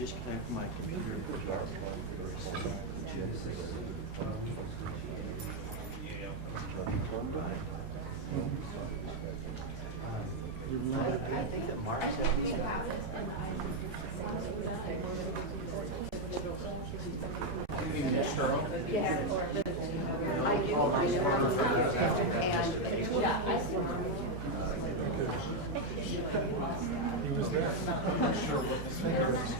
Just connect my computer. I think that Mark said he's He was there. I'm not sure what the finger is.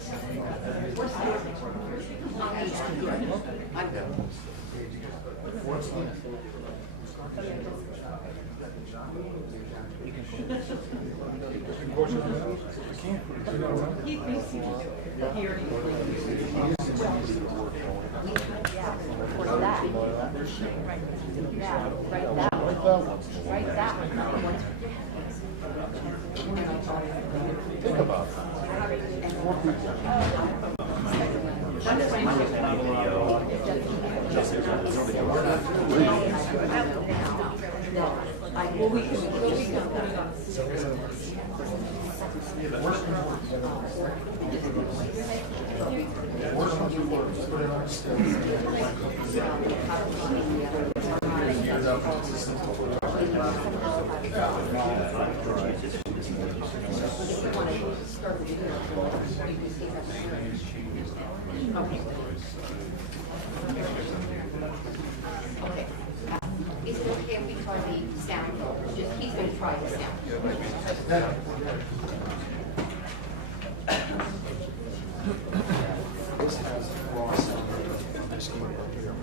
Think about that. Okay. Is it okay if we try the sound? Just he's going to try the sound. This has raw sound on this keyboard here.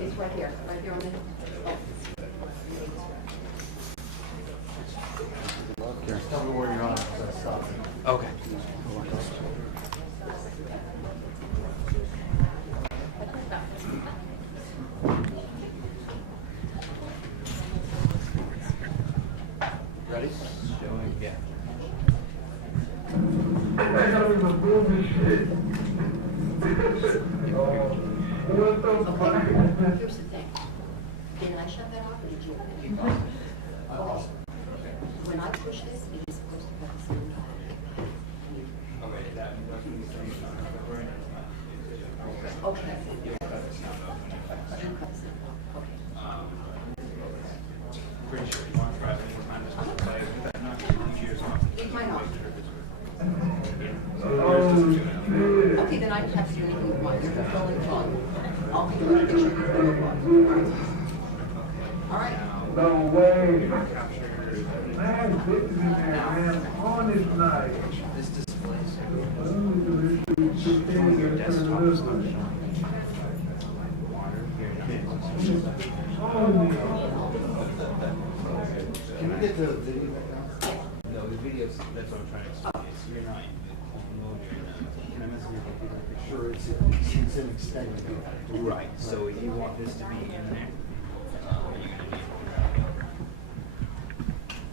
It's right here on the. Just tell me where you're on, because I stopped. okay. Ready? Yeah. Okay, here's the thing. Did I shut that off or did you? Okay. When I push this, it is supposed to put the sound on. Okay. You cut the sound off. Okay. Pretty sure you want to try it one more time. Just to play with that. Not computers off. Leave mine off. Okay, then I don't have to do anything with mine. You're controlling fun. I'll be doing a picture of the all right. No way. Man, this is in there, man. On this night. This displays Your desktop is not Can we get the video back down? No, the videos, that's what I'm trying to explain. So you're not in mode, you're in can I mess with your computer? Sure, it's an extended. Right, so if you want this to be in there, what are you going to do?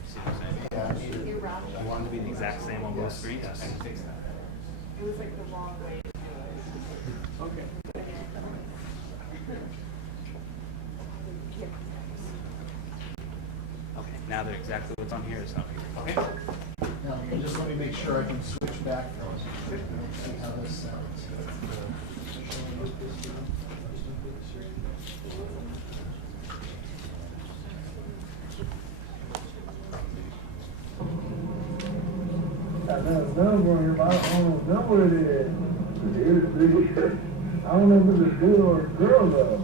See what I'm saying? Yeah, sure. You're right. I want it to be the exact same one. both screens? Yes. I can fix that. It was like the wrong way to do it. Okay. Okay, now they're exactly what's on here is not okay. Now, just let me make sure I can switch back from, see how this sounds. I got a number on him, I don't know what it is. I don't know if it's a dude or a girl though.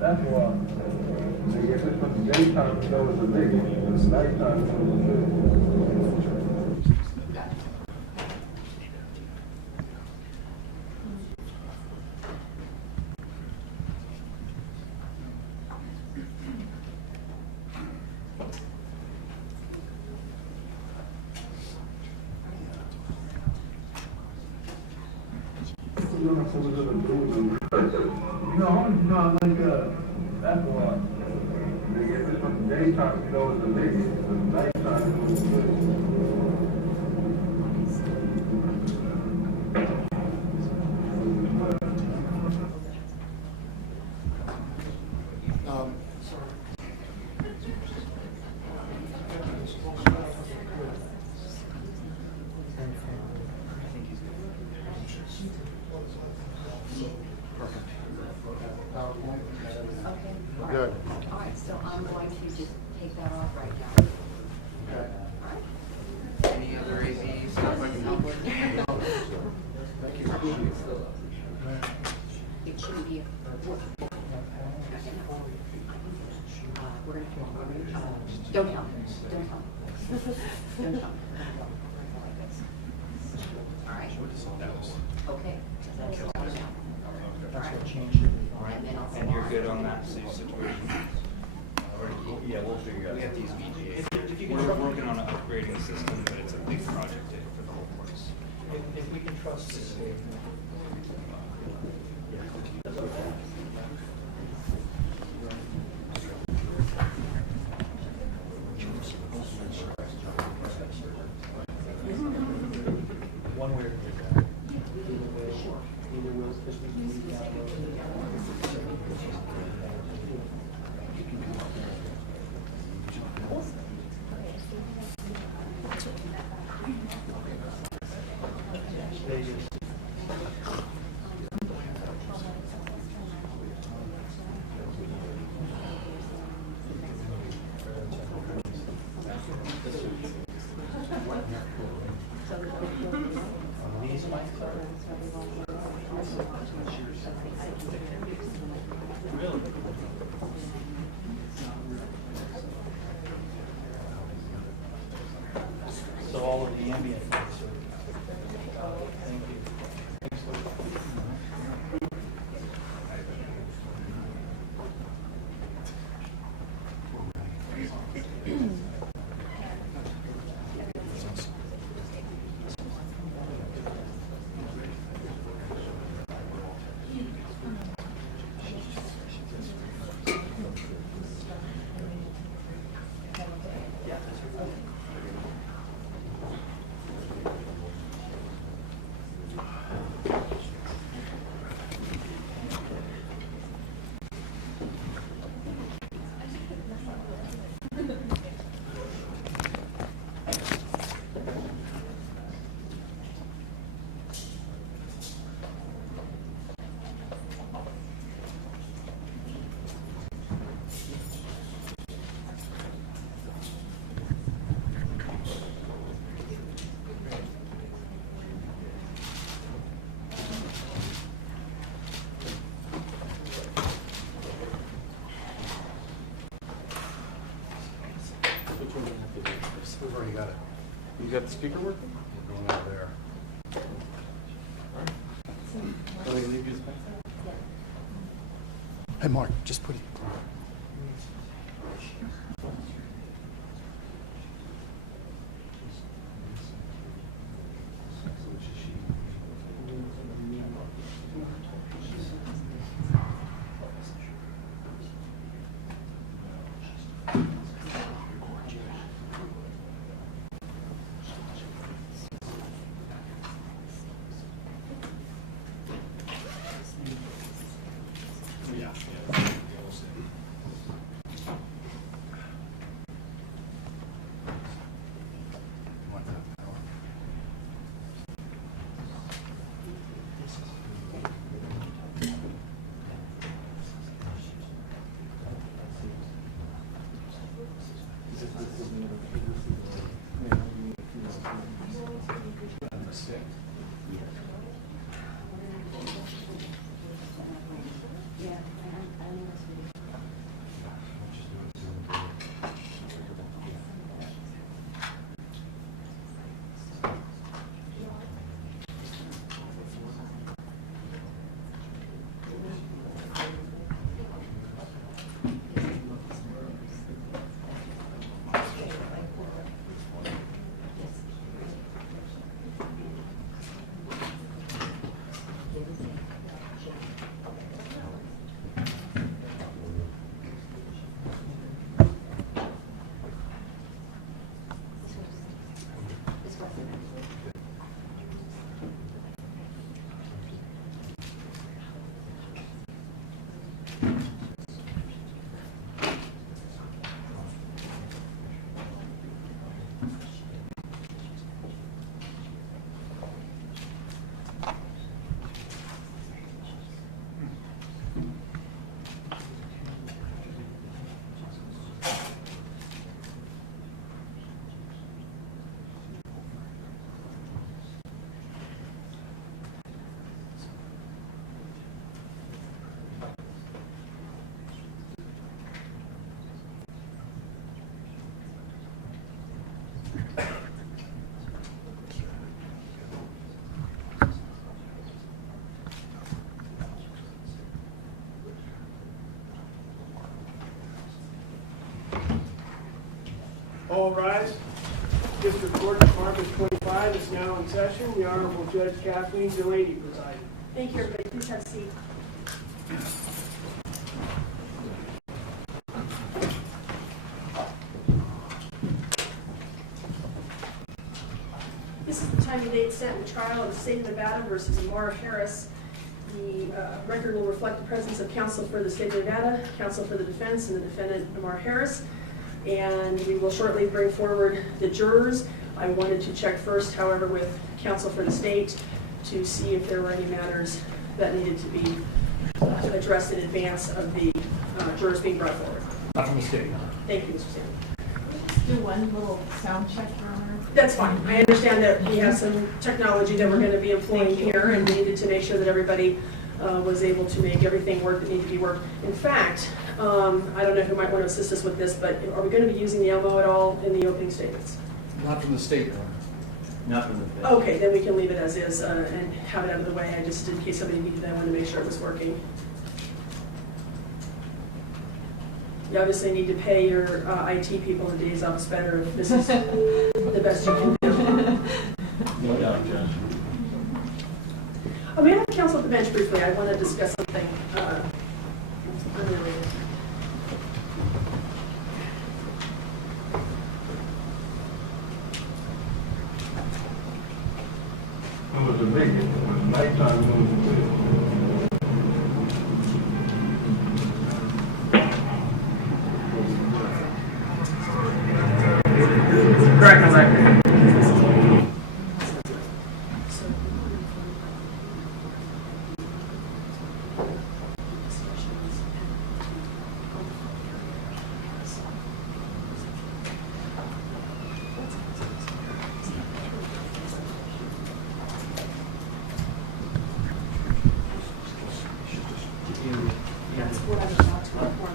That's why. I guess it's from the daytime, you know it's a nigga, it's nighttime, you know it's a dude. You know, I'm not like that's why. If it's from the daytime, you know it's a nigga, it's nighttime, you know it's a dude. Okay. Good. All right, so I'm going to just take that off right now. Okay. All right? Any other AV stuff I can help with? Thank you. It shouldn't be. We're gonna, don't help, don't help. Don't help. All right? Okay. That's all now. That's what changed it. And then I'll. And you're good on that situation? Yeah, we'll figure We out. got these VGAs. We're working on upgrading the system, but it's a big project for the whole course. If we can trust the state. One way or the other. Either will, because we can download So all of the ambient. Thank you. Thanks, Luke. We've already got it. You got the speaker working? We're going out there. Are they gonna leave you this back? Hey, Mark, just put it. All rise. District Court Department 25 is now in session. The Honorable Judge Kathleen Delaney presiding. Thank you, everybody. Please have a seat. This is the time and date set in the trial of the state of Nevada versus Ammar Harris. The record will reflect the presence of counsel for the state of Nevada, counsel for the defense, and the defendant, Ammar Harris. And we will shortly bring forward the jurors. I wanted to check first, however, with counsel for the state to see if there were any matters that needed to be addressed in advance of the jurors being brought forward. Not from the state. Thank you, Mr. Stanley. Do one little sound check, Your Honor. That's fine. I understand that we have some technology that we're going to be employing here, and we needed to make sure that everybody was able to make everything work that needed to be worked. In fact, I don't know who might want to assist us with this, but are we going to be using the LMO at all in the opening statements? Not from the state, Your Honor. Not from the fifth. Okay, then we can leave it as is and have it out of the way. I just, in case somebody needed that, I wanted to make sure it was working. You obviously need to pay your IT people the days off better if this is the best you can do. No doubt, Judge. Oh, may I have counsel at the bench briefly? I want to discuss something unrelated. It was a big, it was nighttime movie. Correct, I was like, That's what I'm about to inform.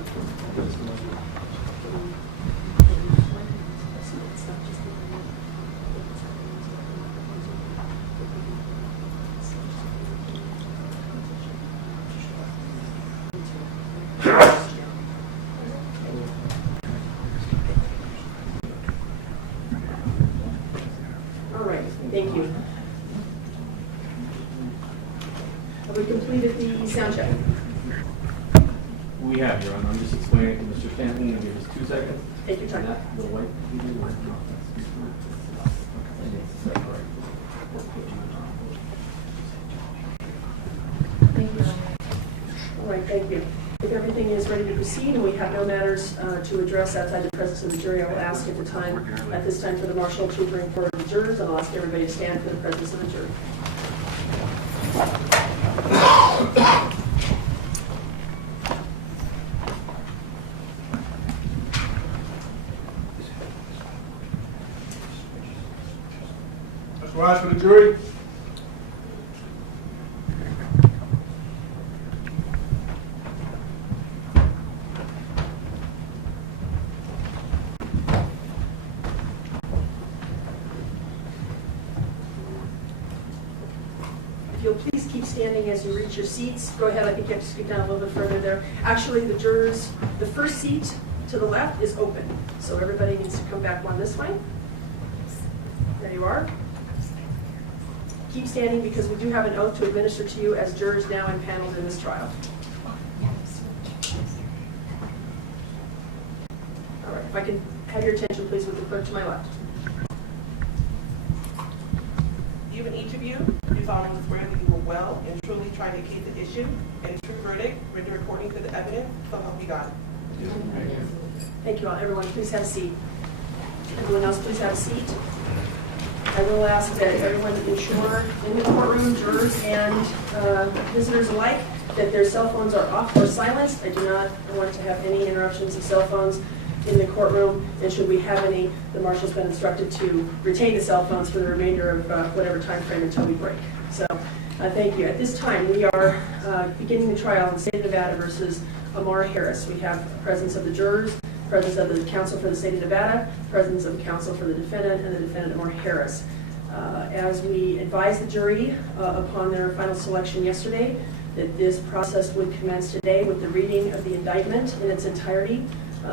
All right, thank you. Have we completed the sound check? We have, Your Honor. I'm just explaining to Mr. Stanton. Give us 2 seconds. Take your time. The white people were not. Thank you. All right, thank you. If everything is ready to proceed and we have no matters to address outside the presence of the jury, I will ask at this time for the marshal to bring forward the jurors, and I'll ask everybody to stand for the presence of the jury. let's rise for the jury. If you'll please keep standing as you reach your seats. Go ahead, I think you have to scoot down a little bit further there. Actually, the jurors, the first seat to the left is open, so everybody needs to come back one this way. There you are. Keep standing because we do have an oath to administer to you as jurors now impaneled in this trial. All right, if I can have your attention, please, with the clerk to my left. You and each of you do solemnly swear that you will well and truly try to keep the issue and true verdict rendered according to the evidence, so help you God. Thank you all. Everyone, please have a seat. Everyone else, please have a seat. I will ask that everyone ensure in the courtroom, jurors and visitors alike, that their cell phones are off or silenced. I do not want to have any interruptions of cell phones in the courtroom, and should we have any, the marshal's been instructed to retain the cell phones for the remainder of whatever time frame until we break. So thank you. At this time, we are beginning the trial in the state of Nevada versus Ammar Harris. We have presence of the jurors, presence of the counsel for the state of Nevada, presence of counsel for the defendant, and the defendant, Ammar Harris. As we advised the jury upon their final selection yesterday, that this process would commence today with the reading of the indictment in its entirety,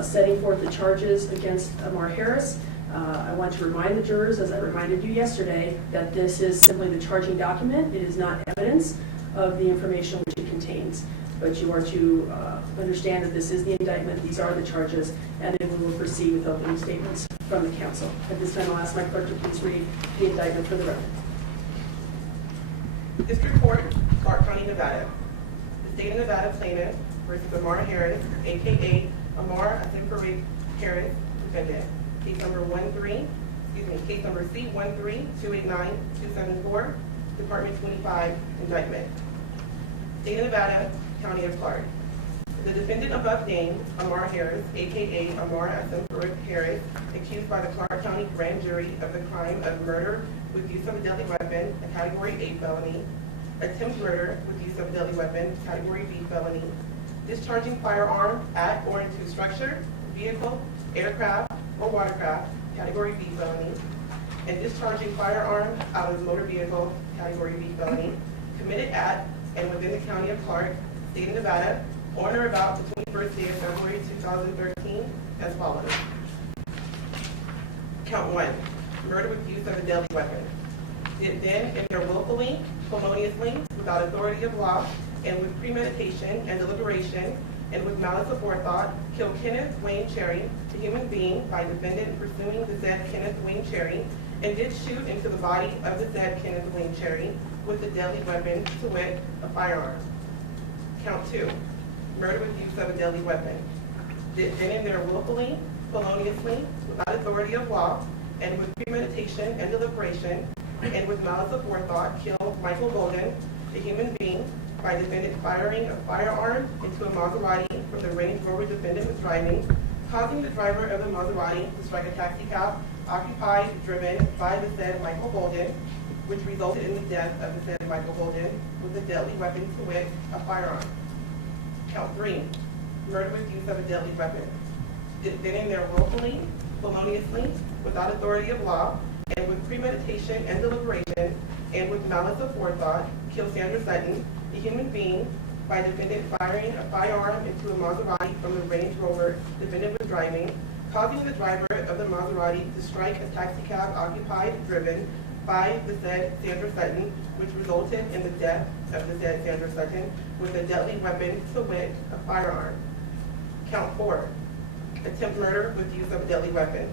setting forth the charges against Ammar Harris. I want to remind the jurors, as I reminded you yesterday, that this is simply the charging document. It is not evidence of the information which it contains. But you are to understand that this is the indictment, these are the charges, and then we will proceed with opening statements from the counsel. At this time, I'll ask my clerk to please read the indictment for the record. District Court, Clark County, Nevada. The state of Nevada plaintiff versus Ammar Harris, aka Ammar Harris, defendant. Case number case number C13289-274, Department 25, indictment. State of Nevada, County of Clark. The defendant above named, Ammar Harris, aka Ammar Harris, accused by the Clark County Grand Jury of the crime of murder with use of a deadly weapon, a Category A felony, attempt murder with use of a deadly weapon, Category B felony, discharging firearm at or into structure, vehicle, aircraft, or watercraft, Category B felony, and discharging firearm out of motor vehicle, Category B felony, committed at and within the County of Clark, State of Nevada, on or about the 21st day of February 2013, as follows. Count 1, murder with use of a deadly weapon. Did then, if they're willfully, feloniously, without authority of law, and with premeditation and deliberation, and with malice aforethought, kill Kenneth Wayne Cherry, a human being, by defendant pursuing the said Kenneth Wayne Cherry, and did shoot into the body of the said Kenneth Wayne Cherry with a deadly weapon, to wit, a firearm. Count 2, murder with use of a deadly weapon. Did then and there willfully, feloniously, without authority of law, and with premeditation and deliberation, and with malice aforethought, kill Michael Golden, a human being, by defendant firing a firearm into a Maserati from the Range Rover defendant was driving, causing the driver of the Maserati to strike a taxi cab occupied, driven by the said Michael Golden, which resulted in the death of the said Michael Golden with a deadly weapon, to wit, a firearm. Count 3, murder with use of a deadly weapon. Did then and there willfully, feloniously, without authority of law, and with premeditation and deliberation, and with malice aforethought, kill Sandra Sutton, a human being, by defendant firing a firearm into a Maserati from the Range Rover defendant was driving, causing the driver of the Maserati to strike a taxi cab occupied, driven by the said Sandra Sutton, which resulted in the death of the said Sandra Sutton with a deadly weapon, to wit, a firearm. Count 4, attempt murder with use of a deadly weapon.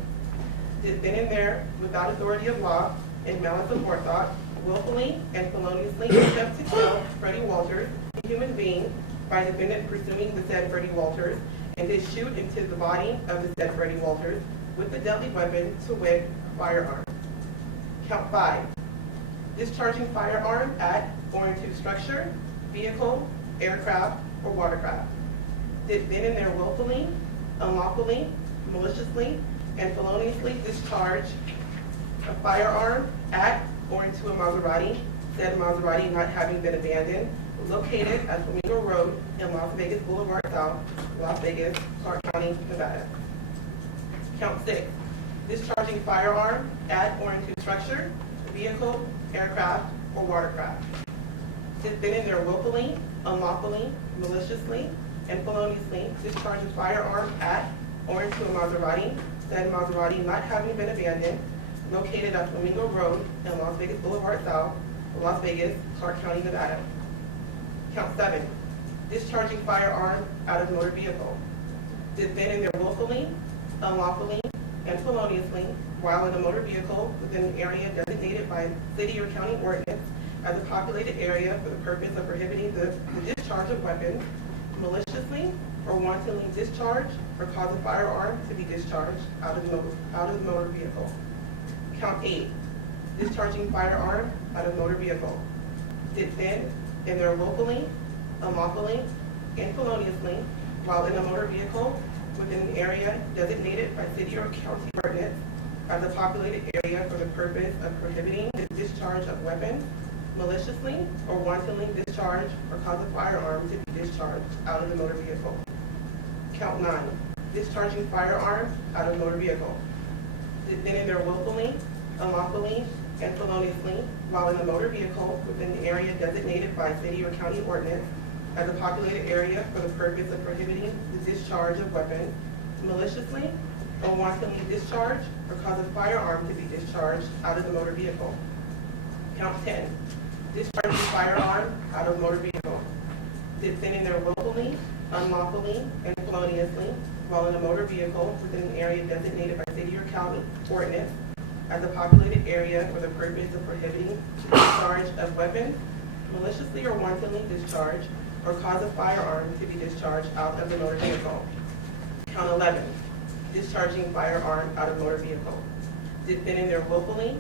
Did then and there, without authority of law, and malice aforethought, willfully and feloniously attempt to kill Freddie Walters, a human being, by defendant pursuing the said Freddie Walters, and did shoot into the body of the said Freddie Walters with a deadly weapon, to wit, a firearm. Count 5, discharging firearm at or into structure, vehicle, aircraft, or watercraft. Did then and there willfully, unlawfully, maliciously, and feloniously discharge a firearm at or into a Maserati, said Maserati not having been abandoned, located at Flamingo Road in Las Vegas Boulevard South, Las Vegas, Clark County, Nevada. Count 6, discharging firearm at or into structure, vehicle, aircraft, or watercraft. Did then and there willfully, unlawfully, maliciously, and feloniously discharge a firearm at or into a Maserati, said Maserati not having been abandoned, located at Flamingo Road in Las Vegas Boulevard South, Las Vegas, Clark County, Nevada. Count 7, discharging firearm out of motor vehicle. Did then and there willfully, unlawfully, and feloniously, while in a motor vehicle within an area designated by city or county ordinance as a populated area for the purpose of prohibiting the discharge of weapons, maliciously or wantonly discharge or cause a firearm to be discharged out of the motor vehicle. Count 8, discharging firearm out of motor vehicle. Did then and there willfully, unlawfully, and feloniously, while in a motor vehicle within an area designated by city or county ordinance as a populated area for the purpose of prohibiting the discharge of weapons, maliciously or wantonly discharge or cause a firearm to be discharged out of the motor vehicle. Count 9, discharging firearm out of motor vehicle. Did then and there willfully, unlawfully, and feloniously, while in a motor vehicle within the area designated by city or county ordinance as a populated area for the purpose of prohibiting the discharge of weapons, maliciously or wantonly discharge or cause a firearm to be discharged out of the motor vehicle. Count 10, discharging firearm out of motor vehicle. Descending there willfully, unlawfully, and feloniously while in a motor vehicle within an area designated by city or county ordinance as a populated area for the purpose of prohibiting the discharge of weapons, maliciously or wantonly discharge or cause a firearm to be discharged out of the motor vehicle. Count 11, discharging firearm out of motor vehicle. Descending there willfully,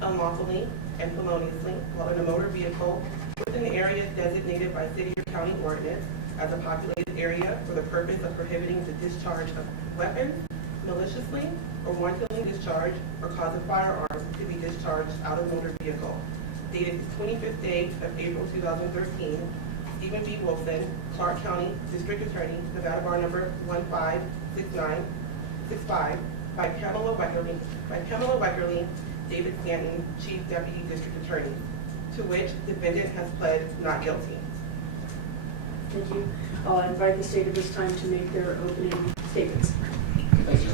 unlawfully, and feloniously while in a motor vehicle within the areas designated by city or county ordinance as a populated area for the purpose of prohibiting the discharge of weapons, maliciously or wantonly discharge or cause a firearm to be discharged out of motor vehicle. Dated the 25th day of April 2013, Stephen B. Wilson, Clark County District Attorney, Nevada Bar Number 156965, by Pamela Weckerly, David Stanton, Chief Deputy District Attorney, to which defendant has pled not guilty. Thank you. I'll invite the state at this time to make their opening statements. Thank you.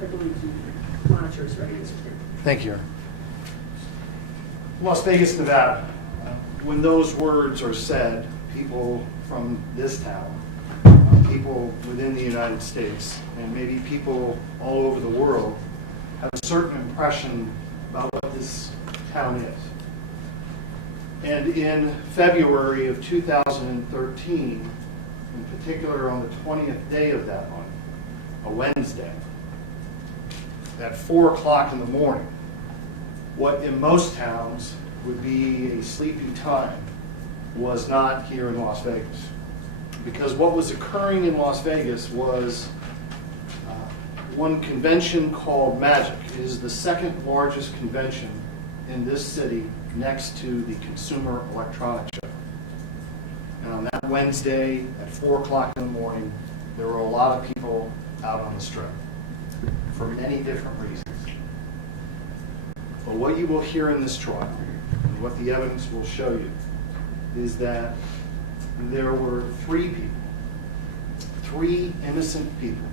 I believe the monitor is ready, Mr. Chairman. Thank you. Las Vegas, Nevada. When those words are said, people from this town, people within the United States, and maybe people all over the world have a certain impression about what this town is. And in February of 2013, in particular on the 20th day of that month, a Wednesday, at 4 o'clock in the morning, what in most towns would be a sleepy time was not here in Las Vegas. Because what was occurring in Las Vegas was one convention called Magic. It is the second largest convention in this city next to the Consumer Electronics Show. And on that Wednesday at 4 o'clock in the morning, there were a lot of people out on the strip for many different reasons. But what you will hear in this trial, and what the evidence will show you, is that there were three innocent people,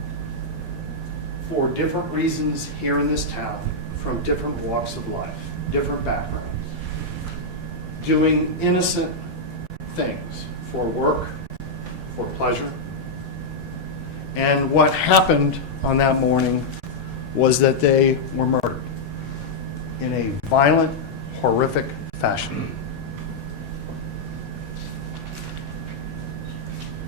for different reasons here in this town, from different walks of life, different backgrounds, doing innocent things for work, for pleasure. And what happened on that morning was that they were murdered in a violent, horrific fashion.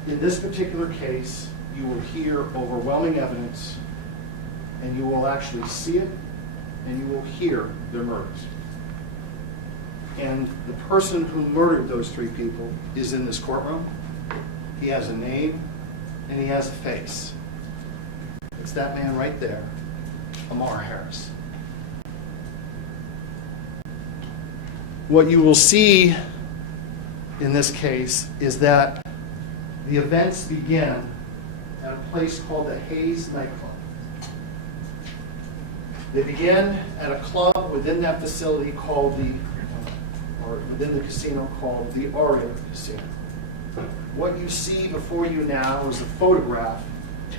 In this particular case, you will hear overwhelming evidence, and you will actually see it, and you will hear their murders. And the person who murdered those three people is in this courtroom. He has a name, and he has a face. It's that man right there, Ammar Harris. What you will see in this case is that the events begin at a place called the Hayes nightclub. They begin at a club within that facility called within the casino called the Aria Casino. What you see before you now is a photograph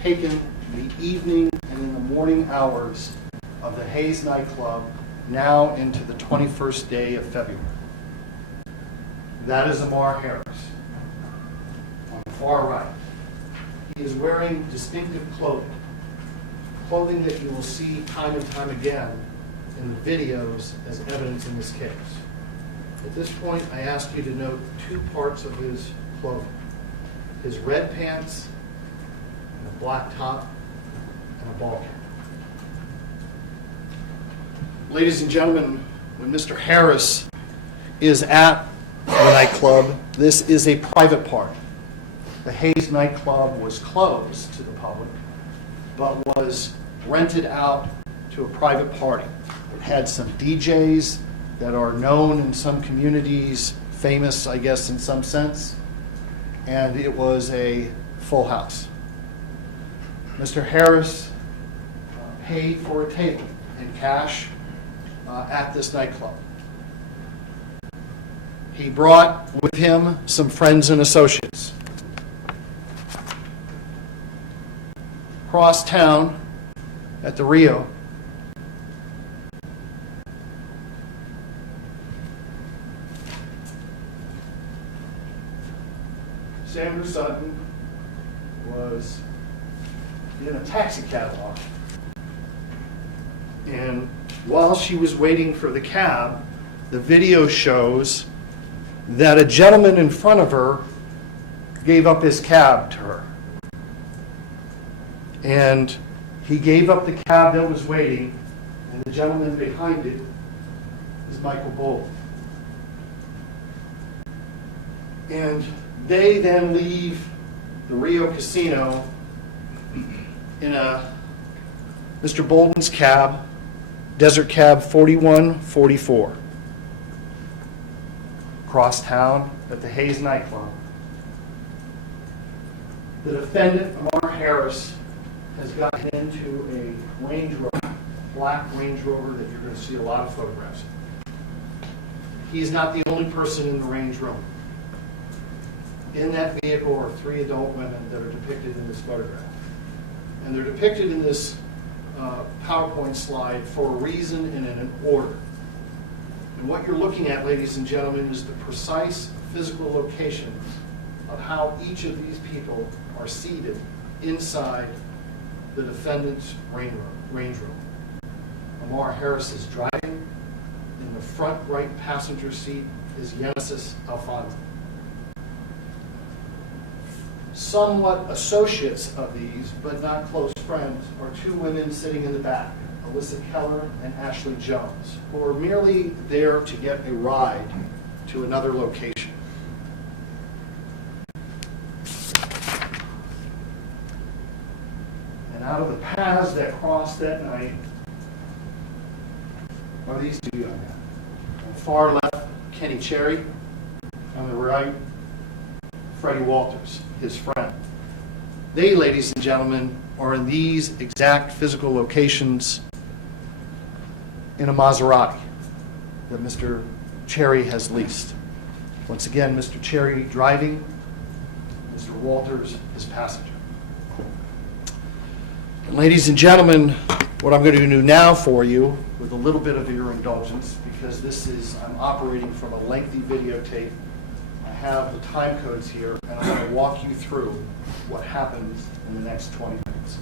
taken the evening and in the morning hours of the Hayes nightclub, now into the 21st day of February. That is Ammar Harris. On the far right, he is wearing distinctive clothing that you will see time and time again in the videos as evidence in this case. At this point, I ask you to note two parts of his clothing: his red pants and a black top and a ball cap. Ladies and gentlemen, when Mr. Harris is at the nightclub, this is a private party. The Hayes nightclub was closed to the public, but was rented out to a private party. It had some DJs that are known in some communities, famous, I guess, in some sense, and it was a full house. Mr. Harris paid for a table in cash at this nightclub. He brought with him some friends and associates. Across town at the Rio, Sandra Sutton was in a taxi cab lot. And while she was waiting for the cab, the video shows that a gentleman in front of her gave up his cab to her. And he gave up the cab that was waiting, and the gentleman behind it is Michael Bolton. And they then leave the Rio Casino in Mr. Bolton's cab, Desert Cab 4144. Across town at the Hayes nightclub. The defendant, Ammar Harris, has gotten into a Range Rover, black Range Rover that you're going to see a lot of photographs of. He's not the only person in the Range Rover. In that vehicle are 3 adult women that are depicted in this photograph. And they're depicted in this PowerPoint slide for a reason and in an order. And what you're looking at, ladies and gentlemen, is the precise physical location of how each of these people are seated inside the defendant's Range Rover. Ammar Harris is driving. In the front right passenger seat is Genesis Alfonso. Somewhat associates of these, but not close friends, are 2 women sitting in the back, Alyssa Keller and Ashley Jones, who are merely there to get a ride to another location. And out of the paths that crossed that night are these 2 young men. On the far left, Kenny Cherry. On the right, Freddie Walters, his friend. They, ladies and gentlemen, are in these exact physical locations in a Maserati that Mr. Cherry has leased. Once again, Mr. Cherry driving, Mr. Walters his passenger. And ladies and gentlemen, what I'm going to do now for you, with a little bit of your indulgence, because I'm operating from a lengthy videotape. I have the time codes here, and I'm going to walk you through what happens in the next 20 minutes.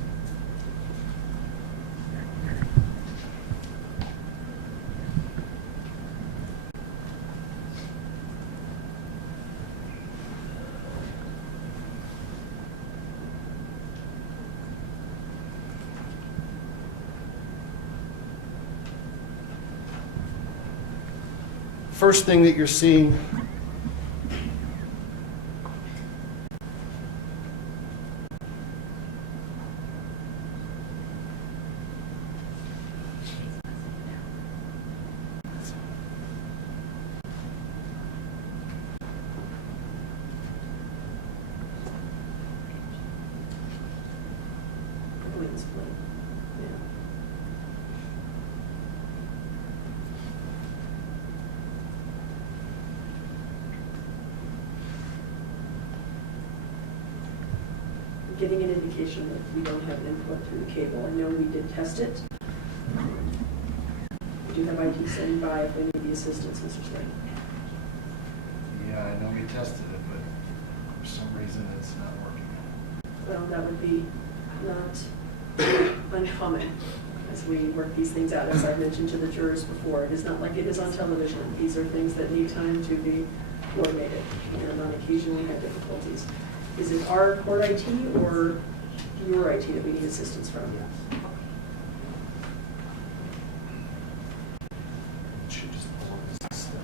First thing that you're seeing getting an indication that we don't have input through the cable. I know we did test it. We do have IT standing by if we need the assistance, Mr. Slade. Yeah, I know we tested it, but for some reason it's not working. Well, that would be not uncommon as we work these things out. As I've mentioned to the jurors before, it is not like it is on television. These are things that need time to be coordinated, and on occasion we have difficulties. Is it our court IT or your IT that we need assistance from? It should just pull up this system.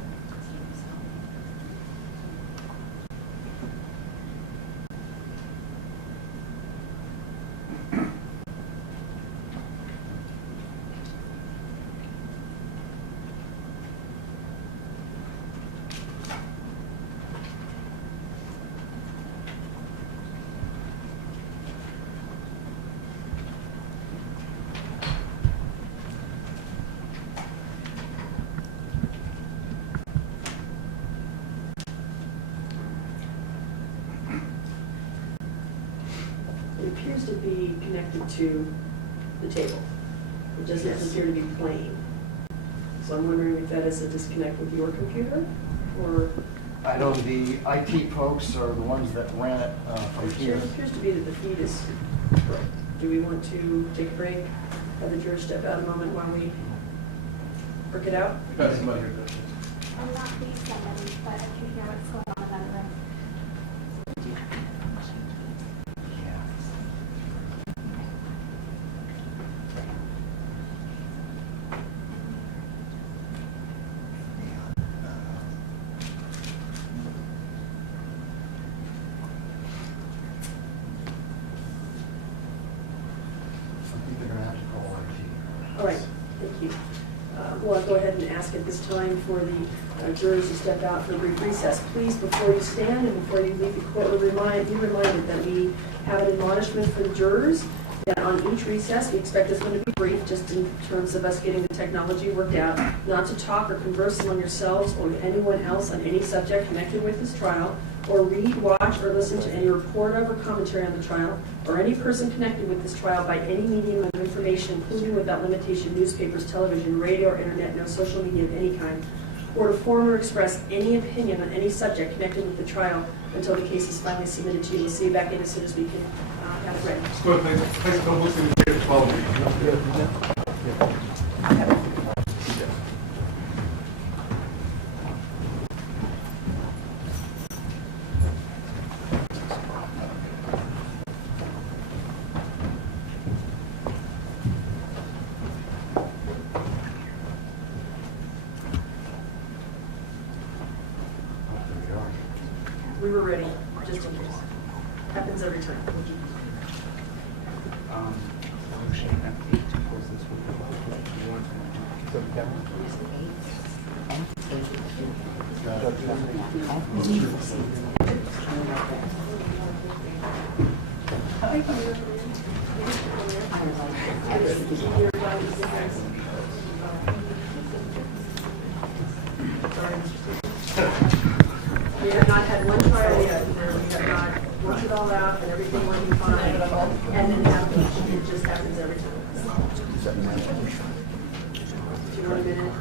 appears to be connected to the table. It doesn't Yes. appear to be playing. So I'm wondering if that is a disconnect with your computer, or I know the IT folks are the ones that ran it from here. it appears to be that the feed is. Do we want to take a break, have the jurors step out a moment while we work it out? We got somebody here. I'm not pleased somebody, but I can hear what's going on in that room. I think they're gonna have to call IT. All right, thank you. Well, I'll go ahead and ask at this time for the jurors to step out for a brief recess. Please, before you stand and before you leave the court, be reminded that we have an admonishment for the jurors that on each recess, we expect this one to be brief, just in terms of us getting the technology worked out, not to talk or converse among yourselves or with anyone else on any subject connected with this trial, or read, watch, or listen to any report of or commentary on the trial, or any person connected with this trial by any medium of information, including without limitation newspapers, television, radio, or internet, no social media of any kind, or to form or express any opinion on any subject connected with the trial until the case is finally submitted to you. We'll see you back in as soon as we can have it ready. Good, thanks, don't look in the 12. We were ready, just in case. Happens every time. We have not had one trial yet where we have not worked it all out and everything working fine, and then it just happens every time. Do you know what I mean?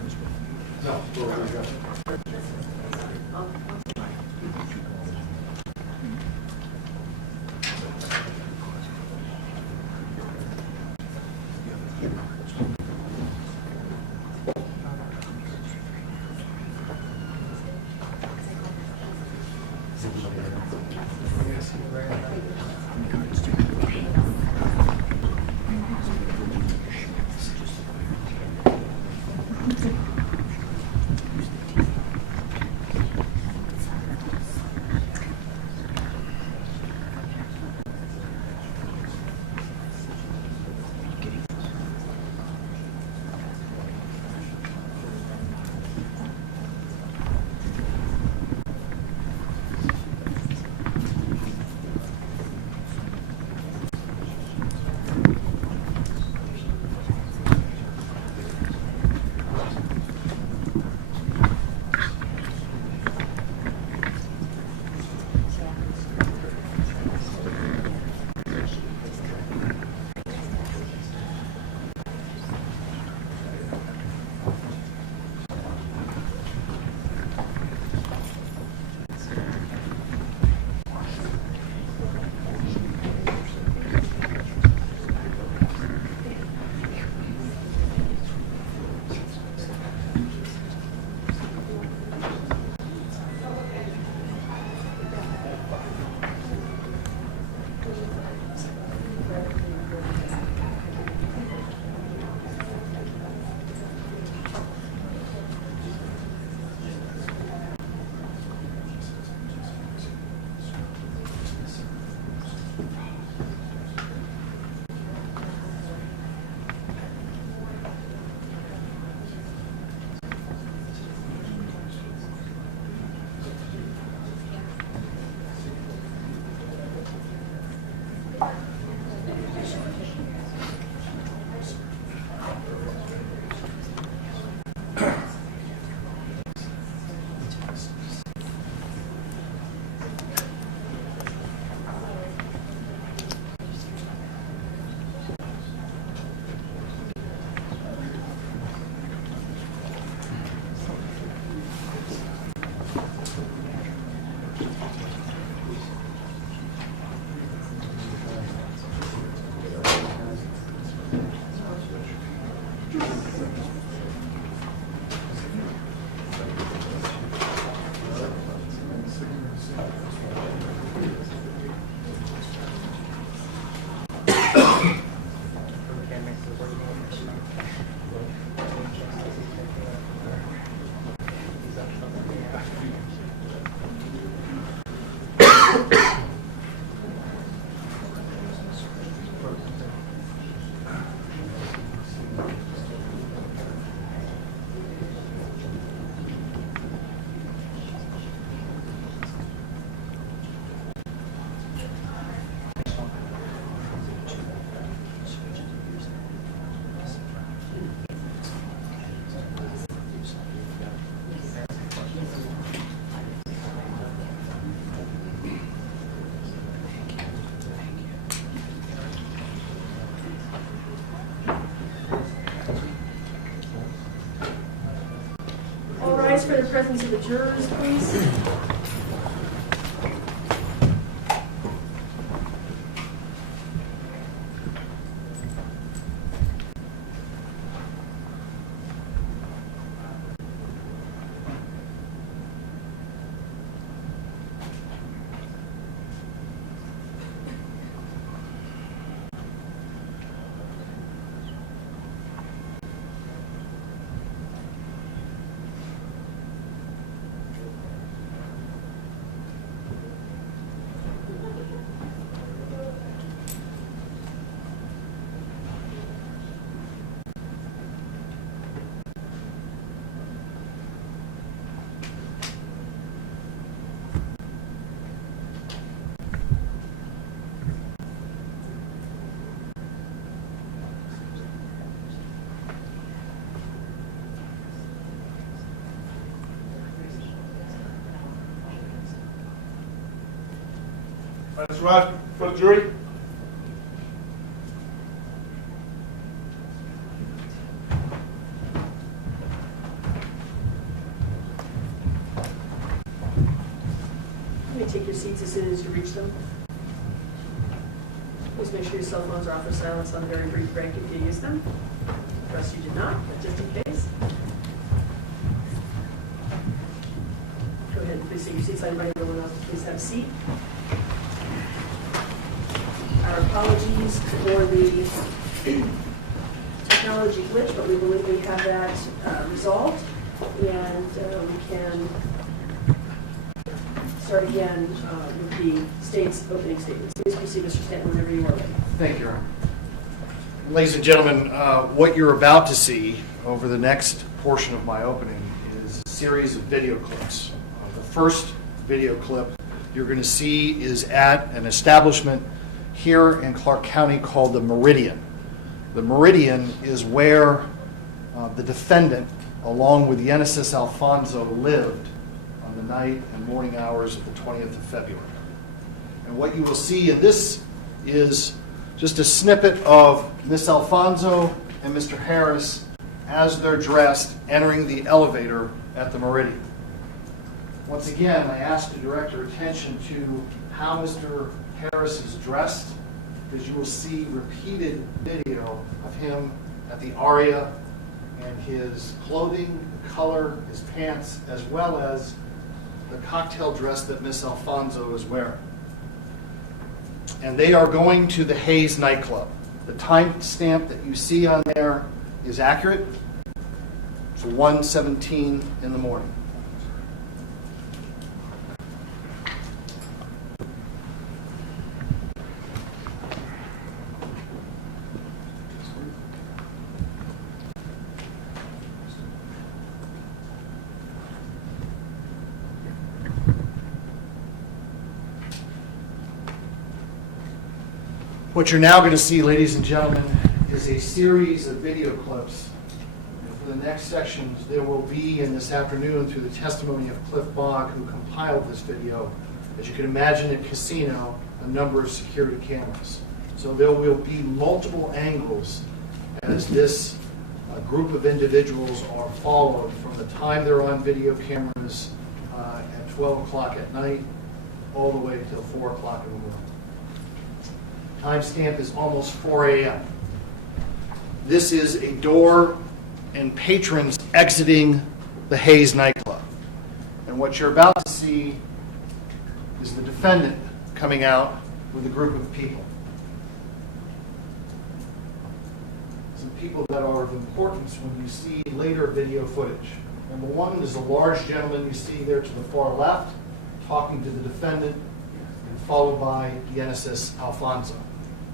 declare the presence of the jurors, please. That's right, for the jury. You may take your seats as soon as you reach them. Please make sure your cell phones are off or silence on the very brief break if you use them. Trust you did not, but just in case. Go ahead, please take your seats. Everybody everyone else, please have a seat. Our apologies for the technology glitch, but we believe we have that resolved, and we can start again with the state's opening statements. Please proceed, Mr. Stanton, whenever you are ready. Thank you, Your Honor. Ladies and gentlemen, what you're about to see over the next portion of my opening is a series of video clips. The first video clip you're going to see is at an establishment here in Clark County called the Meridian. The Meridian is where the defendant, along with Genesis Alfonso, lived on the night and morning hours of the 20th of February. And what you will see in this is just a snippet of Miss Alfonso and Mr. Harris as they're dressed entering the elevator at the Meridian. Once again, I ask to direct your attention to how Mr. Harris is dressed, because you will see repeated video of him at the Aria and his clothing, the color, his pants, as well as the cocktail dress that Miss Alfonso is wearing. And they are going to the Hayes nightclub. The timestamp that you see on there is accurate. It's 1:17 in the morning. What you're now going to see, ladies and gentlemen, is a series of video clips. And for the next sections, there will be, in this afternoon, through the testimony of Cliff Bogg, who compiled this video, as you can imagine at casino, a number of security cameras. So there will be multiple angles as this group of individuals are followed from the time they're on video cameras at 12 o'clock at night all the way till 4 o'clock in the morning. Timestamp is almost 4 a.m. This is a door and patrons exiting the Hayes nightclub. And what you're about to see is the defendant coming out with a group of people. Some people that are of importance when you see later video footage. Number one is a large gentleman you see there to the far left, talking to the defendant, and followed by Genesis Alfonso.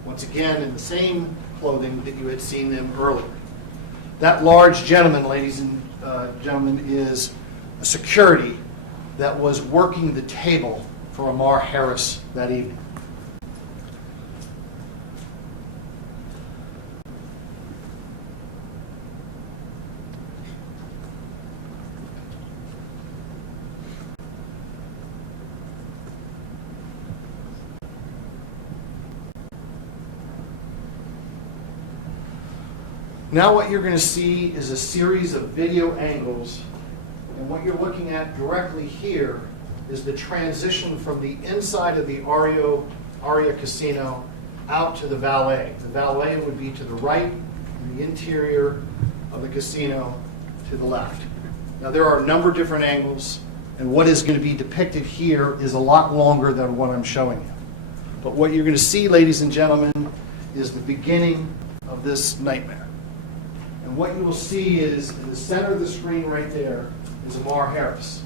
Once again, in the same clothing that you had seen them earlier. That large gentleman, ladies and gentlemen, is a security that was working the table for Ammar Harris that evening. Now what you're going to see is a series of video angles And what you're looking at directly here is the transition from the inside of the Aria Casino out to the valet. The valet would be to the right, and the interior of the casino to the left. Now there are a number of different angles, and what is going to be depicted here is a lot longer than what I'm showing you. But what you're going to see, ladies and gentlemen, is the beginning of this nightmare. And what you will see is, in the center of the screen right there, is Ammar Harris.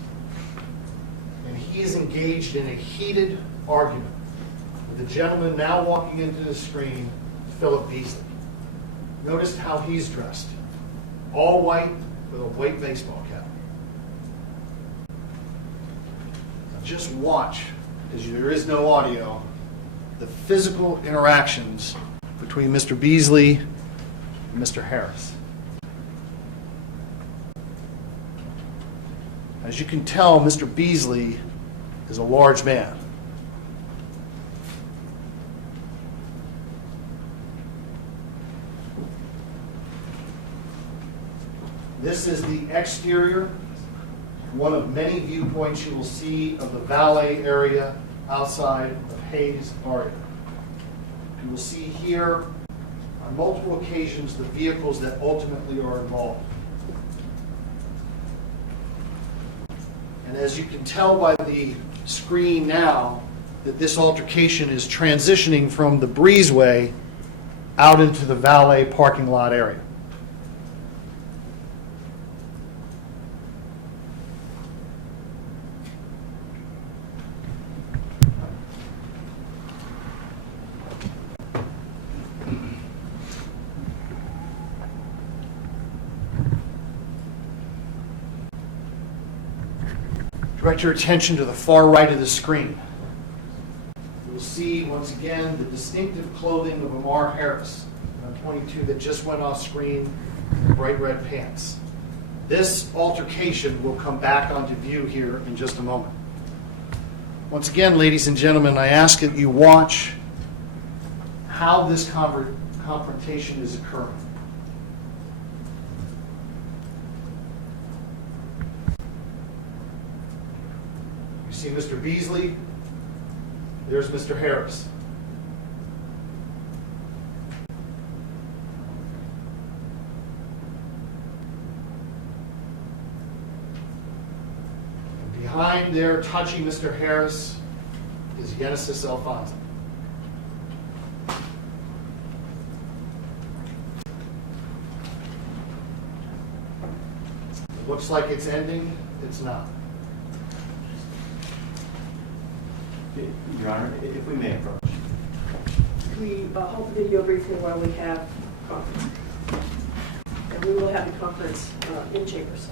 And he is engaged in a heated argument with the gentleman now walking into the screen, Philip Beasley. Notice how he's dressed. All white with a white baseball cap. Now just watch, because there is no audio, the physical interactions between Mr. Beasley and Mr. Harris. As you can tell, Mr. Beasley is a large man. This is the exterior, one of many viewpoints you will see of the valet area outside of Hayes Aria. You will see here on multiple occasions the vehicles that ultimately are involved. And as you can tell by the screen now, that this altercation is transitioning from the breezeway out into the valet parking lot area. Direct your attention to the far right of the screen. You'll see, once again, the distinctive clothing of Ammar Harris, 22, that just went off screen in bright red pants. This altercation will come back onto view here in just a moment. Once again, ladies and gentlemen, I ask that you watch how this confrontation is occurring. See Mr. Beasley, there's Mr. Harris. And behind there, touching Mr. Harris, is Genesis Alfonso. It looks like it's ending, it's not. Your Honor, if we may approach. We hold the video briefly while we have conference. And we will have the conference in chambers.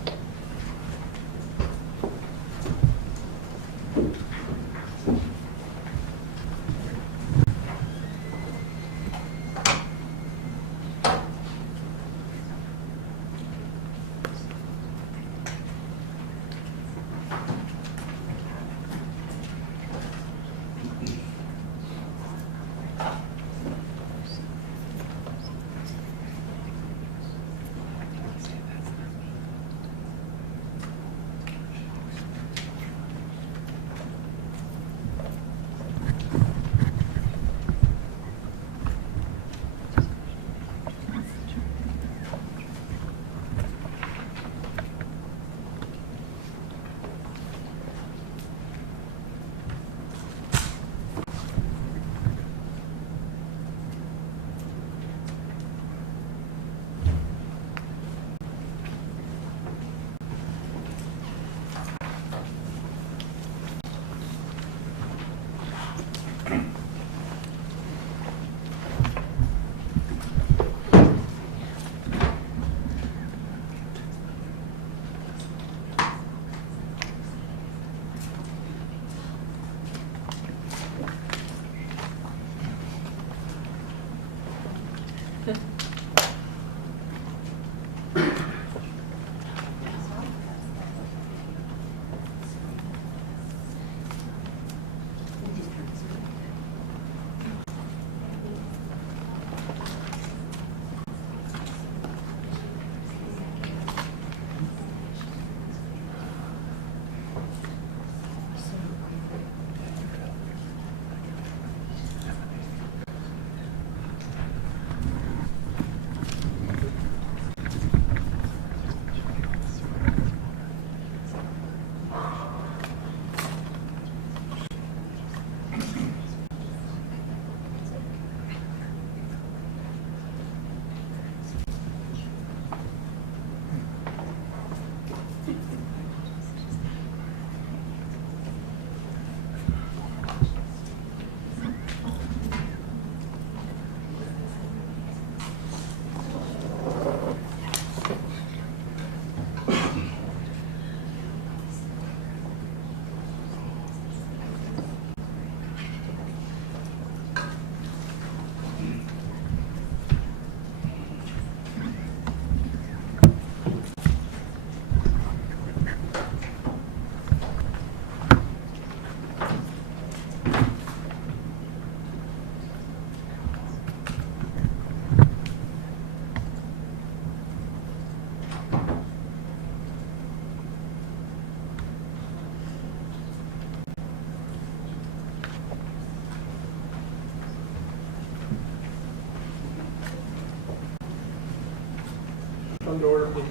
Come to order, please.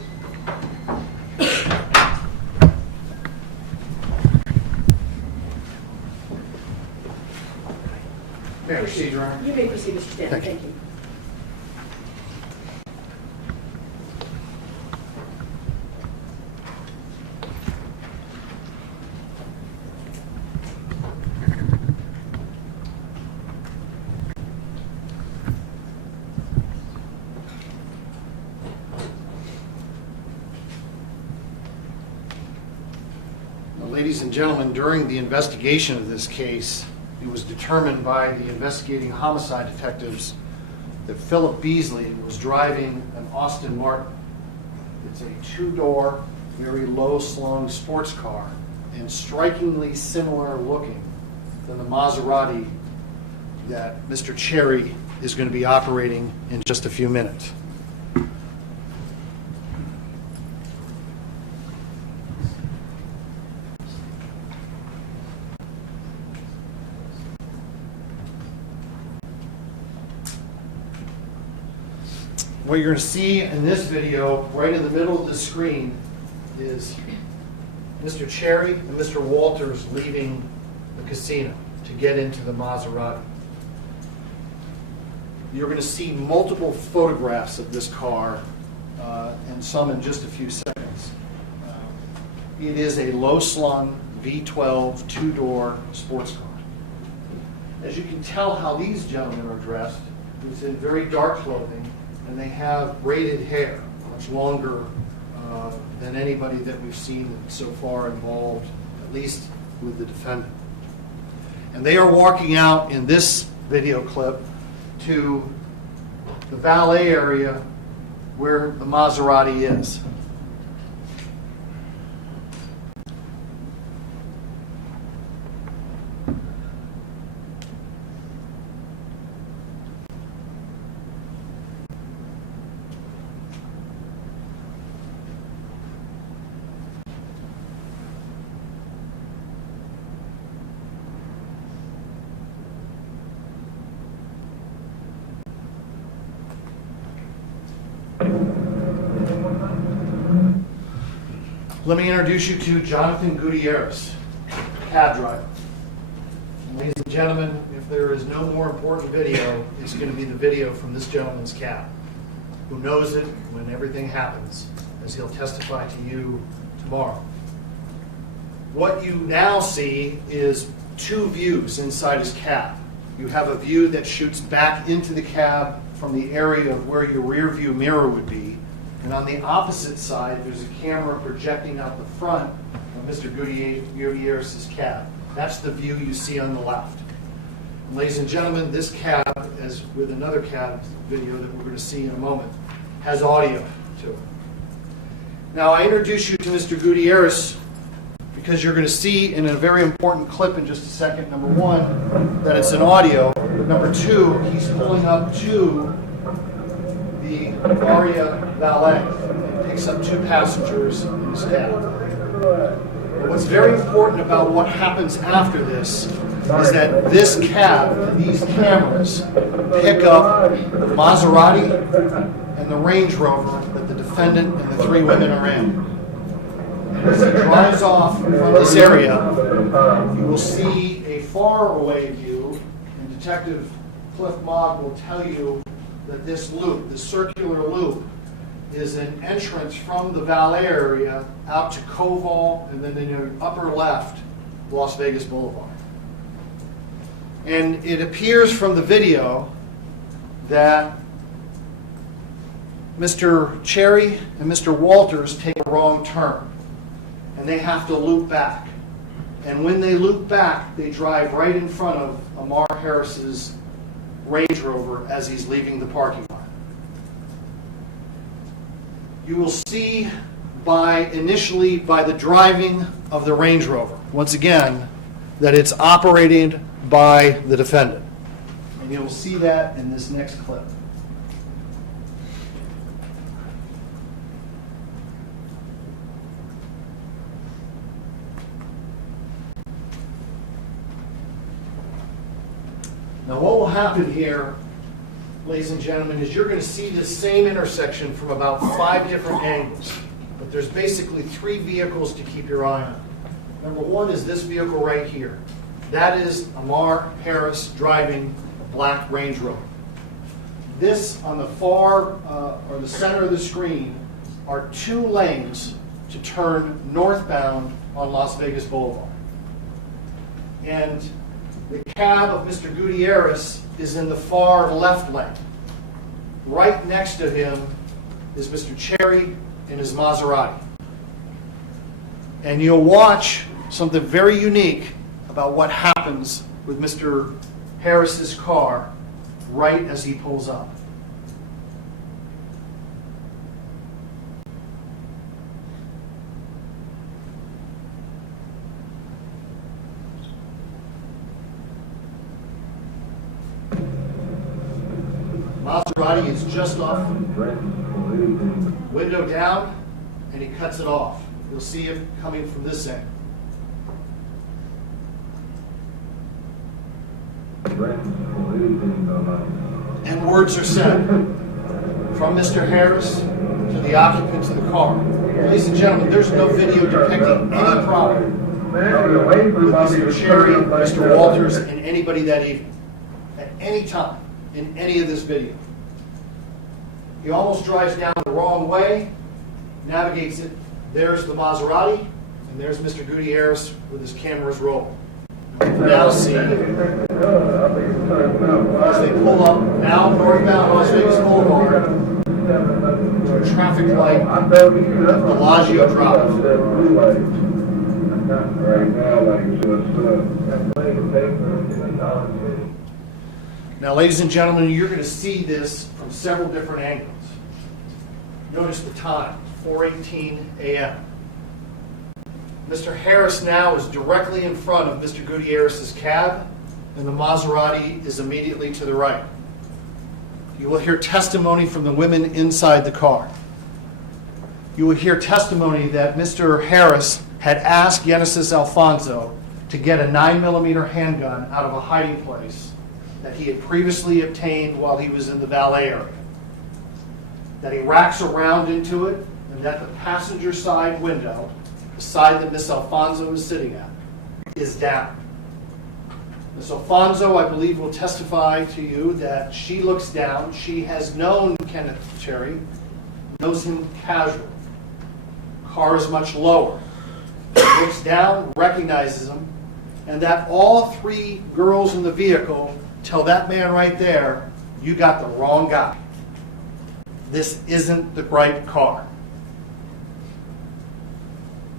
May I proceed, Your Honor? You may proceed, Mr. Stanton. Thank you. Thank you. Ladies and gentlemen, during the investigation of this case, it was determined by the investigating homicide detectives that Philip Beasley was driving an Austin Martin. It's a two-door, very low-slung sports car and strikingly similar looking than the Maserati that Mr. Cherry is going to be operating in just a few minutes. What you're going to see in this video, right in the middle of the screen, is Mr. Cherry and Mr. Walters leaving the casino to get into the Maserati. You're going to see multiple photographs of this car, and some in just a few seconds. It is a low-slung V12 two-door sports car. As you can tell how these gentlemen are dressed, it's in very dark clothing, and they have braided hair, much longer than anybody that we've seen so far involved, at least with the defendant. And they are walking out in this video clip to the valet area where the Maserati is. Let me introduce you to Jonathan Gutierrez, cab driver. Ladies and gentlemen, if there is no more important video, it's going to be the video from this gentleman's cab, who knows it when everything happens, as he'll testify to you tomorrow. What you now see is two views inside his cab. You have a view that shoots back into the cab from the area of where your rear view mirror would be. And on the opposite side, there's a camera projecting out the front of Mr. Gutierrez's cab. That's the view you see on the left. And ladies and gentlemen, this cab, as with another cab video that we're going to see in a moment, has audio to it. Now, I introduce you to Mr. Gutierrez because you're going to see in a very important clip in just a second, number one, that it's an audio. Number two, he's pulling up to the Aria valet. It picks up two passengers in his cab. But what's very important about what happens after this is that this cab, these cameras, pick up the Maserati and the Range Rover that the defendant and the three women are in. And as he drives off from this area, you will see a far away view, and Detective Cliff Mogg will tell you that this loop, this circular loop, is an entrance from the valet area out to Koval, and then in your upper left, Las Vegas Boulevard. And it appears from the video that Mr. Cherry and Mr. Walters take a wrong turn, and they have to loop back. And when they loop back, they drive right in front of Ammar Harris's Range Rover as he's leaving the parking lot. You will see initially by the driving of the Range Rover, once again, that it's operated by the defendant. And you will see that in this next clip. Now what will happen here ladies and gentlemen, is you're going to see this same intersection from about 5 different angles. But there's basically 3 vehicles to keep your eye on. Number 1 is this vehicle right here. That is Ammar Harris driving a black Range Rover. This on the far, or the center of the screen, are 2 lanes to turn northbound on Las Vegas Boulevard. And the cab of Mr. Gutierrez is in the far left lane. Right next to him is Mr. Cherry in his Maserati. And you'll watch something very unique about what happens with Mr. Harris's car right as he pulls up. Maserati is just off, window down, and he cuts it off. You'll see it coming from this end. And words are said from Mr. Harris to the occupants of the car. Ladies and gentlemen, there's no video depicting any problem with Mr. Cherry, Mr. Walters, and anybody that evening, at any time, in any of this video. He almost drives down the wrong way, navigates it. There's the Maserati, and there's Mr. Gutierrez with his cameras rolling. Now see, as they pull up, now northbound Las Vegas Boulevard, to a traffic light at Bellagio Drive. Now, ladies and gentlemen, you're going to see this from several different angles. Notice the time, 4:18 a.m. Mr. Harris now is directly in front of Mr. Gutierrez's cab, and the Maserati is immediately to the right. You will hear testimony from the women inside the car. You will hear testimony that Mr. Harris had asked Genesis Alfonso to get a 9mm handgun out of a hiding place that he had previously obtained while he was in the valet area. That he racks around into it, and that the passenger side window, the side that Miss Alfonso is sitting at, is down. Miss Alfonso, I believe, will testify to you that she looks down. She has known Kenneth Cherry, knows him casually. Car is much lower. She looks down, recognizes him, and that all 3 girls in the vehicle tell that man right there, you got the wrong guy. This isn't the right car.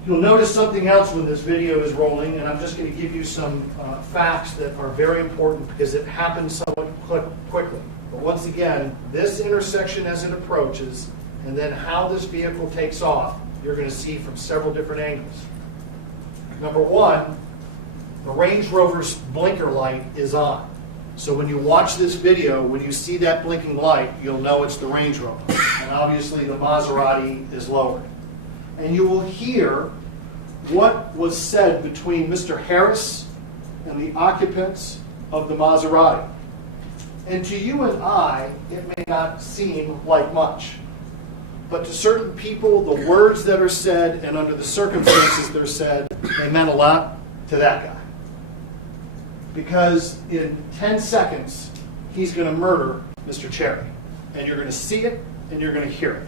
You'll notice something else when this video is rolling, and I'm just going to give you some facts that are very important because it happens somewhat quickly. But once again, this intersection as it approaches, and then how this vehicle takes off, you're going to see from several different angles. Number 1, the Range Rover's blinker light is on. So when you watch this video, when you see that blinking light, you'll know it's the Range Rover. And obviously the Maserati is lowered. And you will hear what was said between Mr. Harris and the occupants of the Maserati. And to you and I, it may not seem like much. But to certain people, the words that are said and under the circumstances they're said, they meant a lot to that guy. Because in 10 seconds, he's going to murder Mr. Cherry. And you're going to see it, and you're going to hear it.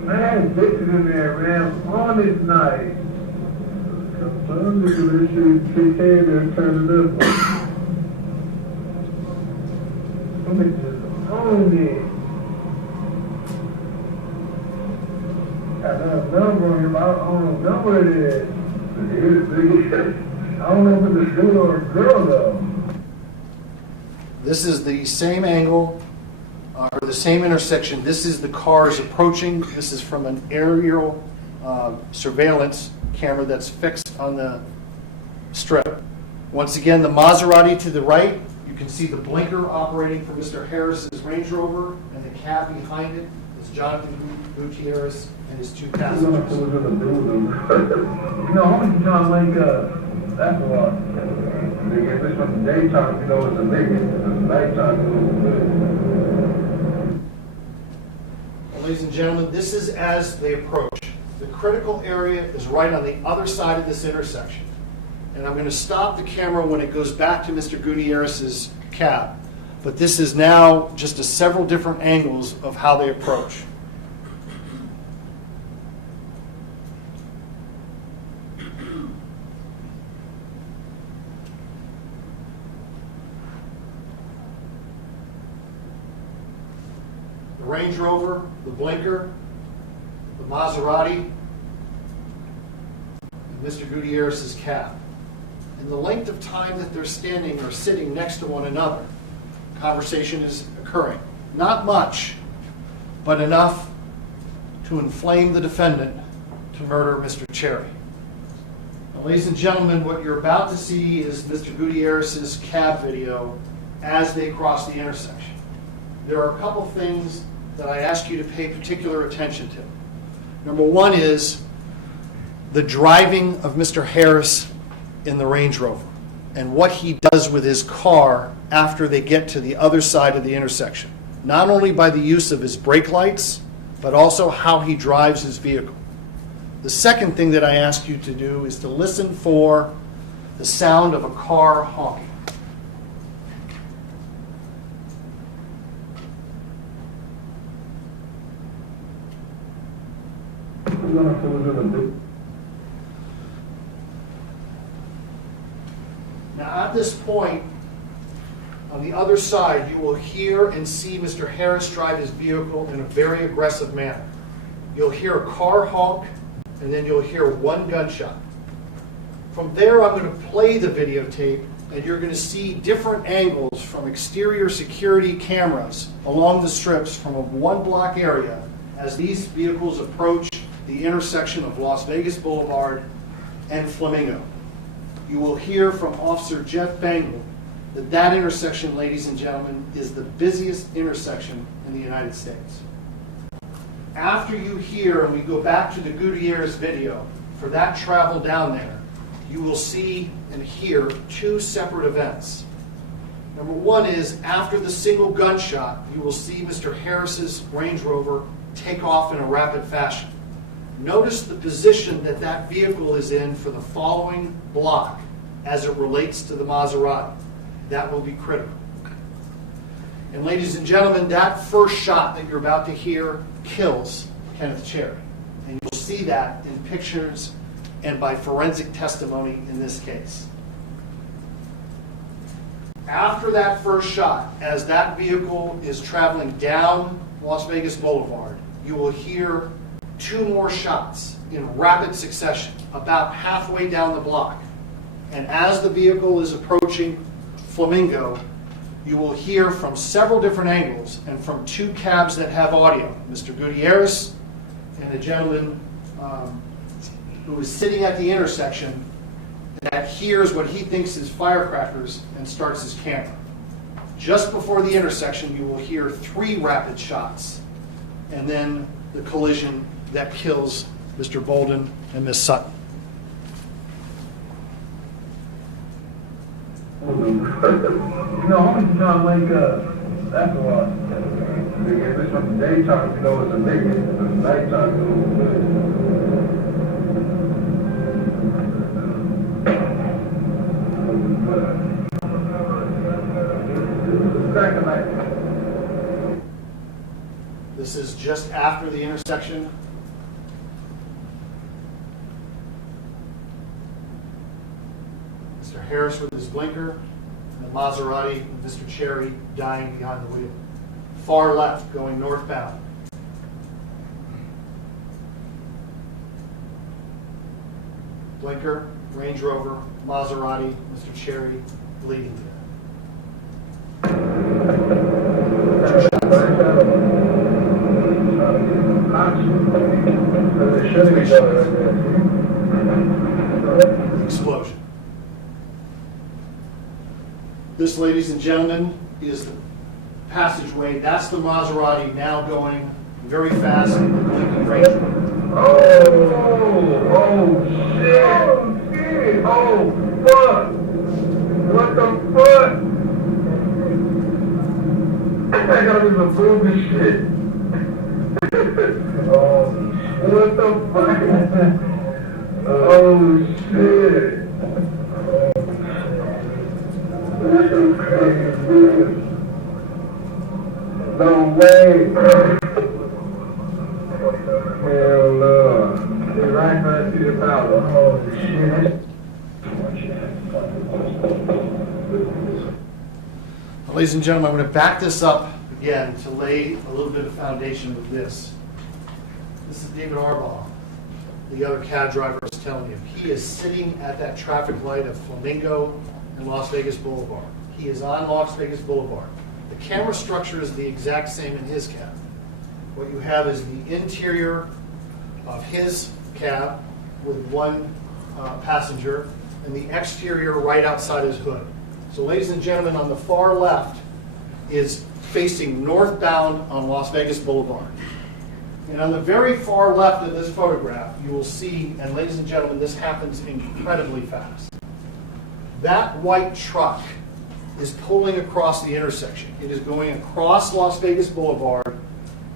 Man, bitches in there, man, on this night. Some nigga should take there and turn it up. Some niggas on it. Got a number on him, I don't know what number it is. I don't know if it's a dude or a girl though. This is the same angle, or the same intersection. This is the cars approaching. This is from an aerial surveillance camera that's fixed on the strip. Once again, the Maserati to the right, you can see the blinker operating for Mr. Harris's Range Rover, and the cab behind it is Jonathan Gutierrez and his two I'm gonna passengers. put it in the building. You know, how many times like that's what they get this from the daytime, you know, it's a nigga. It's nighttime, you know, it's Ladies and gentlemen, this is as they approach. The critical area is right on the other side of this intersection. And I'm going to stop the camera when it goes back to Mr. Gutierrez's cab. But this is now just several different angles of how they approach. The Range Rover, the blinker, the Maserati, and Mr. Gutierrez's cab. In the length of time that they're standing or sitting next to one another, conversation is occurring. Not much, but enough to inflame the defendant to murder Mr. Cherry. Now, ladies and gentlemen, what you're about to see is Mr. Gutierrez's cab video as they cross the intersection. There are a couple things that I ask you to pay particular attention to. Number one is the driving of Mr. Harris in the Range Rover and what he does with his car after they get to the other side of the intersection. Not only by the use of his brake lights, but also how he drives his vehicle. The second thing that I ask you to do is to listen for the sound of a car honking. I'm gonna put it in the building. Now, at this point, on the other side, you will hear and see Mr. Harris drive his vehicle in a very aggressive manner. You'll hear a car honk, and then you'll hear one gunshot. From there, I'm going to play the videotape, and you're going to see different angles from exterior security cameras along the strips from a one-block area as these vehicles approach the intersection of Las Vegas Boulevard and Flamingo. You will hear from Officer Jeff Bangle that that intersection, ladies and gentlemen, is the busiest intersection in the United States. After you hear, and we go back to the Gutierrez video, for that travel down there, you will see and hear two separate events. Number one is after the single gunshot, you will see Mr. Harris's Range Rover take off in a rapid fashion. Notice the position that that vehicle is in for the following block as it relates to the Maserati. That will be critical. And ladies and gentlemen, that first shot that you're about to hear kills Kenneth Cherry. And you'll see that in pictures and by forensic testimony in this case. After that first shot, as that vehicle is traveling down Las Vegas Boulevard, you will hear two more shots in rapid succession, about halfway down the block. And as the vehicle is approaching Flamingo, you will hear from several different angles and from two cabs that have audio, Mr. Gutierrez and a gentleman who is sitting at the intersection that hears what he thinks is firecrackers and starts his camera. Just before the intersection, you will hear three rapid shots and then the collision that kills Mr. Bolden and Miss Sutton. You know, how many times like that's what they get this from the daytime, you know, it's a nigga. It's nighttime, you know, This is just after the intersection. Mr. Harris with his blinker, and the Maserati with Mr. Cherry dying behind the wheel. Far left, going northbound. Blinker, Range Rover, Maserati, Mr. Cherry bleeding to death. Explosion. This, ladies and gentlemen, is the passageway. That's the Maserati now going very fast in the blinking range. Oh, shit. Oh, fuck. What the fuck? I gotta be some movie shit. Oh, what the fuck? Oh, shit. No way. Hell no. They're right back to the power. Oh, shit. Ladies and gentlemen, I'm going to back this up again to lay a little bit of foundation with this. This is David Arbaugh, the other cab driver I was telling you. He is sitting at that traffic light of Flamingo and Las Vegas Boulevard. He is on Las Vegas Boulevard. The camera structure is the exact same in his cab. What you have is the interior of his cab with one passenger and the exterior right outside his hood. So ladies and gentlemen, on the far left is facing northbound on Las Vegas Boulevard. And on the very far left of this photograph, you will see, and ladies and gentlemen, this happens incredibly fast. That white truck is pulling across the intersection. It is going across Las Vegas Boulevard,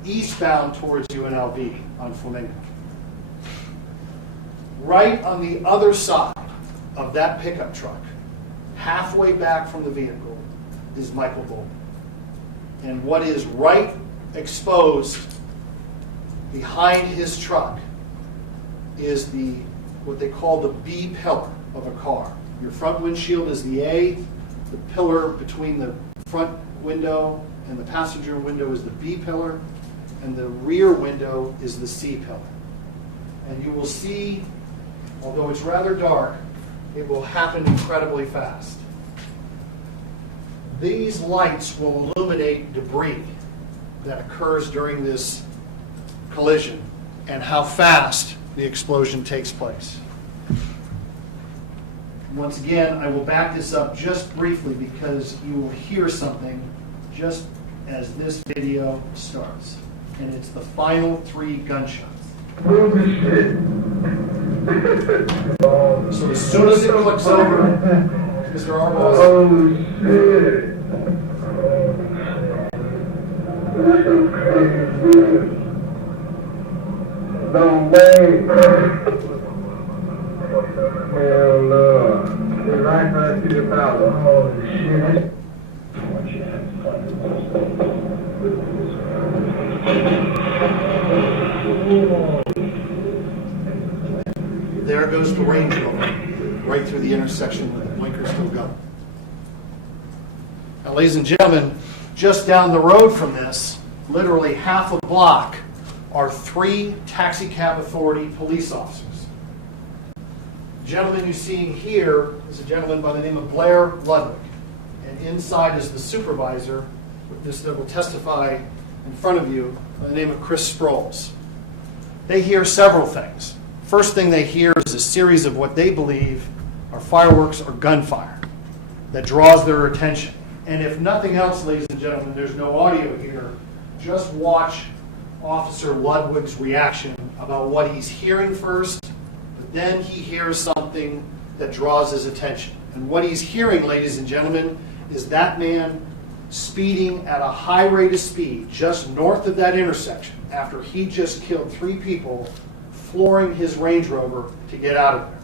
eastbound towards UNLV on Flamingo. Right on the other side of that pickup truck, halfway back from the vehicle, is Michael Bolton. And what is right exposed behind his truck is what they call the B pillar of a car. Your front windshield is the A, the pillar between the front window and the passenger window is the B pillar, and the rear window is the C pillar. And you will see, although it's rather dark, it will happen incredibly fast. These lights will illuminate debris that occurs during this collision and how fast the explosion takes place. Once again, I will back this up just briefly because you will hear something just as this video starts. And it's the final 3 gunshots. Movie shit. So as soon as it clicks over, Mr. Arbaugh. Oh, shit. No way. Hell no. They're right back to the power. Oh, shit. There goes the Range Rover, right through the intersection with the blinker still going. Now, ladies and gentlemen, just down the road from this, literally half a block, are 3 taxi cab authority police officers. The gentleman you're seeing here is a gentleman by the name of Blair Ludwig, and inside is the supervisor that will testify in front of you by the name of Chris Sproles. They hear several things. First thing they hear is a series of what they believe are fireworks or gunfire that draws their attention. And if nothing else, ladies and gentlemen, there's no audio here, just watch Officer Ludwig's reaction about what he's hearing first, but then he hears something that draws his attention. And what he's hearing, ladies and gentlemen, is that man speeding at a high rate of speed just north of that intersection after he just killed 3 people, flooring his Range Rover to get out of there.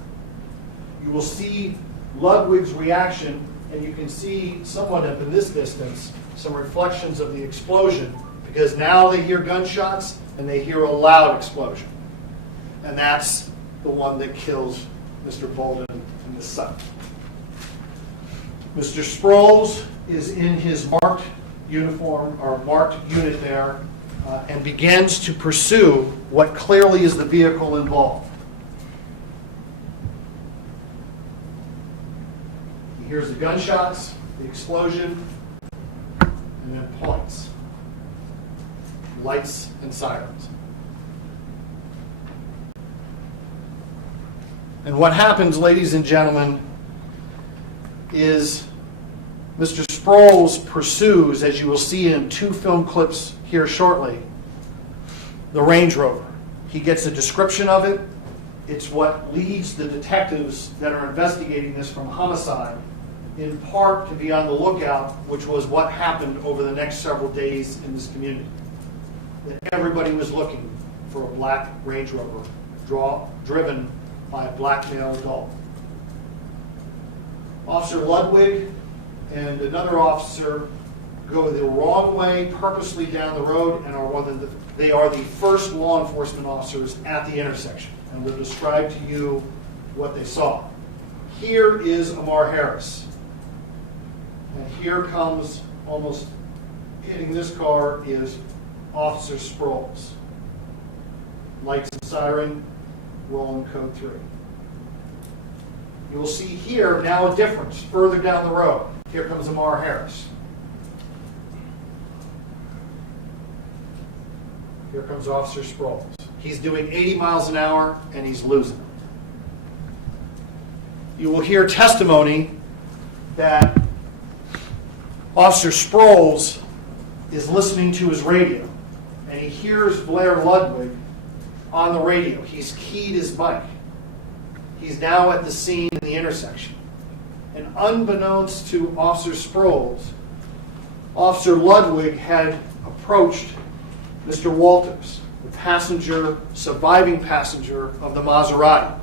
You will see Ludwig's reaction, and you can see somewhat up in this distance some reflections of the explosion, because now they hear gunshots and they hear a loud explosion. And that's the one that kills Mr. Bolden and his son. Mr. Sproles is in his marked uniform, or marked unit there, and begins to pursue what clearly is the vehicle involved. He hears the gunshots, the explosion, and then points. Lights and sirens. And what happens, ladies and gentlemen, is Mr. Sproles pursues, as you will see in 2 film clips here shortly, the Range Rover. He gets a description of it. It's what leads the detectives that are investigating this from homicide, in part to be on the lookout, which was what happened over the next several days in this community. That everybody was looking for a black Range Rover driven by a black male adult. Officer Ludwig and another officer go the wrong way purposely down the road and they are the first law enforcement officers at the intersection, and will describe to you what they saw. Here is Ammar Harris, and here comes, almost hitting this car, is Officer Sproles. Lights and siren, rolling code 3. You will see here now a difference further down the road. Here comes Ammar Harris. Here comes Officer Sproles. He's doing 80 miles an hour and he's losing it. You will hear testimony that Officer Sproles is listening to his radio and he hears Blair Ludwig on the radio. He's keyed his bike. He's now at the scene in the intersection. And unbeknownst to Officer Sproles, Officer Ludwig had approached Mr. Walters, the surviving passenger of the Maserati.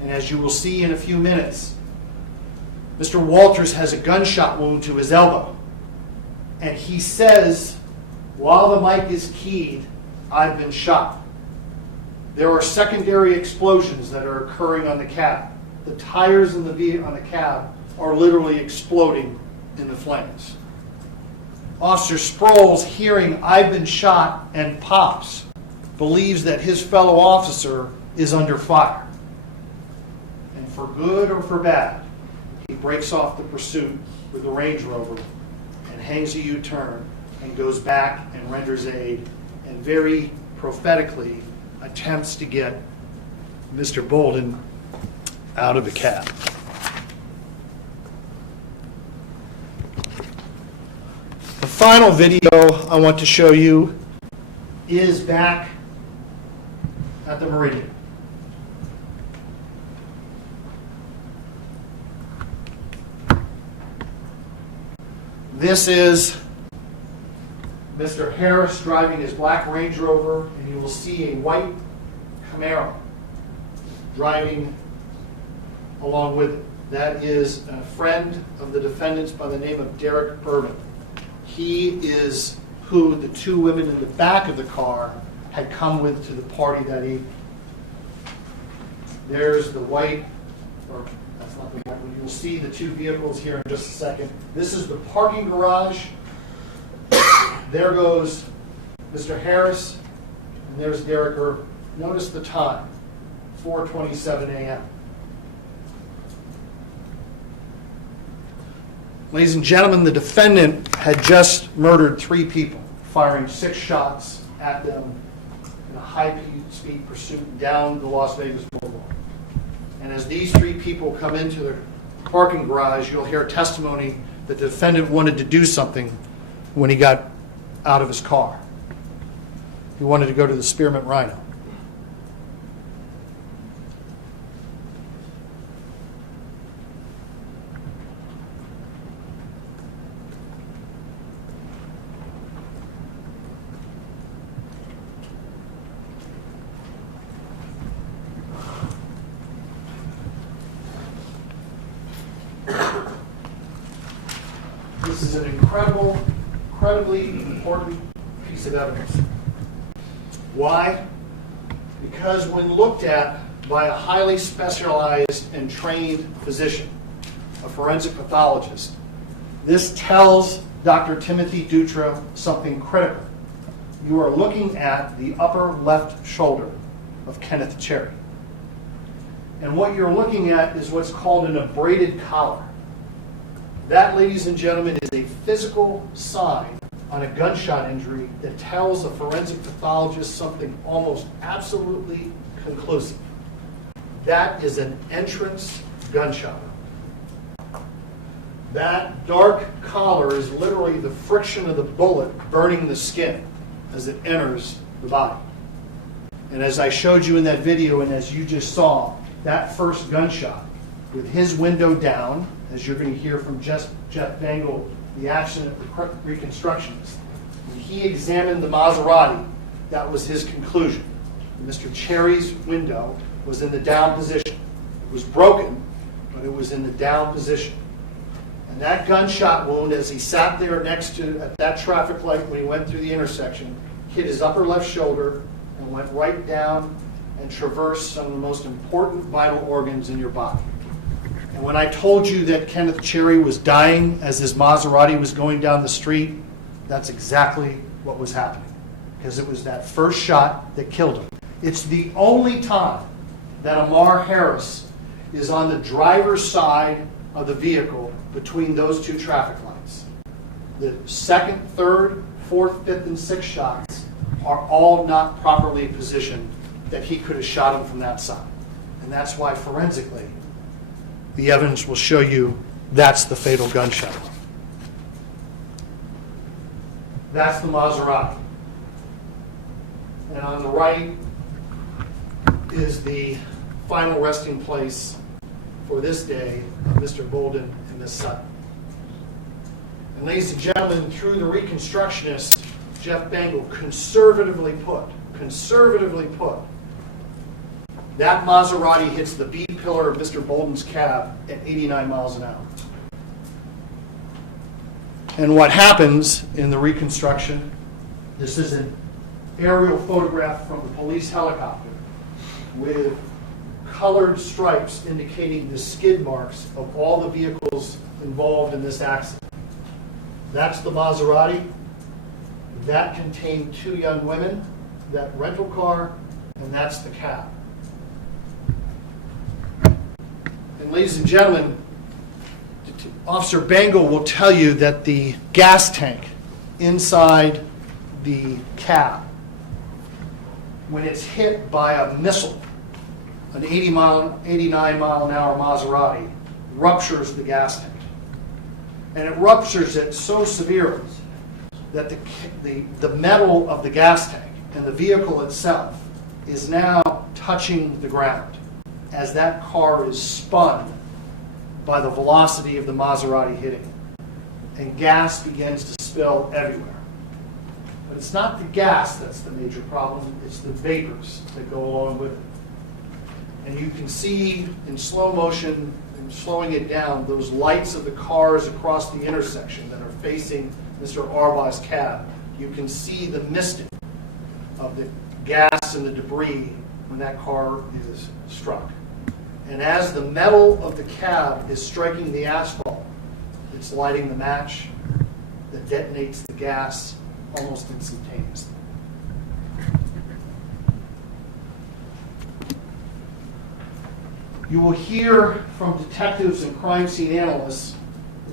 And as you will see in a few minutes, Mr. Walters has a gunshot wound to his elbow. And he says, while the mic is keyed, "I've been shot." There are secondary explosions that are occurring on the cab. The tires on the cab are literally exploding in the flames. Officer Sproles, hearing "I've been shot" and pops, believes that his fellow officer is under fire. And for good or for bad, he breaks off the pursuit with the Range Rover and hangs a U-turn and goes back and renders aid and very prophetically attempts to get Mr. Bolden out of the cab. The final video I want to show you is back at the Meridian. This is Mr. Harris driving his black Range Rover, and you will see a white Camaro driving along with it. That is a friend of the defendant's by the name of Derek Irvin. He is who the 2 women in the back of the car had come with to the party that evening. There's the white, or that's not the white one. You'll see the 2 vehicles here in just a second. This is the parking garage. There goes Mr. Harris, and there's Derek Irvin. Notice the time, 4:27 a.m. Ladies and gentlemen, the defendant had just murdered 3 people, firing 6 shots at them in a high-speed pursuit down the Las Vegas Boulevard. And as these 3 people come into the parking garage, you'll hear testimony that the defendant wanted to do something when he got out of his car. He wanted to go to the Spearmint Rhino. This is an incredibly important piece of evidence. Why? Because when looked at by a highly specialized and trained physician, a forensic pathologist, this tells Dr. Timothy Dutra something critical. You are looking at the upper left shoulder of Kenneth Cherry. And what you're looking at is what's called an abraded collar. That, ladies and gentlemen, is a physical sign on a gunshot injury that tells a forensic pathologist something almost absolutely conclusive. That is an entrance gunshot. That dark collar is literally the friction of the bullet burning the skin as it enters the body. And as I showed you in that video, and as you just saw, that first gunshot with his window down, as you're going to hear from Jeff Dangle, the accident reconstructionist, when he examined the Maserati, that was his conclusion. Mr. Cherry's window was in the down position. It was broken, but it was in the down position. And that gunshot wound, as he sat there next to at that traffic light when he went through the intersection, hit his upper left shoulder and went right down and traversed some of the most important vital organs in your body. And when I told you that Kenneth Cherry was dying as his Maserati was going down the street, that's exactly what was happening, because it was that first shot that killed him. It's the only time that Ammar Harris is on the driver's side of the vehicle between those two traffic lights. The second, third, fourth, fifth, and sixth shots are all not properly positioned that he could have shot him from that side. And that's why forensically, the evidence will show you that's the fatal gunshot. That's the Maserati. And on the right is the final resting place for this day of Mr. Bolden and Miss Sutton. And ladies and gentlemen, through the reconstructionist, Jeff Dangle conservatively put, that Maserati hits the B pillar of Mr. Bolden's cab at 89 miles an hour. And what happens in the reconstruction, this is an aerial photograph from the police helicopter with colored stripes indicating the skid marks of all the vehicles involved in this accident. That's the Maserati. That contained two young women, that rental car, and that's the cab. And ladies and gentlemen, Officer Bangle will tell you that the gas tank inside the cab, when it's hit by a missile, an 89 mile an hour Maserati, ruptures the gas tank. And it ruptures it so severely that the metal of the gas tank and the vehicle itself is now touching the ground as that car is spun by the velocity of the Maserati hitting it. And gas begins to spill everywhere. But it's not the gas that's the major problem, it's the vapors that go along with it. And you can see in slow motion, and slowing it down, those lights of the cars across the intersection that are facing Mr. Arbaugh's cab. You can see the misting of the gas and the debris when that car is struck. And as the metal of the cab is striking the asphalt, it's lighting the match that detonates the gas almost instantaneously. You will hear from detectives and crime scene analysts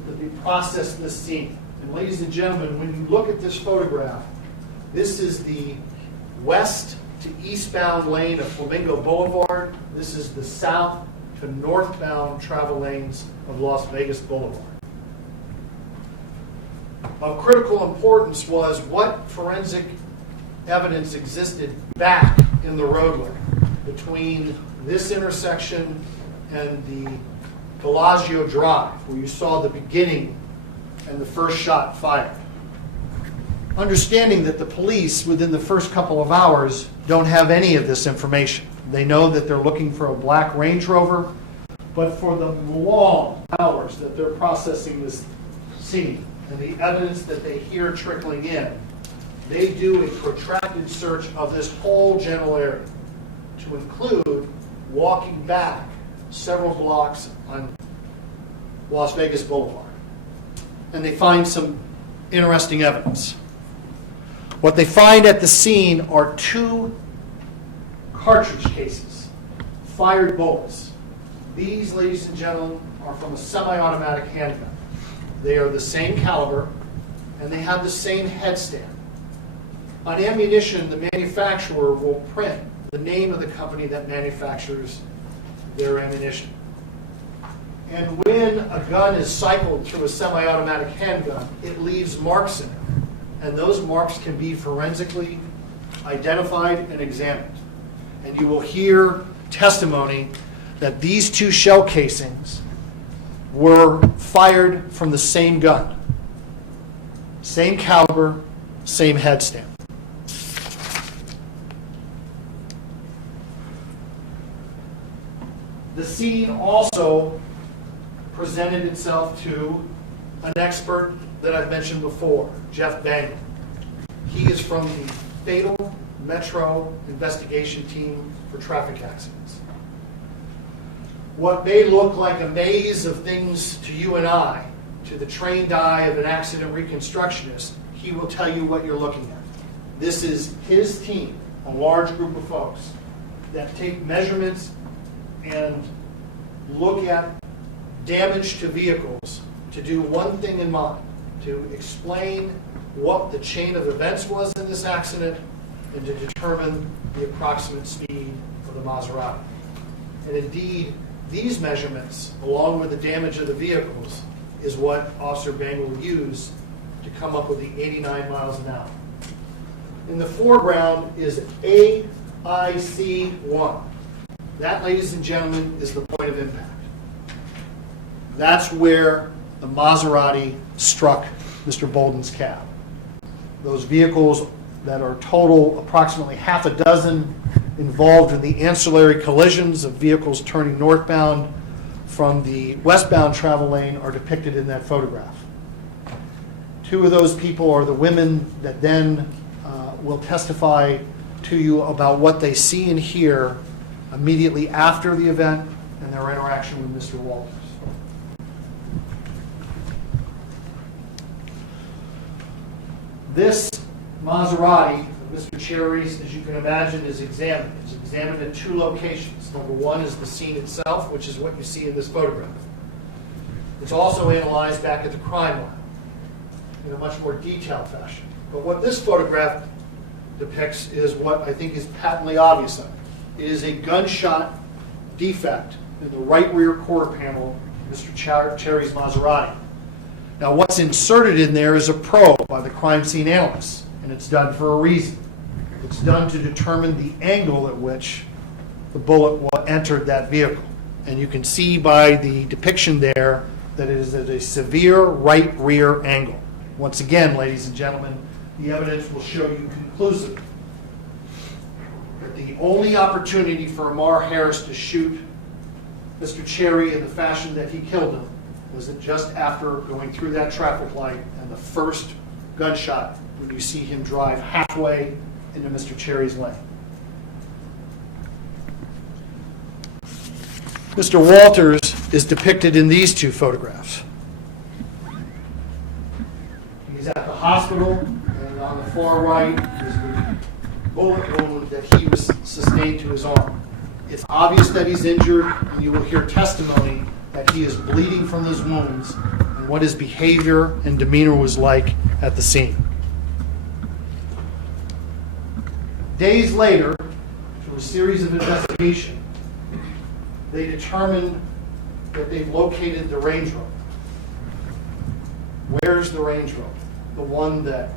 that they processed this scene. And ladies and gentlemen, when you look at this photograph, this is the west to eastbound lane of Flamingo Boulevard. This is the south to northbound travel lanes of Las Vegas Boulevard. Of critical importance was what forensic evidence existed back in the roadway between this intersection and the Bellagio Drive, where you saw the beginning and the first shot fired. Understanding that the police, within the first couple of hours, don't have any of this information. They know that they're looking for a black Range Rover, but for the long hours that they're processing this scene and the evidence that they hear trickling in, they do a protracted search of this whole general area to include walking back several blocks on Las Vegas Boulevard. And they find some interesting evidence. What they find at the scene are two cartridge cases, fired bullets. These, ladies and gentlemen, are from a semi-automatic handgun. They are the same caliber, and they have the same headstand. On ammunition, the manufacturer will print the name of the company that manufactures their ammunition. And when a gun is cycled through a semi-automatic handgun, it leaves marks in it. And those marks can be forensically identified and examined. And you will hear testimony that these two shell casings were fired from the same gun. Same caliber, same head stamp. The scene also presented itself to an expert that I've mentioned before, Jeff Bangle. He is from the Fatal Metro Investigation Team for Traffic Accidents. What may look like a maze of things to you and I, to the trained eye of an accident reconstructionist, he will tell you what you're looking at. This is his team, a large group of folks that take measurements and look at damage to vehicles to do one thing in mind, to explain what the chain of events was in this accident and to determine the approximate speed of the Maserati. And indeed, these measurements, along with the damage of the vehicles, is what Officer Bangle used to come up with the 89 miles an hour. In the foreground is AIC-1. That, ladies and gentlemen, is the point of impact. That's where the Maserati struck Mr. Bolden's cab. Those vehicles that are total approximately half a dozen involved in the ancillary collisions of vehicles turning northbound from the westbound travel lane are depicted in that photograph. Two of those people are the women that then will testify to you about what they see and hear immediately after the event and their interaction with Mr. Walters. This Maserati, Mr. Cherry's, as you can imagine, is examined. It's examined at two locations. Number one is the scene itself, which is what you see in this photograph. It's also analyzed back at the crime lab in a much more detailed fashion. But what this photograph depicts is what I think is patently obvious of it. It is a gunshot defect in the right rear quarter panel of Mr. Cherry's Maserati. Now, what's inserted in there is a probe by the crime scene analyst, and it's done for a reason. It's done to determine the angle at which the bullet entered that vehicle. And you can see by the depiction there that it is at a severe right rear angle. Once again, ladies and gentlemen, the evidence will show you conclusively that the only opportunity for Ammar Harris to shoot Mr. Cherry in the fashion that he killed him was that just after going through that traffic light and the first gunshot when you see him drive halfway into Mr. Cherry's lane. Mr. Walters is depicted in these two photographs. He's at the hospital, and on the far right is the bullet wound that he was sustained to his arm. It's obvious that he's injured, and you will hear testimony that he is bleeding from those wounds and what his behavior and demeanor was like at the scene. Days later, through a series of investigation, they determined that they've located the Range Rover. Where's the Range Rover? The one that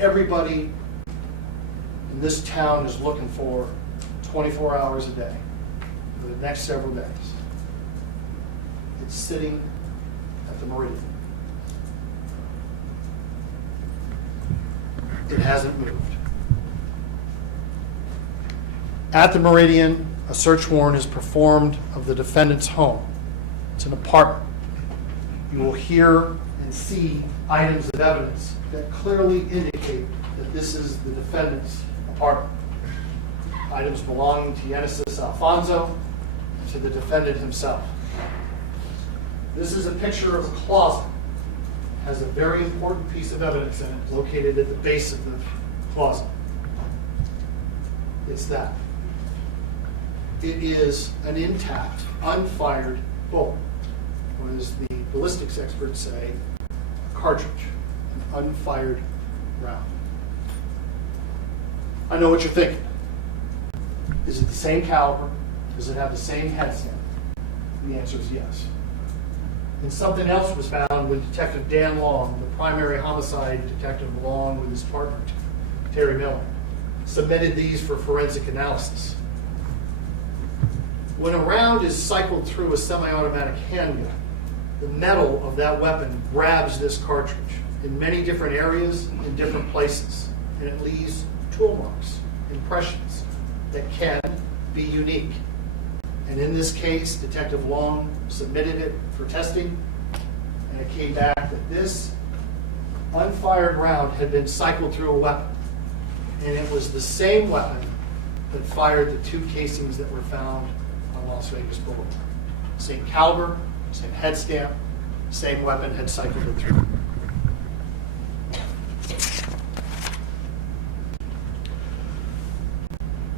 everybody in this town is looking for 24 hours a day for the next several days. It's sitting at the Meridian. It hasn't moved. At the Meridian, a search warrant is performed of the defendant's home. It's an apartment. You will hear and see items of evidence that clearly indicate that this is the defendant's apartment. Items belonging to Genesis Alfonso and to the defendant himself. This is a picture of a closet. It has a very important piece of evidence in it located at the base of the closet. It's that. It is an intact, unfired bullet, or as the ballistics experts say, a cartridge, an unfired round. I know what you're thinking. Is it the same caliber? Does it have the same head stamp? The answer is yes. And something else was found when Detective Dan Long, the primary homicide detective, along with his partner, Terry Miller, submitted these for forensic analysis. When a round is cycled through a semi-automatic handgun, the metal of that weapon grabs this cartridge in many different areas, in different places, and it leaves tool marks, impressions that can be unique. And in this case, Detective Long submitted it for testing, and it came back that this unfired round had been cycled through a weapon, and it was the same weapon that fired the 2 casings that were found on Las Vegas Boulevard. Same caliber, same head stamp, same weapon had cycled it through.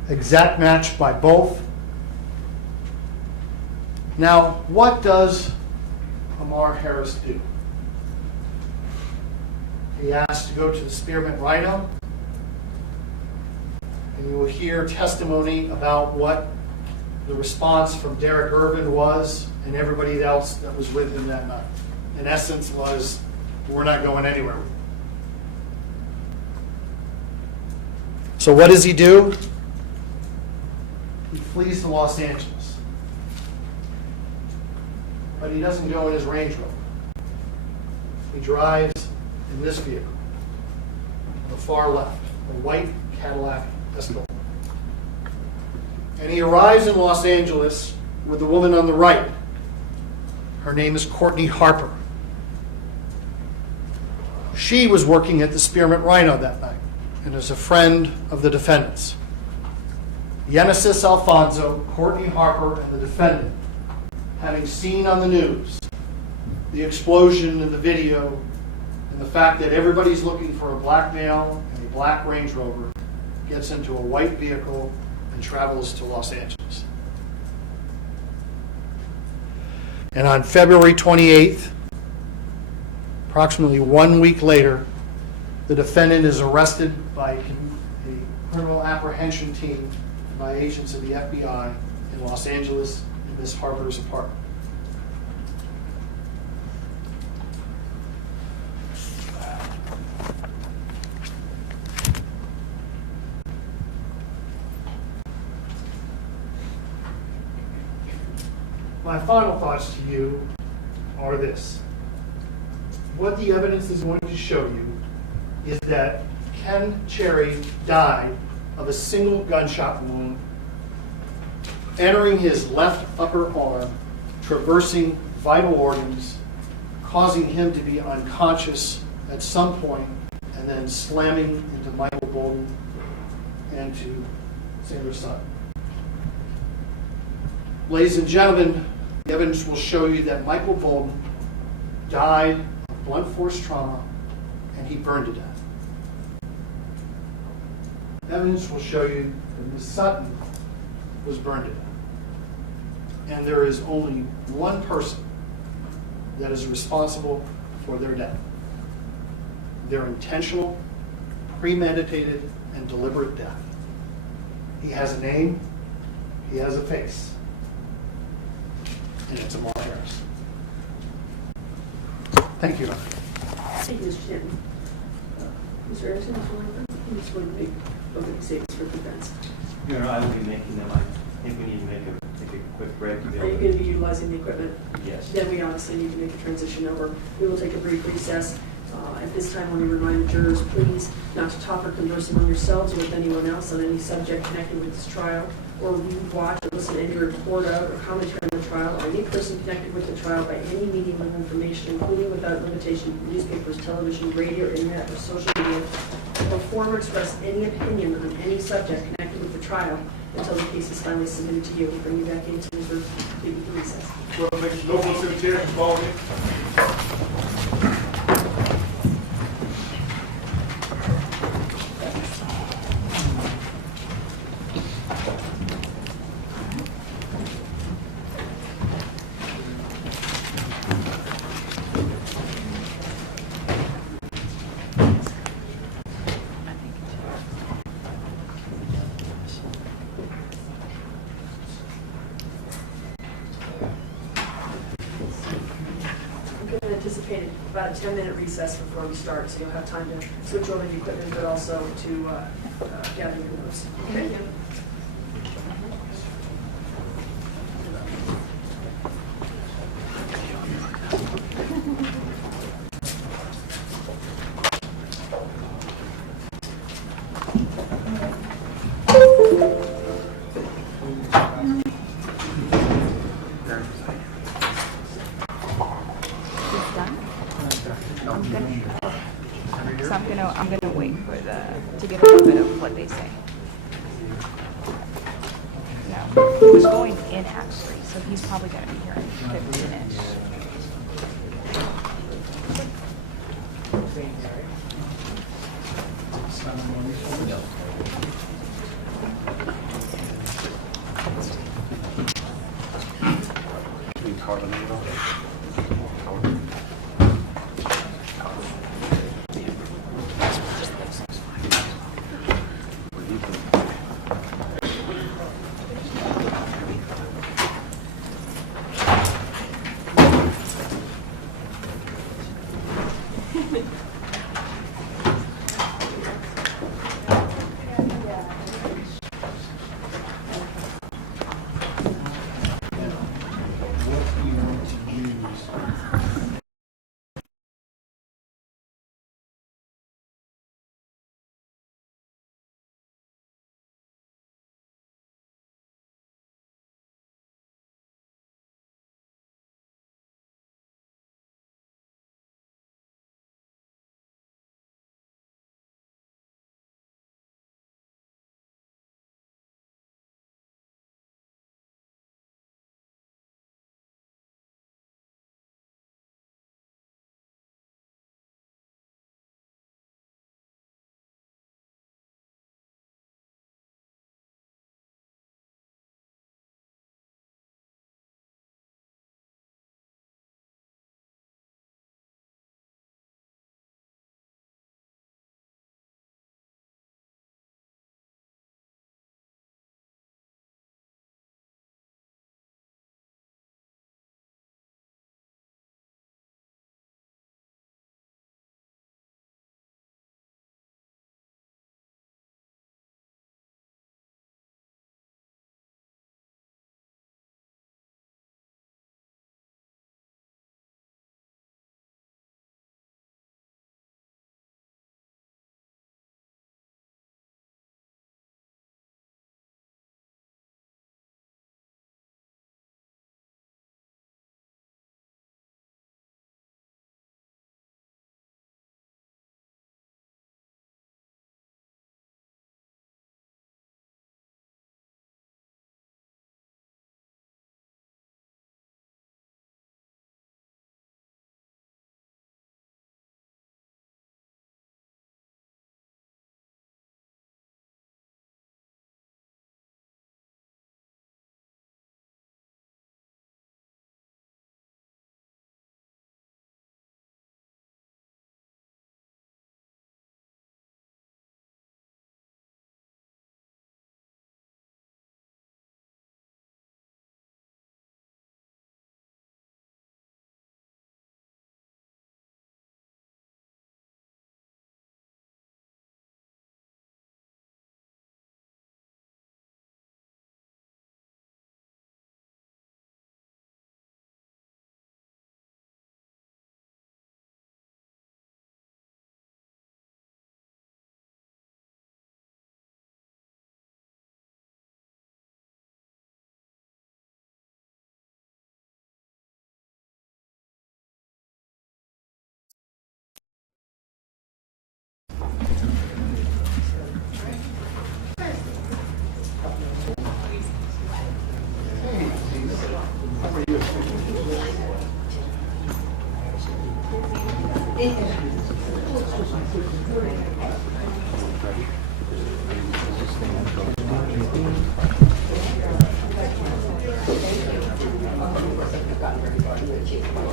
Exact match by both. Now, what does Ammar Harris do? He asked to go to the Spearmint Rhino, and you will hear testimony about what the response from Derek Irvin was and everybody else that was with him that night. In essence, was, we're not going anywhere with you. So what does he do? He flees to Los Angeles. But he doesn't go in his Range Rover. He drives in this vehicle, on the far left, a white Cadillac Escalade. And he arrives in Los Angeles with the woman on the right. Her name is Courtney Harper. She was working at the Spearmint Rhino that night and is a friend of the defendants. Genesis Alfonso, Courtney Harper, and the defendant, having seen on the news the explosion in the video and the fact that everybody's looking for a black male and a black Range Rover, gets into a white vehicle and travels to Los Angeles. And on February 28th, approximately 1 week later, the defendant is arrested by a criminal apprehension team by agents of the FBI in Los Angeles in Miss Harper's apartment. My final thoughts to you are this. What the evidence is going to show you is that Ken Cherry died of a single gunshot wound entering his left upper arm, traversing vital organs, causing him to be unconscious at some point, and then slamming into Michael Bolden and to Sandra Sutton. Ladies and gentlemen, the evidence will show you that Michael Bolden died of blunt force trauma and he burned to death. Evidence will show you that Ms. Sutton was burned to death. And there is only one person that is responsible for their death. Their intentional, premeditated, and deliberate death. He has a name, he has a face, and it's Ammar Harris. Thank you, Your Honor. Thank you, Mr. Stanton. Mr. Anderson, Mr. Langford, you just want to make opening statements for defense. Your Honor, I will be making them. I think we need to take a quick break. To be Are you able going to be utilizing the equipment? Yes. Then we obviously need to make a transition over. We will take a brief recess. At this time, when we remind the jurors, please not to talk or converse among yourselves or with anyone else on any subject connected with this trial, or read, watch, or listen to any report of or commentary on the trial, or any person connected with the trial by any medium of information, including without limitation newspapers, television, radio, internet, or social media, or form or express any opinion on any subject connected with the trial until the case is finally submitted to you. We'll bring you back into the recess. Well, make no one sit here and follow me. anticipated about a 10-minute recess before we start, so you'll have time to switch over the equipment, but also to gather your notes. Okay? It's done? So I'm gonna wait for to get a little bit of what they say. No, he was going in actually, so he's probably gonna be here in 15 minutes.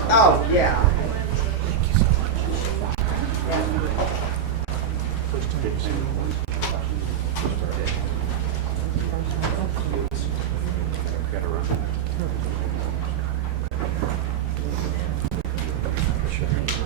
Oh, yeah. Sure.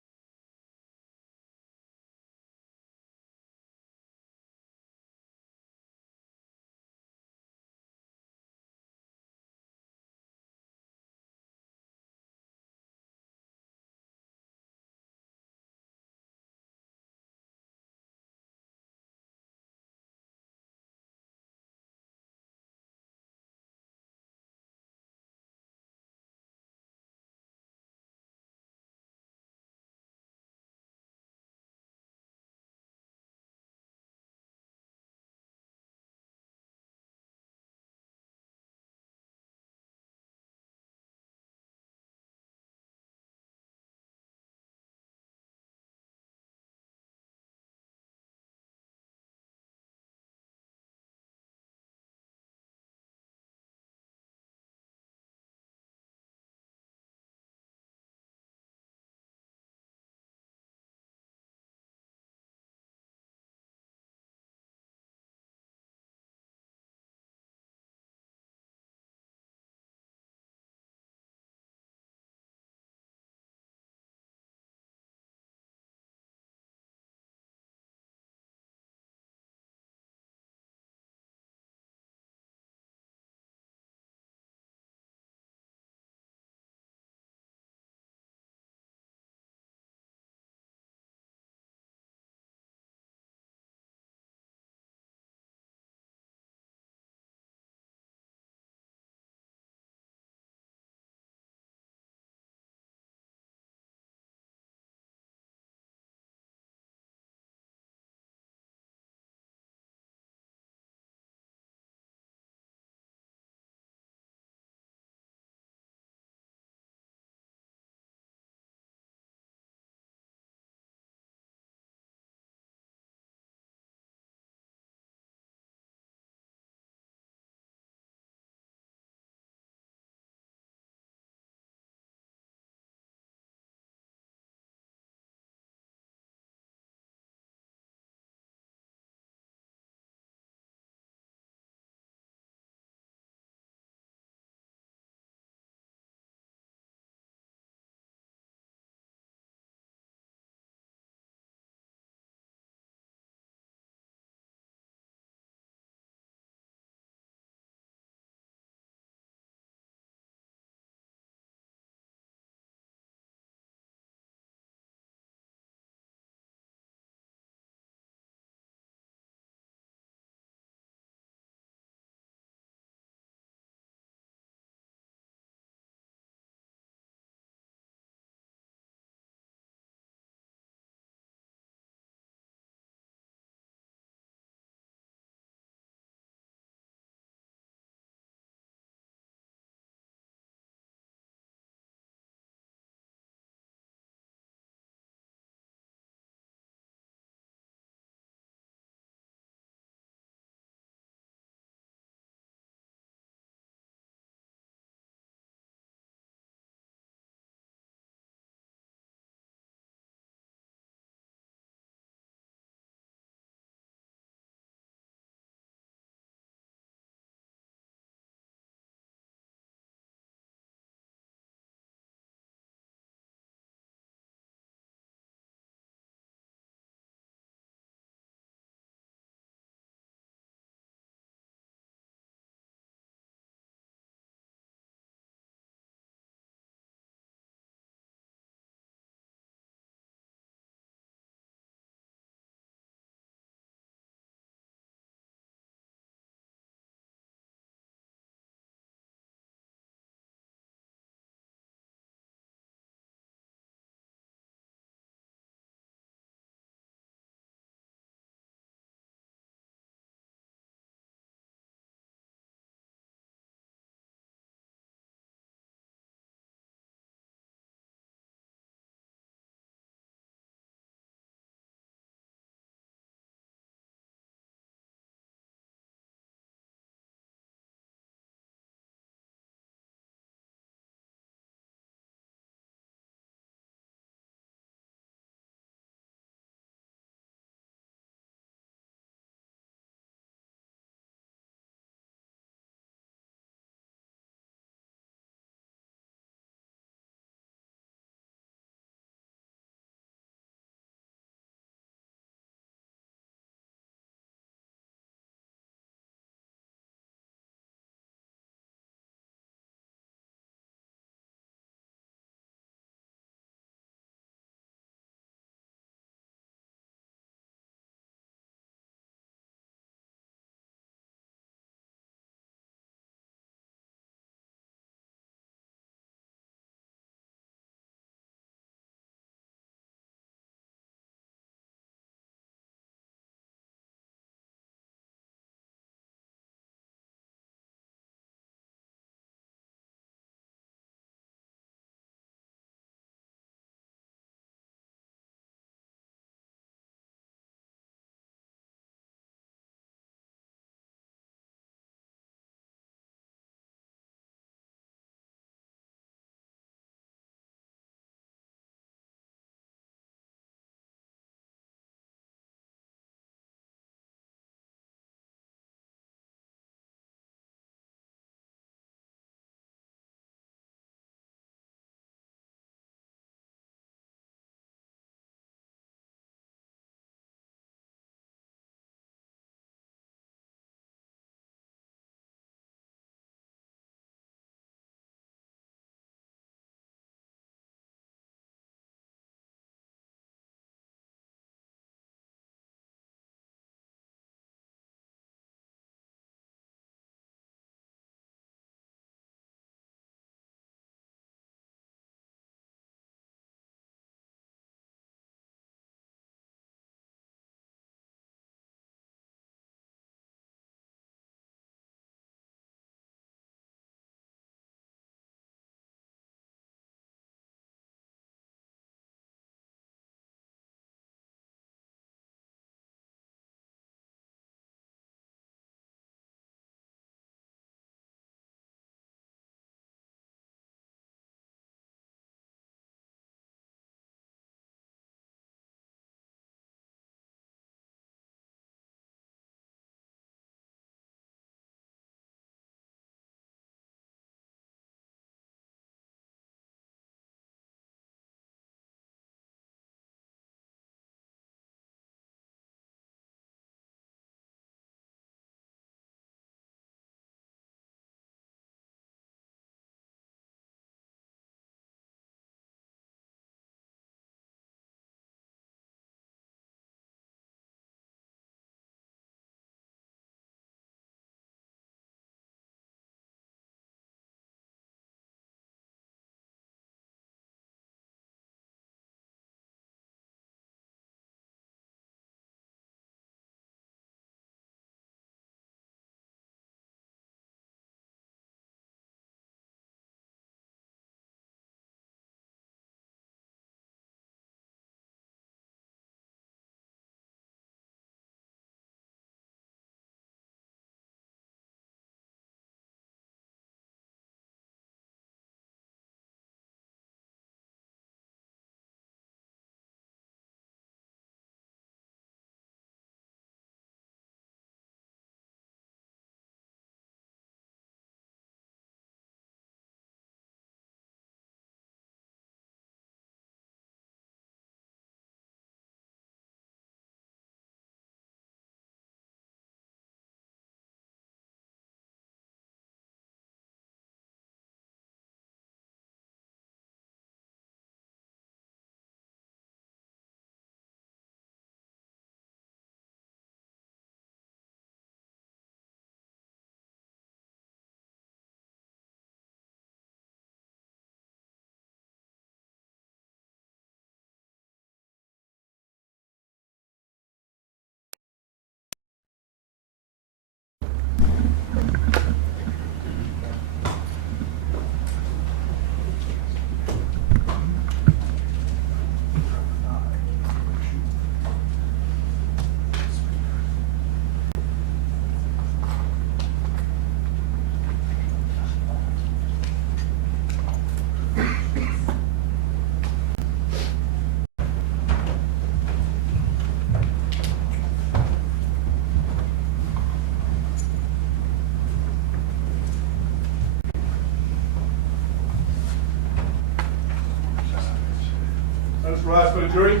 Let's rise for the jury.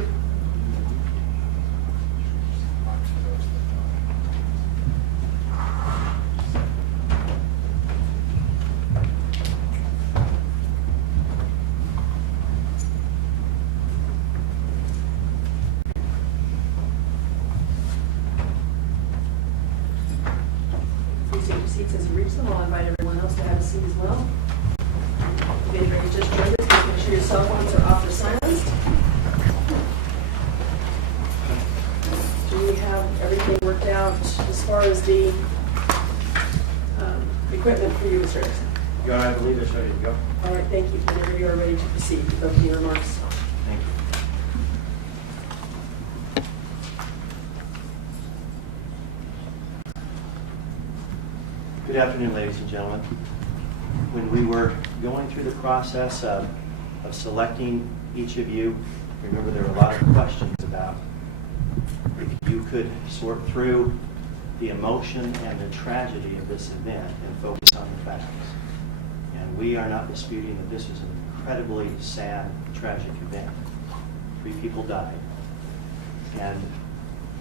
Please take your seats as you reach them. I'll invite everyone else to have a seat as well. If anybody just joined us, please make sure your cell phones are off or silenced. Do we have everything worked out as far as the equipment for you, Mr. Erickson? Your Honor, I believe it's ready to go. All right, thank you. Whenever you are ready to proceed with opening remarks. Thank you. Good afternoon, ladies and gentlemen. When we were going through the process of selecting each of you, remember there were a lot of questions about if you could sort through the emotion and the tragedy of this event and focus on the facts. And we are not disputing that this was an incredibly sad, tragic event. 3 people died. And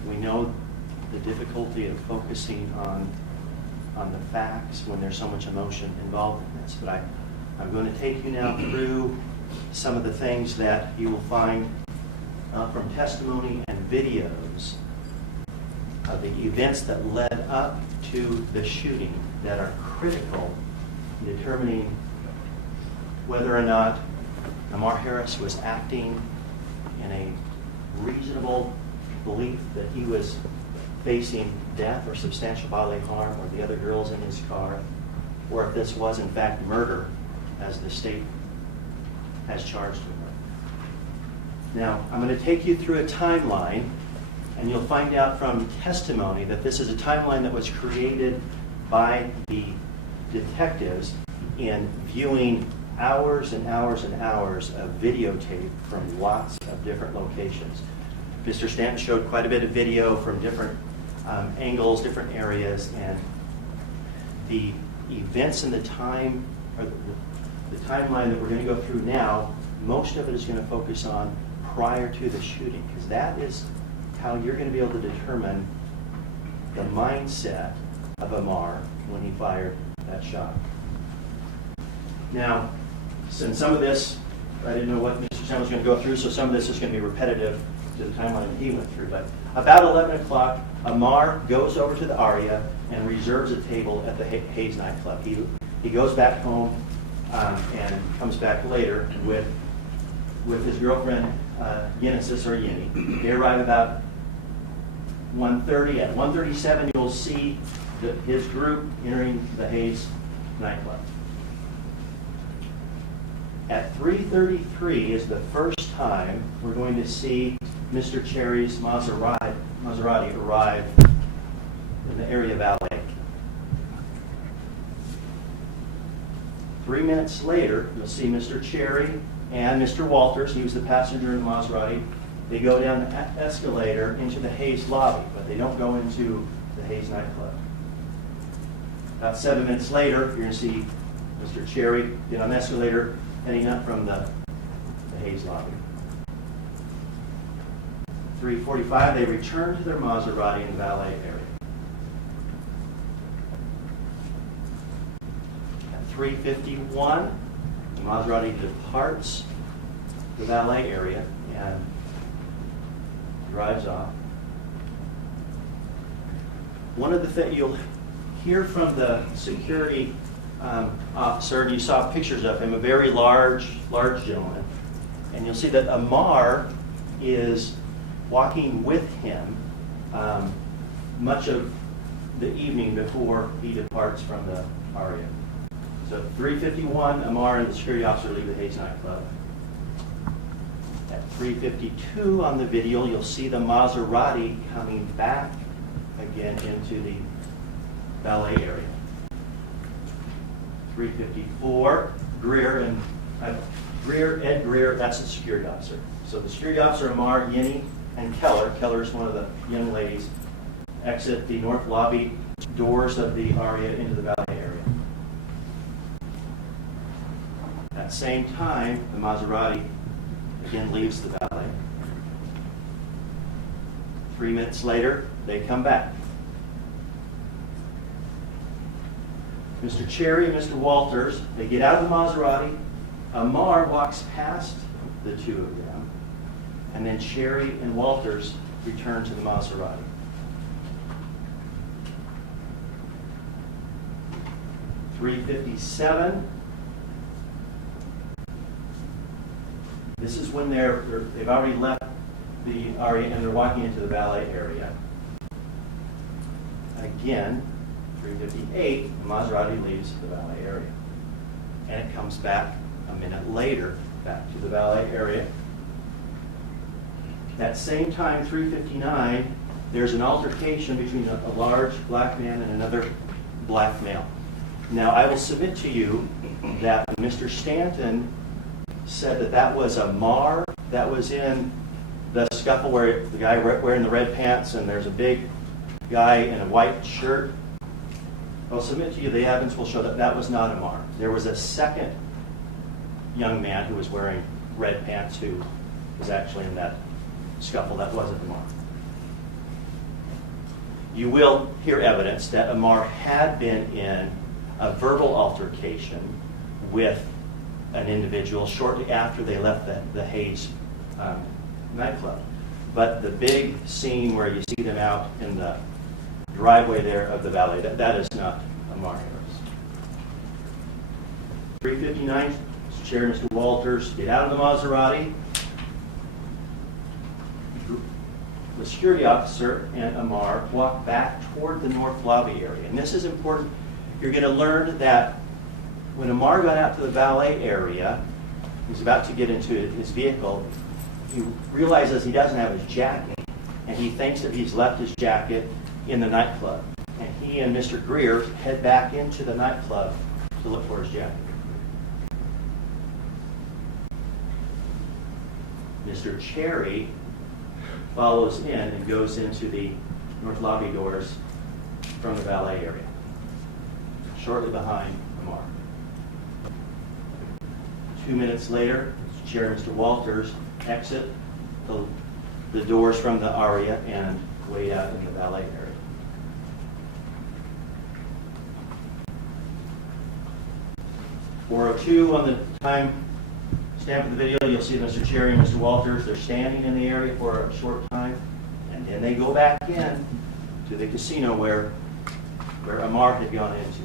we know the difficulty of focusing on the facts when there's so much emotion involved in this. But I'm going to take you now through some of the things that you will find from testimony and videos of the events that led up to the shooting that are critical in determining whether or not Ammar Harris was acting in a reasonable belief that he was facing death or substantial bodily harm, or the other girls in his car, or if this was in fact murder, as the state has charged him with. Now, I'm going to take you through a timeline, and you'll find out from testimony that this is a timeline that was created by the detectives in viewing hours and hours and hours of videotape from lots of different locations. Mr. Stanton showed quite a bit of video from different angles, different areas, and the events and the time, or the timeline that we're going to go through now, most of it is going to focus on prior to the shooting, because that is how you're going to be able to determine the mindset of Ammar when he fired that shot. Now, since some of this, I didn't know what Mr. Stanton was going to go through, so some of this is going to be repetitive to the timeline that he went through. But about 11 o'clock, Ammar goes over to the Aria and reserves a table at the Hayes nightclub. He goes back home and comes back later with his girlfriend, Genesis or Yeni. They arrive about 1:30. At 1:37, you'll see his group entering the Hayes nightclub. At 3:33 is the first time we're going to see Mr. Cherry's Maserati arrive in the area valet. 3 minutes later, you'll see Mr. Cherry and Mr. Walters, he was the passenger in the Maserati. They go down the escalator into the Hayes lobby, but they don't go into the Hayes nightclub. About 7 minutes later, you're going to see Mr. Cherry get on the escalator heading up from the Hayes lobby. 3:45, they return to their Maserati in the valet area. At 3:51, the Maserati departs the valet area and drives off. One of the things you'll hear from the security officer, and you saw pictures of him, a very large gentleman, and you'll see that Ammar is walking with him much of the evening before he departs from the Aria. So 3:51, Ammar and the security officer leave the Hayes nightclub. At 3:52 on the video, you'll see the Maserati coming back again into the valet area. 3:54, Ed Greer, that's the security officer. So the security officer, Ammar, Yeni, and Keller is one of the young ladies, exit the north lobby doors of the Aria into the valet area. At the same time, the Maserati again leaves the valet. 3 minutes later, they come back. Mr. Cherry and Mr. Walters, they get out of the Maserati. Ammar walks past the two of them, and then Cherry and Walters return to the Maserati. .357. This is when they've already left the area and they're walking into the valet area. Again, 3:58, the Maserati leaves the valet area. And it comes back a minute later, back to the valet area. That same time, 3:59, there's an altercation between a large black man and another black male. Now, I will submit to you that Mr. Stanton said that that was Ammar that was in the scuffle where the guy wearing the red pants and there's a big guy in a white shirt. I'll submit to you the evidence will show that that was not Ammar. There was a second young man who was wearing red pants who was actually in that scuffle. That wasn't Ammar. You will hear evidence that Ammar had been in a verbal altercation with an individual shortly after they left the Hayes nightclub. But the big scene where you see them out in the driveway there of the valet, that is not Ammar Harris. 3:59, Mr. Chair, Mr. Walters get out of the Maserati. The security officer and Ammar walk back toward the north lobby area. And this is important. You're going to learn that when Ammar got out to the valet area, he's about to get into his vehicle, he realizes he doesn't have his jacket, and he thinks that he's left his jacket in the nightclub. And he and Mr. Greer head back into the nightclub to look for his jacket. Mr. Cherry follows in and goes into the north lobby doors from the valet area, shortly behind Ammar. 2 minutes later, Mr. Chair and Mr. Walters exit the doors from the aria and wait out in the valet area. .402 on the time stamp of the video, you'll see Mr. Cherry and Mr. Walters, they're standing in the area for a short time, and then they go back in to the casino where Ammar had gone into.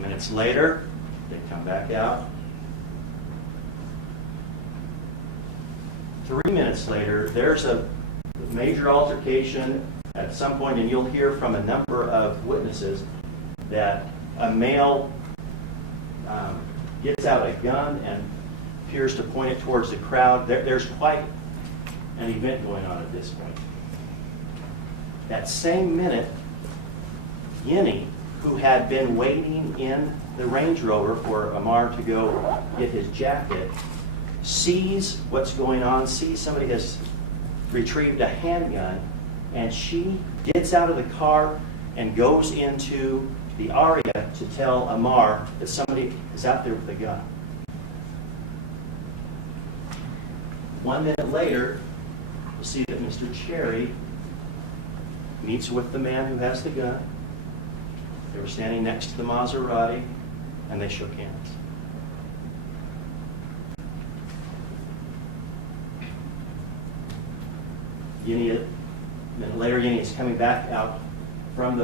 Minutes later, they come back out. 3 minutes later, there's a major altercation at some point, and you'll hear from a number of witnesses that a male gets out a gun and appears to point it towards the crowd. There's quite an event going on at this point. That same minute, Yenny, who had been waiting in the Range Rover for Ammar to go get his jacket, sees what's going on, sees somebody has retrieved a handgun, and she gets out of the car and goes into the aria to tell Ammar that somebody is out there with a gun. 1 minute later, you'll see that Mr. Cherry meets with the man who has the gun. They were standing next to the Maserati, and they shook hands. A minute later, Yenny is coming back out from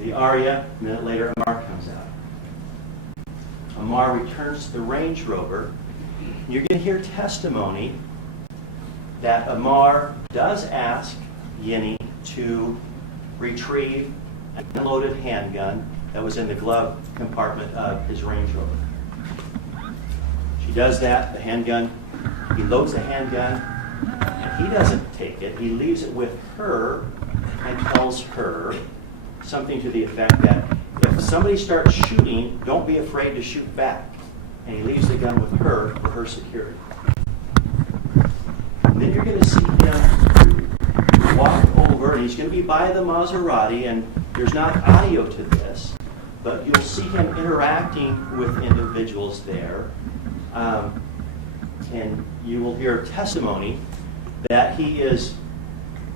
the aria. A minute later, Ammar comes out. Ammar returns to the Range Rover. You're going to hear testimony that Ammar does ask Yenny to retrieve an unloaded handgun that was in the glove compartment of his Range Rover. She does that, the handgun, he loads the handgun, and he doesn't take it, he leaves it with her and tells her something to the effect that if somebody starts shooting, don't be afraid to shoot back. And he leaves the gun with her for her security. And then you're going to see him walk over, and he's going to be by the Maserati, and there's not audio to this, but you'll see him interacting with individuals there. And you will hear testimony that he is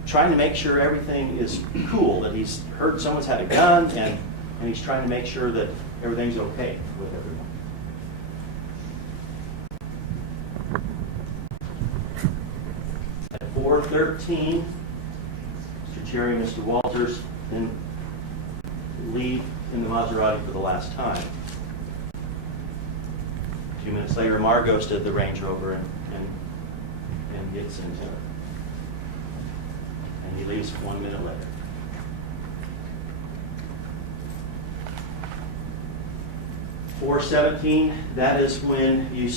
trying to make sure everything is cool, that he's heard someone's had a gun, and he's trying to make sure that everything's okay with everyone. At 4:13, Mr. Cherry and Mr. Walters then leave in the Maserati for the last time. A few minutes later, Ammar goes to the Range Rover and gets into it. And he leaves 1 minute later. .417, that is when you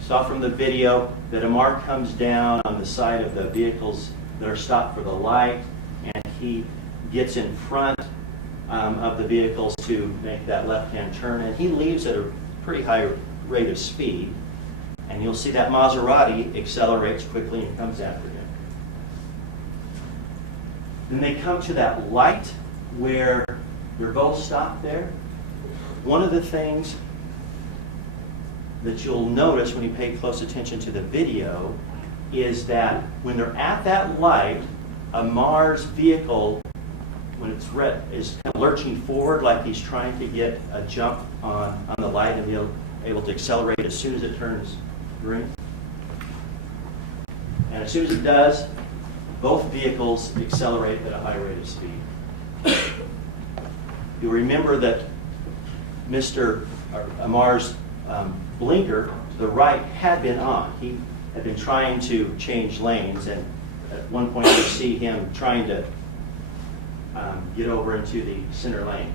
saw from the video that Ammar comes down on the side of the vehicles that are stopped for the light, and he gets in front of the vehicles to make that left-hand turn, and he leaves at a pretty high rate of speed. And you'll see that Maserati accelerates quickly and comes after him. Then they come to that light where they're both stopped there. One of the things that you'll notice when you pay close attention to the video is that when they're at that light, Ammar's vehicle, when it's red, is kind of lurching forward like he's trying to get a jump on the light and be able to accelerate as soon as it turns green. And as soon as it does, both vehicles accelerate at a high rate of speed. You'll remember that Mr. Ammar's blinker to the right had been on. He had been trying to change lanes, and at one point you see him trying to get over into the center lane.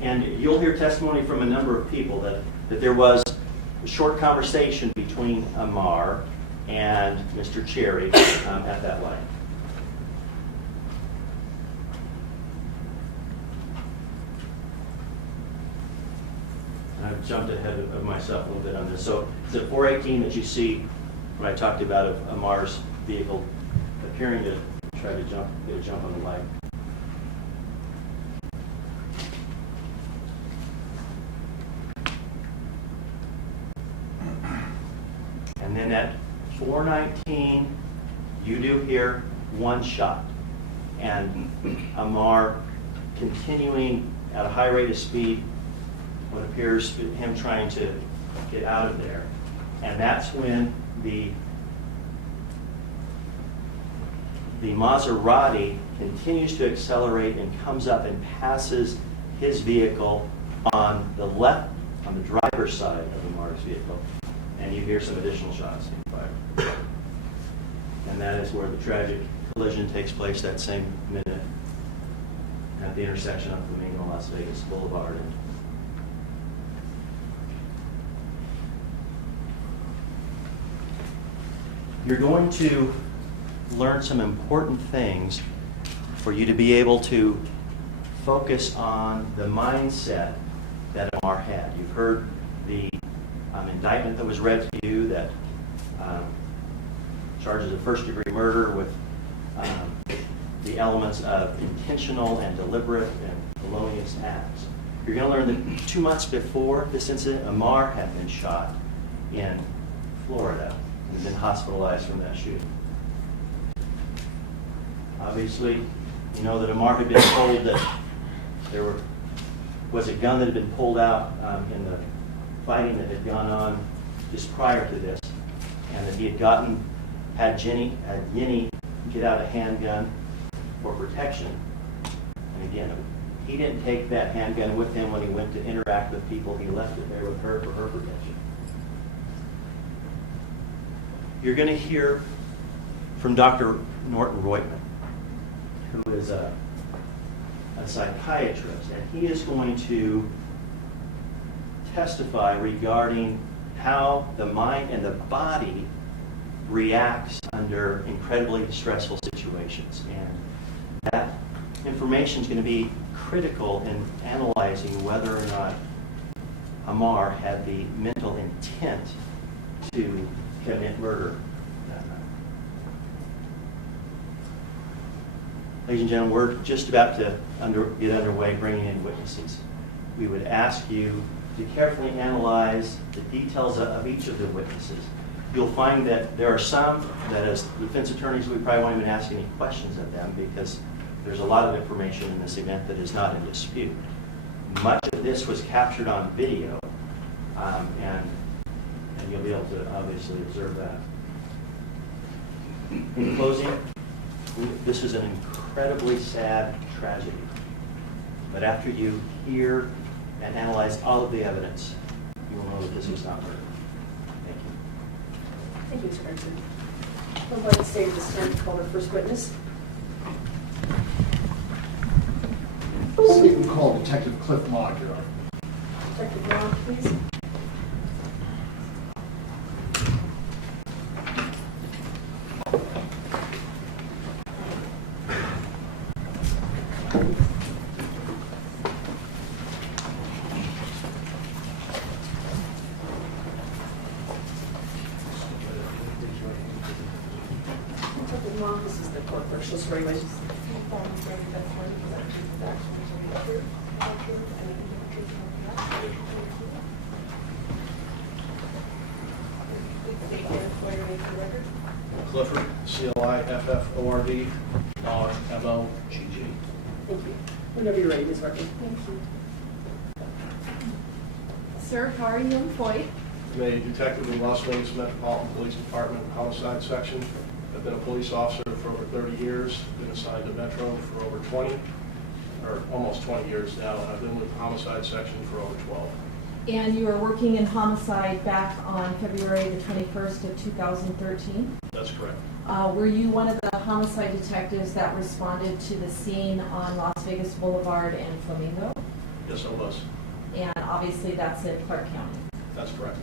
And you'll hear testimony from a number of people that there was a short conversation between Ammar and Mr. Cherry at that light. I've jumped ahead of myself a little bit on this. So it's at 4:18 that you see what I talked about of Ammar's vehicle appearing to try to get a jump on the light. And then at 4:19, you do hear one shot. And Ammar continuing at a high rate of speed, what appears to him trying to get out of there. And that's when the Maserati continues to accelerate and comes up and passes his vehicle on the left, on the driver's side of Ammar's vehicle. And you hear some additional shots being fired. And that is where the tragic collision takes place that same minute at the intersection of Flamingo and Las Vegas Boulevard. You're going to learn some important things for you to be able to focus on the mindset that Ammar had. You've heard the indictment that was read to you that charges of first-degree murder with the elements of intentional and deliberate and felonious acts. You're going to learn that 2 months before this incident, Ammar had been shot in Florida and been hospitalized from that shooting. Obviously, you know that Ammar had been told that there was a gun that had been pulled out in the fighting that had gone on just prior to this, and that he had had Yinny get out a handgun for protection. And again, he didn't take that handgun with him when he went to interact with people. He left it there with her for her protection. You're going to hear from Dr. Norton Reutman, who is a psychiatrist, and he is going to testify regarding how the mind and the body reacts under incredibly stressful situations. And that information is going to be critical in analyzing whether or not Ammar had the mental intent to commit murder that night. Ladies and gentlemen, we're just about to get underway bringing in witnesses. We would ask you to carefully analyze the details of each of the witnesses. You'll find that there are some that as defense attorneys we probably won't even ask any questions of them because there's a lot of information in this event that is not in dispute. Much of this was captured on video, and you'll be able to obviously observe that. In closing, this is an incredibly sad tragedy. But after you hear and analyze all of the evidence, you will know that this was not murder. Thank you. Thank you, Mr. Gregson. I'd like to say at this time to call the first witness. See if we can call Detective Cliff Mogg, Your Honor. Detective Brown, please. Detective Brown, this is the court clerk. She'll swear you in. Clifford, C-L-I-F-F-O-R-D, M-O-G-G. Thank you. Whenever you're ready, Ms. Rucker. Thank you. Sir, how are you employed? I'm a detective in Las Vegas Metropolitan Police Department Homicide Section. I've been a police officer for over 30 years, been assigned to Metro for over 20, or almost 20 years now, and I've been with the Homicide Section for over 12. And you were working in homicide back on February the 21st of 2013? That's correct. Were you one of the homicide detectives that responded to the scene on Las Vegas Boulevard and Flamingo? Yes, I was. And obviously that's in Clark County. That's correct.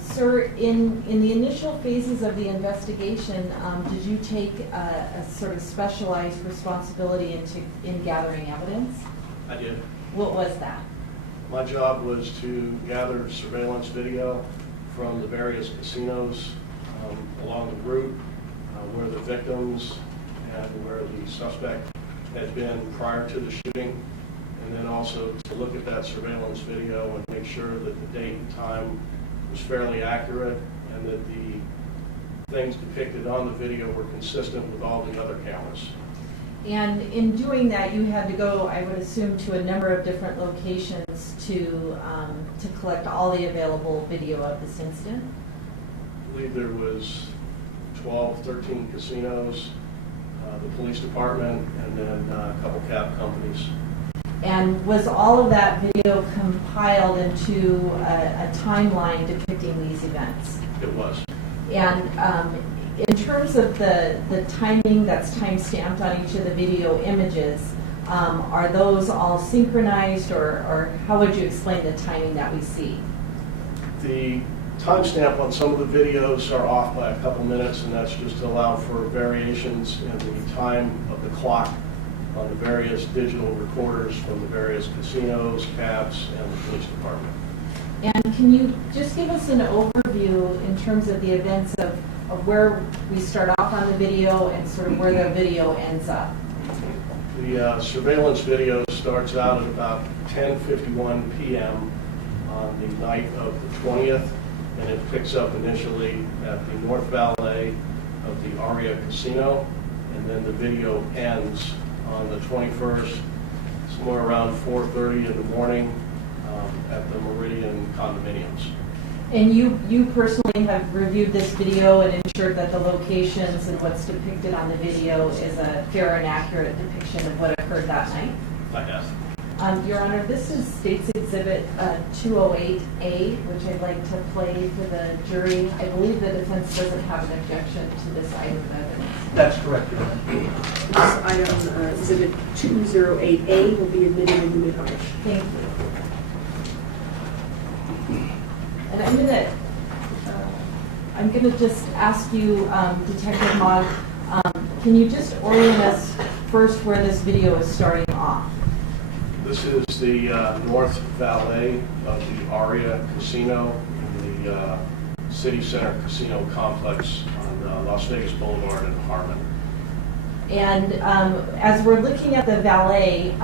Sir, in the initial phases of the investigation, did you take a sort of specialized responsibility in gathering evidence? I did. What was that? My job was to gather surveillance video from the various casinos along the route where the victims and where the suspect had been prior to the shooting, and then also to look at that surveillance video and make sure that the date and time was fairly accurate and that the things depicted on the video were consistent with all the other cameras. And in doing that, you had to go, I would assume, to a number of different locations to collect all the available video of this incident? I believe there was 12, 13 casinos, the police department, and then a couple cab companies. And was all of that video compiled into a timeline depicting these events? It was. And in terms of the timing that's time-stamped on each of the video images, are those all synchronized, or how would you explain the timing that we see? The timestamp on some of the videos are off by a couple minutes, and that's just to allow for variations in the time of the clock on the various digital recorders from the various casinos, cabs, and the police department. And can you just give us an overview in terms of the events of where we start off on the video and sort of where the video ends up? The surveillance video starts out at about 10:51 p.m. on the night of the 20th, and it picks up initially at the North Valet of the Aria Casino, and then the video ends on the 21st, somewhere around 4:30 in the morning at the Meridian condominiums. And you personally have reviewed this video and ensured that the locations and what's depicted on the video is a fair and accurate depiction of what occurred that night? I have. Your Honor, this is State's Exhibit 208A, which I'd like to play for the jury. I believe the defense doesn't have an objection to this item of evidence. That's correct, Your Honor. This item, Exhibit 208A, will be admitted into the charge. Thank you. And I'm gonna just ask you, Detective Mogg, can you just orient us first where this video is starting off? This is the North Valet of the Aria Casino in the City Center Casino Complex on Las Vegas Boulevard in Harmon. And as we're looking at the valet,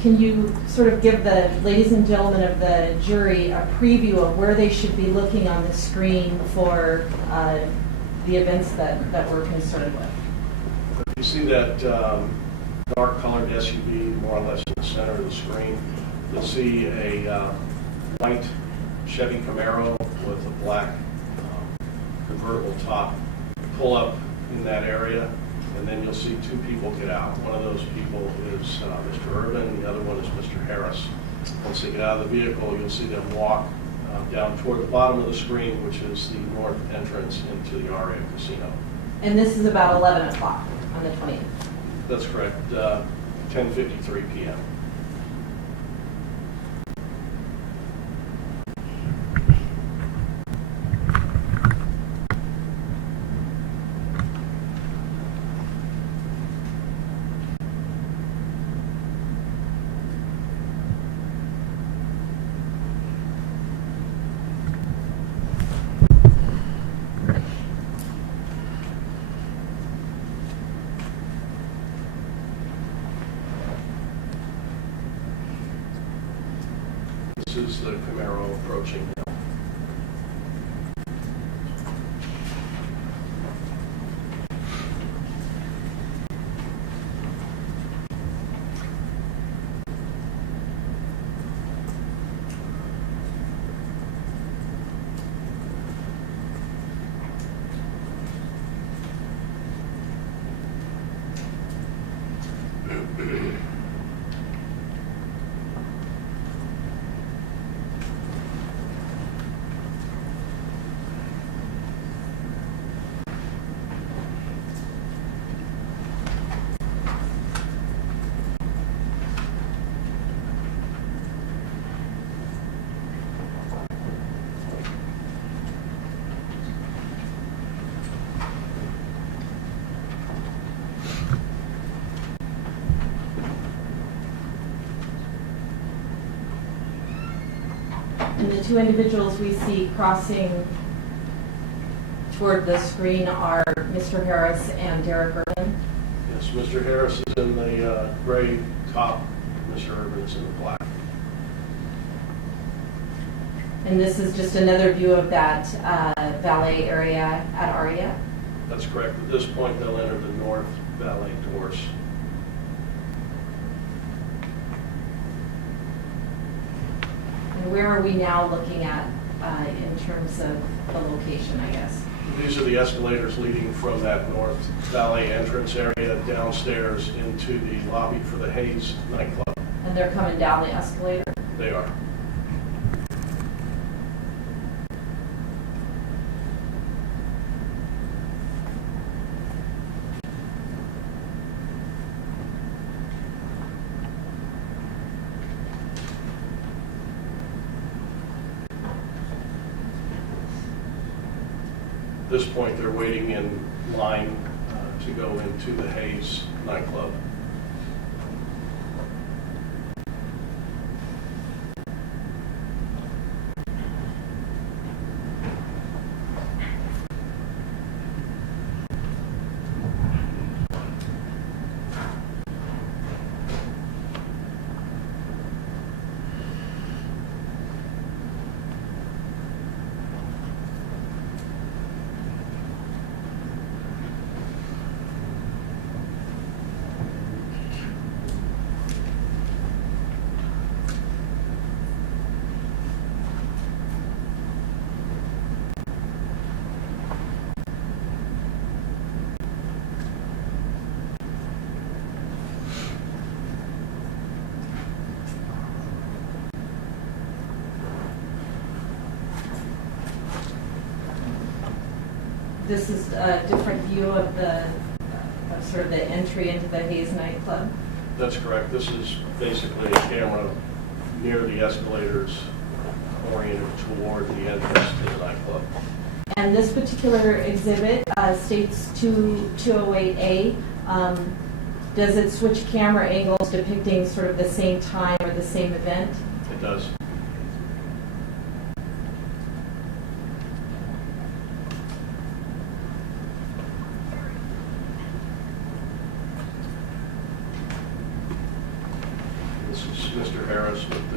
can you sort of give the ladies and gentlemen of the jury a preview of where they should be looking on the screen for the events that we're concerned with? You see that dark colored SUV more or less in the center of the screen. You'll see a white Chevy Camaro with a black convertible top pull up in that area, and then you'll see two people get out. One of those people is Mr. Urban, the other one is Mr. Harris. Once they get out of the vehicle, you'll see them walk down toward the bottom of the screen, which is the north entrance into the Aria Casino. And this is about 11 o'clock on the 20th. That's correct, 10:53 p.m. This is the Camaro approaching now. And the two individuals we see crossing toward the screen are Mr. Harris and Derek Urban. Yes, Mr. Harris is in the gray top, Mr. Urban is in the black. And this is just another view of that valet area at Aria. That's correct. At this point, they'll enter the north valet doors. And where are we now looking at in terms of the location, I guess? These are the escalators leading from that north valet entrance area downstairs into the lobby for the Hayes nightclub. And they're coming down the escalator? They are. At this point, they're waiting in line to go into the Hayes nightclub. This is a different view of the of sort of the entry into the Hayes nightclub. That's correct. This is basically a camera near the escalators oriented toward the entrance to the nightclub. And this particular exhibit states 208A. Does it switch camera angles depicting sort of the same time or the same event? It does.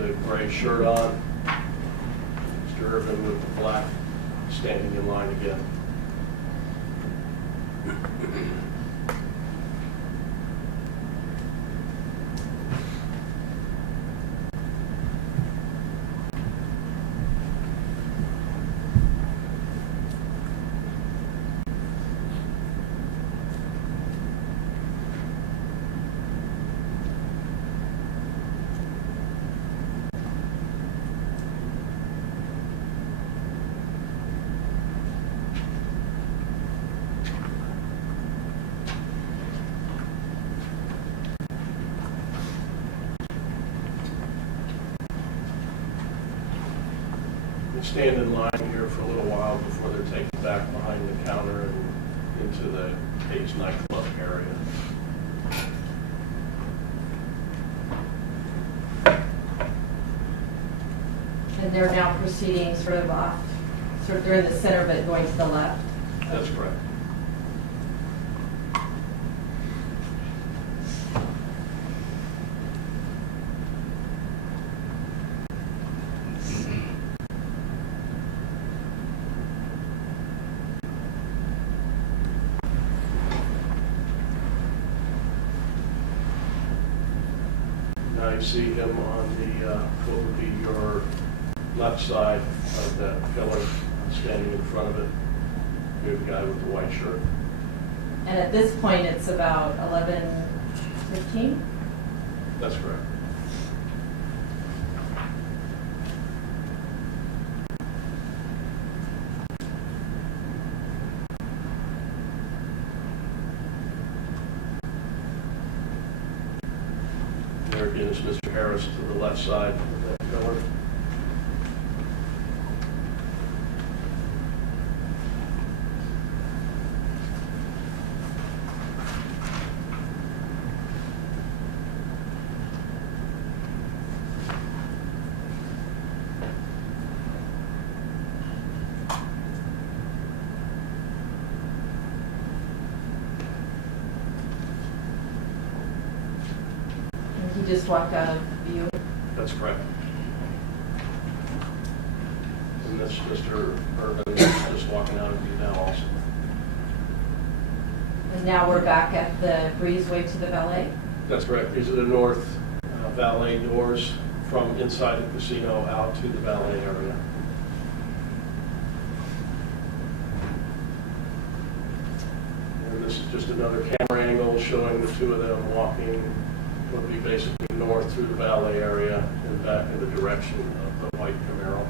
the gray shirt on. Mr. Urban with the black, standing in line again. Stand in line here for a little while before they're taken back behind the counter and into the Hayes nightclub area. And they're now proceeding sort of off, sort of they're in the center, but going to the left. That's correct. Now you see him on the, what would be your left side of that pillar, standing in front of it. You're the guy with the white shirt. And at this point, it's about 11:15. That's correct. There again is Mr. Harris to the left side of that pillar. He just walked out of view. That's correct. And that's Mr. Urban just walking out of view now also. And now we're back at the breezeway to the valet. That's correct. These are the north valet doors from inside the casino out to the valet area. And this is just another camera angle showing the two of them walking, would be basically north through the valet area and back in the direction of the white Camaro.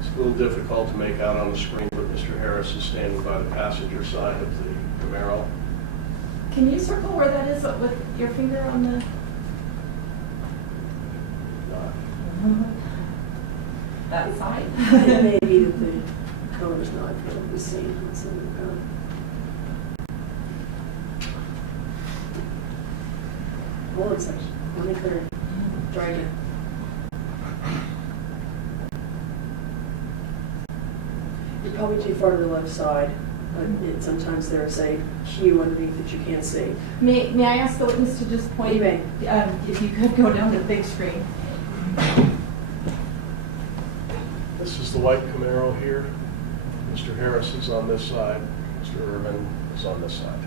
It's a little difficult to make out on the screen, but Mr. Harris is standing by the passenger side of the Camaro. Can you circle where that is with your finger on the? That side? It may be that the color's not really the same. It's in the ground. Well, it's like, let me clear. Try again. You're probably too far to the left side. Sometimes there's a cue underneath that you can't see. May I ask the witness to just point? You may. If you could go down to the big screen. This is the white Camaro here. Mr. Harris is on this side. Mr. Urban is on this side.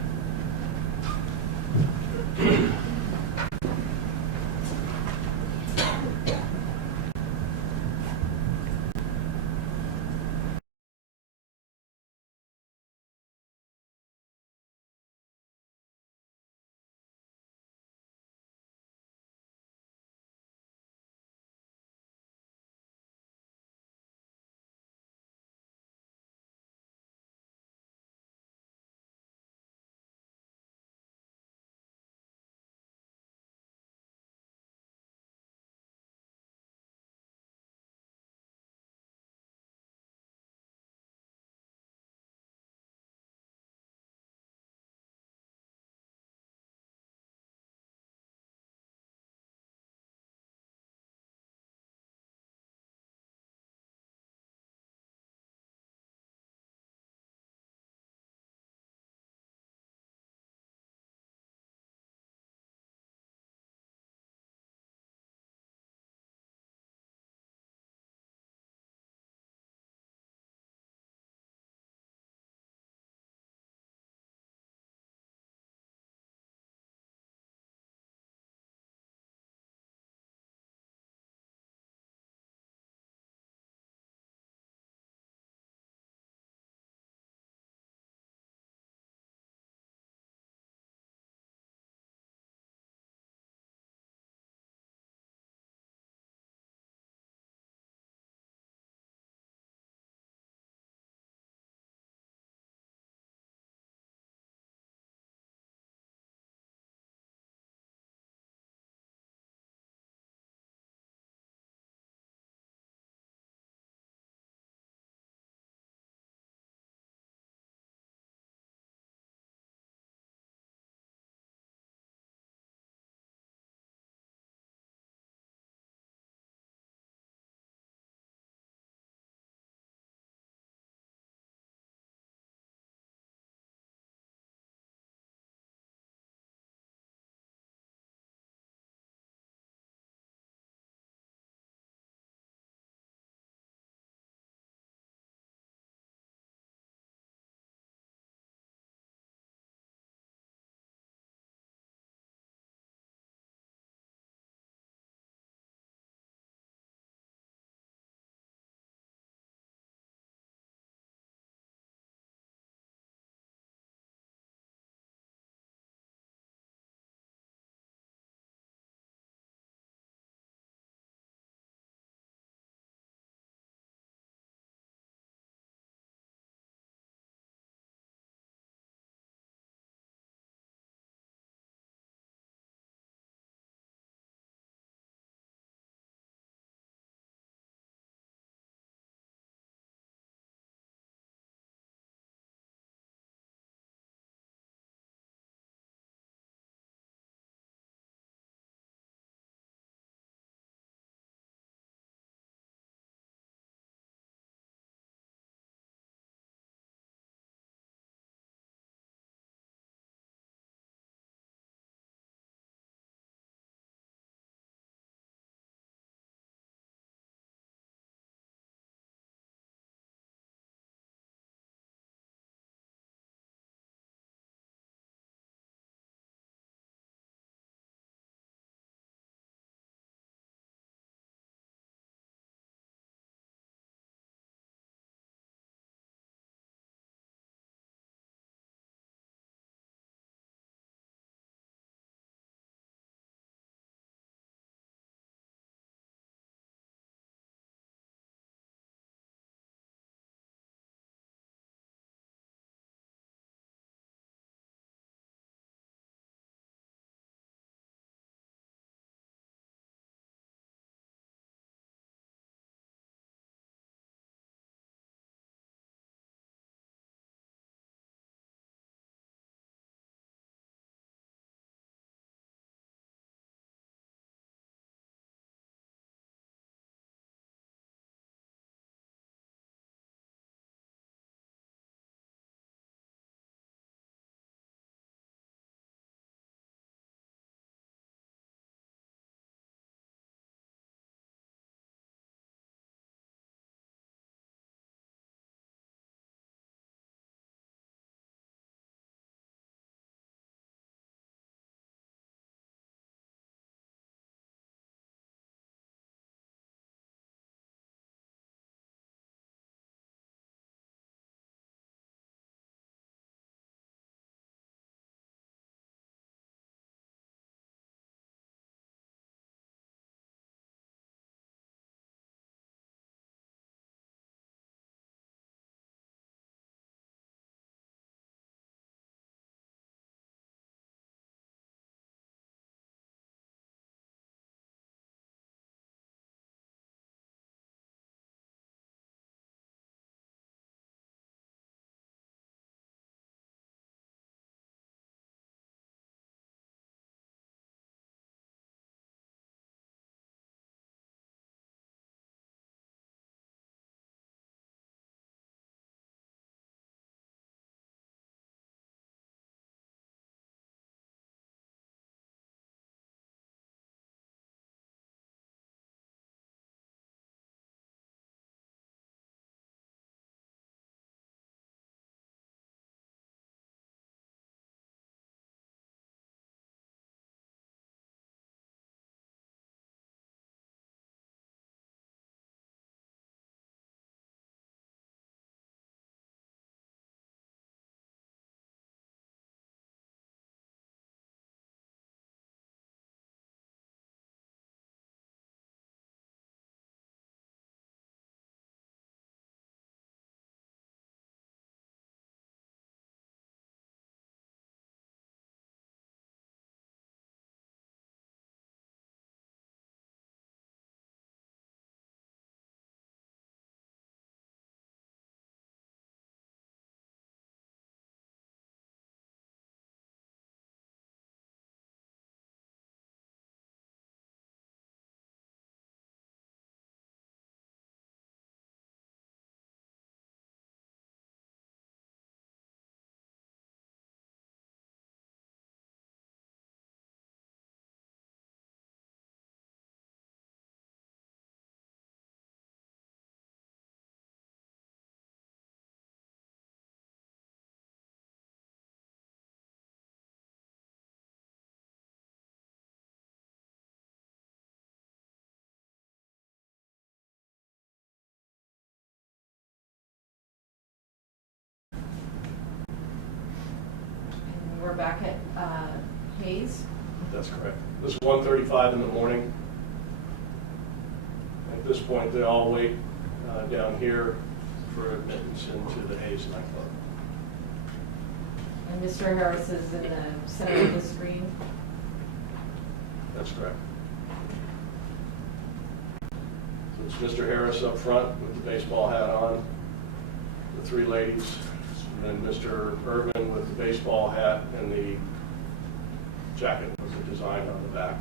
we're back at Hayes. That's correct. This is 1:35 in the morning. At this point, they all wait down here for admittance into the Hayes nightclub. And Mr. Harris is in the center of the screen. That's correct. So it's Mr. Harris up front with the baseball hat on, the three ladies, and then Mr. Irvin with the baseball hat and the jacket with the design on the back.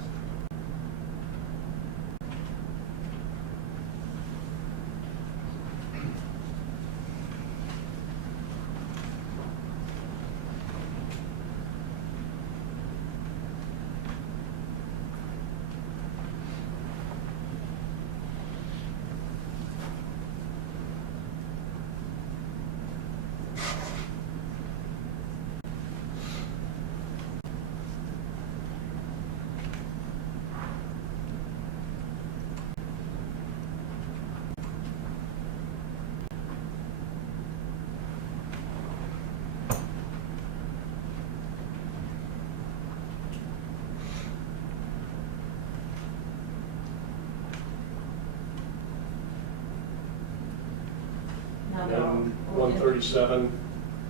And then 1:37,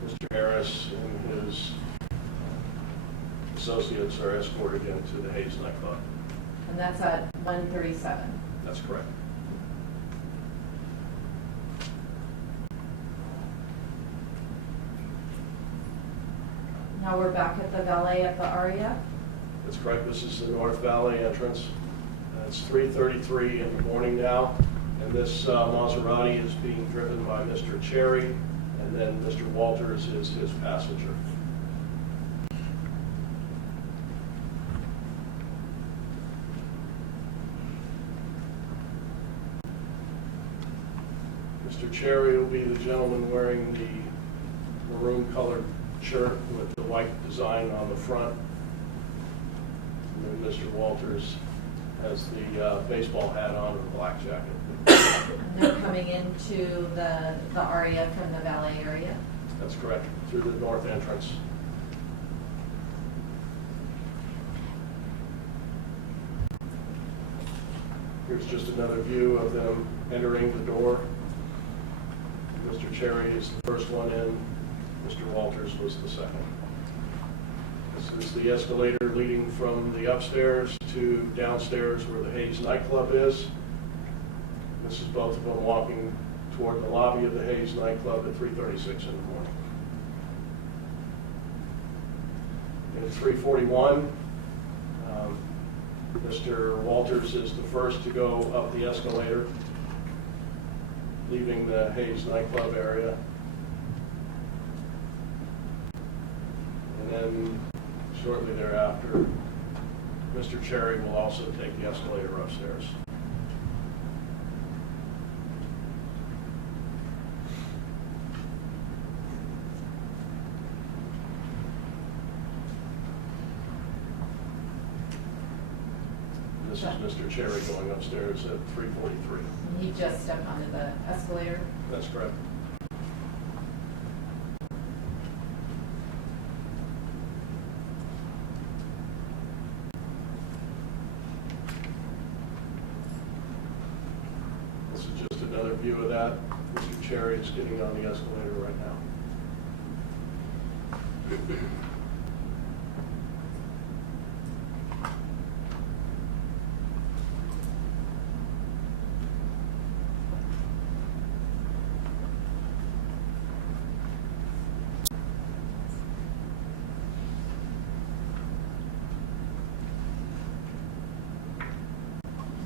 Mr. Harris and his associates are escorted into the Hayes nightclub. And that's at 1:37. That's correct. Now we're back at the valet at the Aria. That's correct. This is the North Valley entrance. It's 3:33 in the morning now, and this Maserati is being driven by Mr. Cherry, and then Mr. Walters is his passenger. Mr. Cherry will be the gentleman wearing the maroon-colored shirt with the white design on the front. And then Mr. Walters has the baseball hat on and a black jacket. And they're coming into the Aria from the valet area. That's correct, through the north entrance. Here's just another view of them entering the door. Mr. Cherry is the first one in. Mr. Walters was the second. This is the escalator leading from the upstairs to downstairs where the Hayes nightclub is. This is both of them walking toward the lobby of the Hayes nightclub at 3:36 in the morning. And at 3:41, Mr. Walters is the first to go up the escalator, leaving the Hayes nightclub area. And then shortly thereafter, Mr. Cherry will also take the escalator upstairs. This is Mr. Cherry going upstairs at 3:43. And he just stepped onto the escalator. That's correct. This is just another view of that. Mr. Cherry is getting on the escalator right now.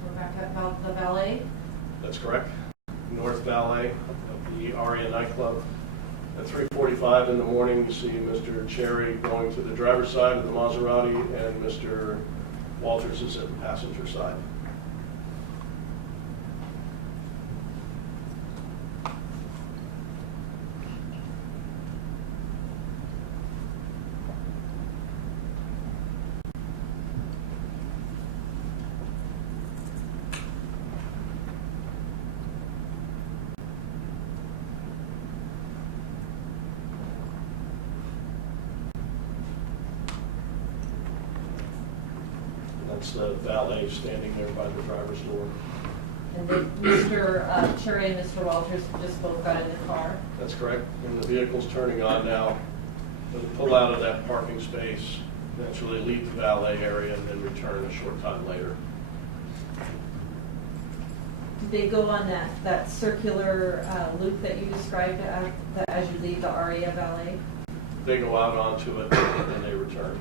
We're back at the valet. That's correct. North Valet of the Aria nightclub. At 3:45 in the morning, you see Mr. Cherry going to the driver's side of the Maserati, and Mr. Walters is at the passenger side. That's the valet standing there by the driver's door. And then Mr. Cherry and Mr. Walters just both got in the car. That's correct. And the vehicle's turning on now. They'll pull out of that parking space, eventually leave the valet area, and then return a short time later. Did they go on that circular loop that you described as you leave the Aria Valet? They go out onto it, and then they return.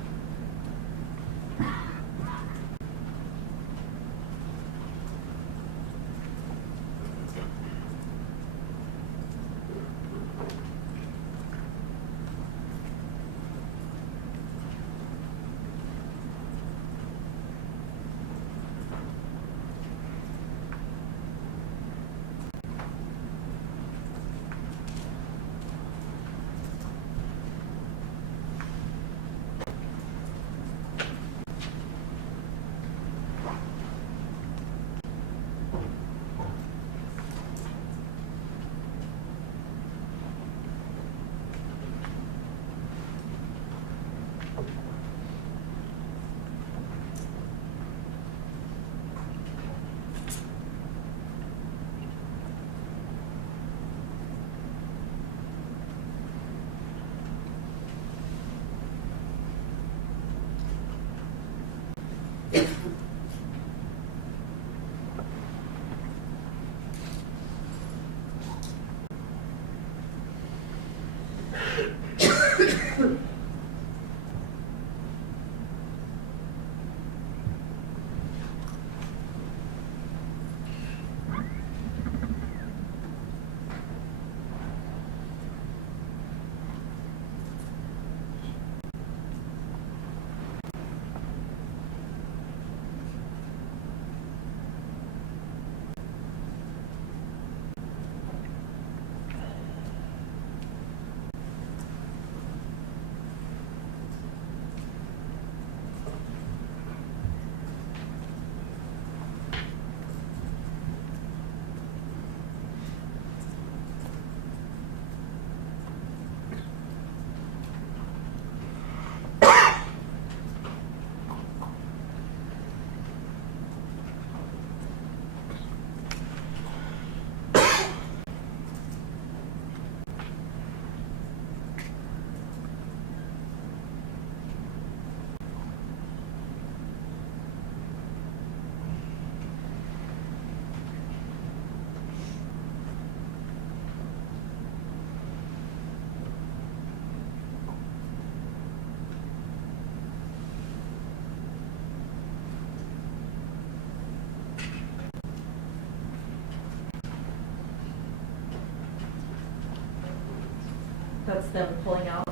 That's them pulling out.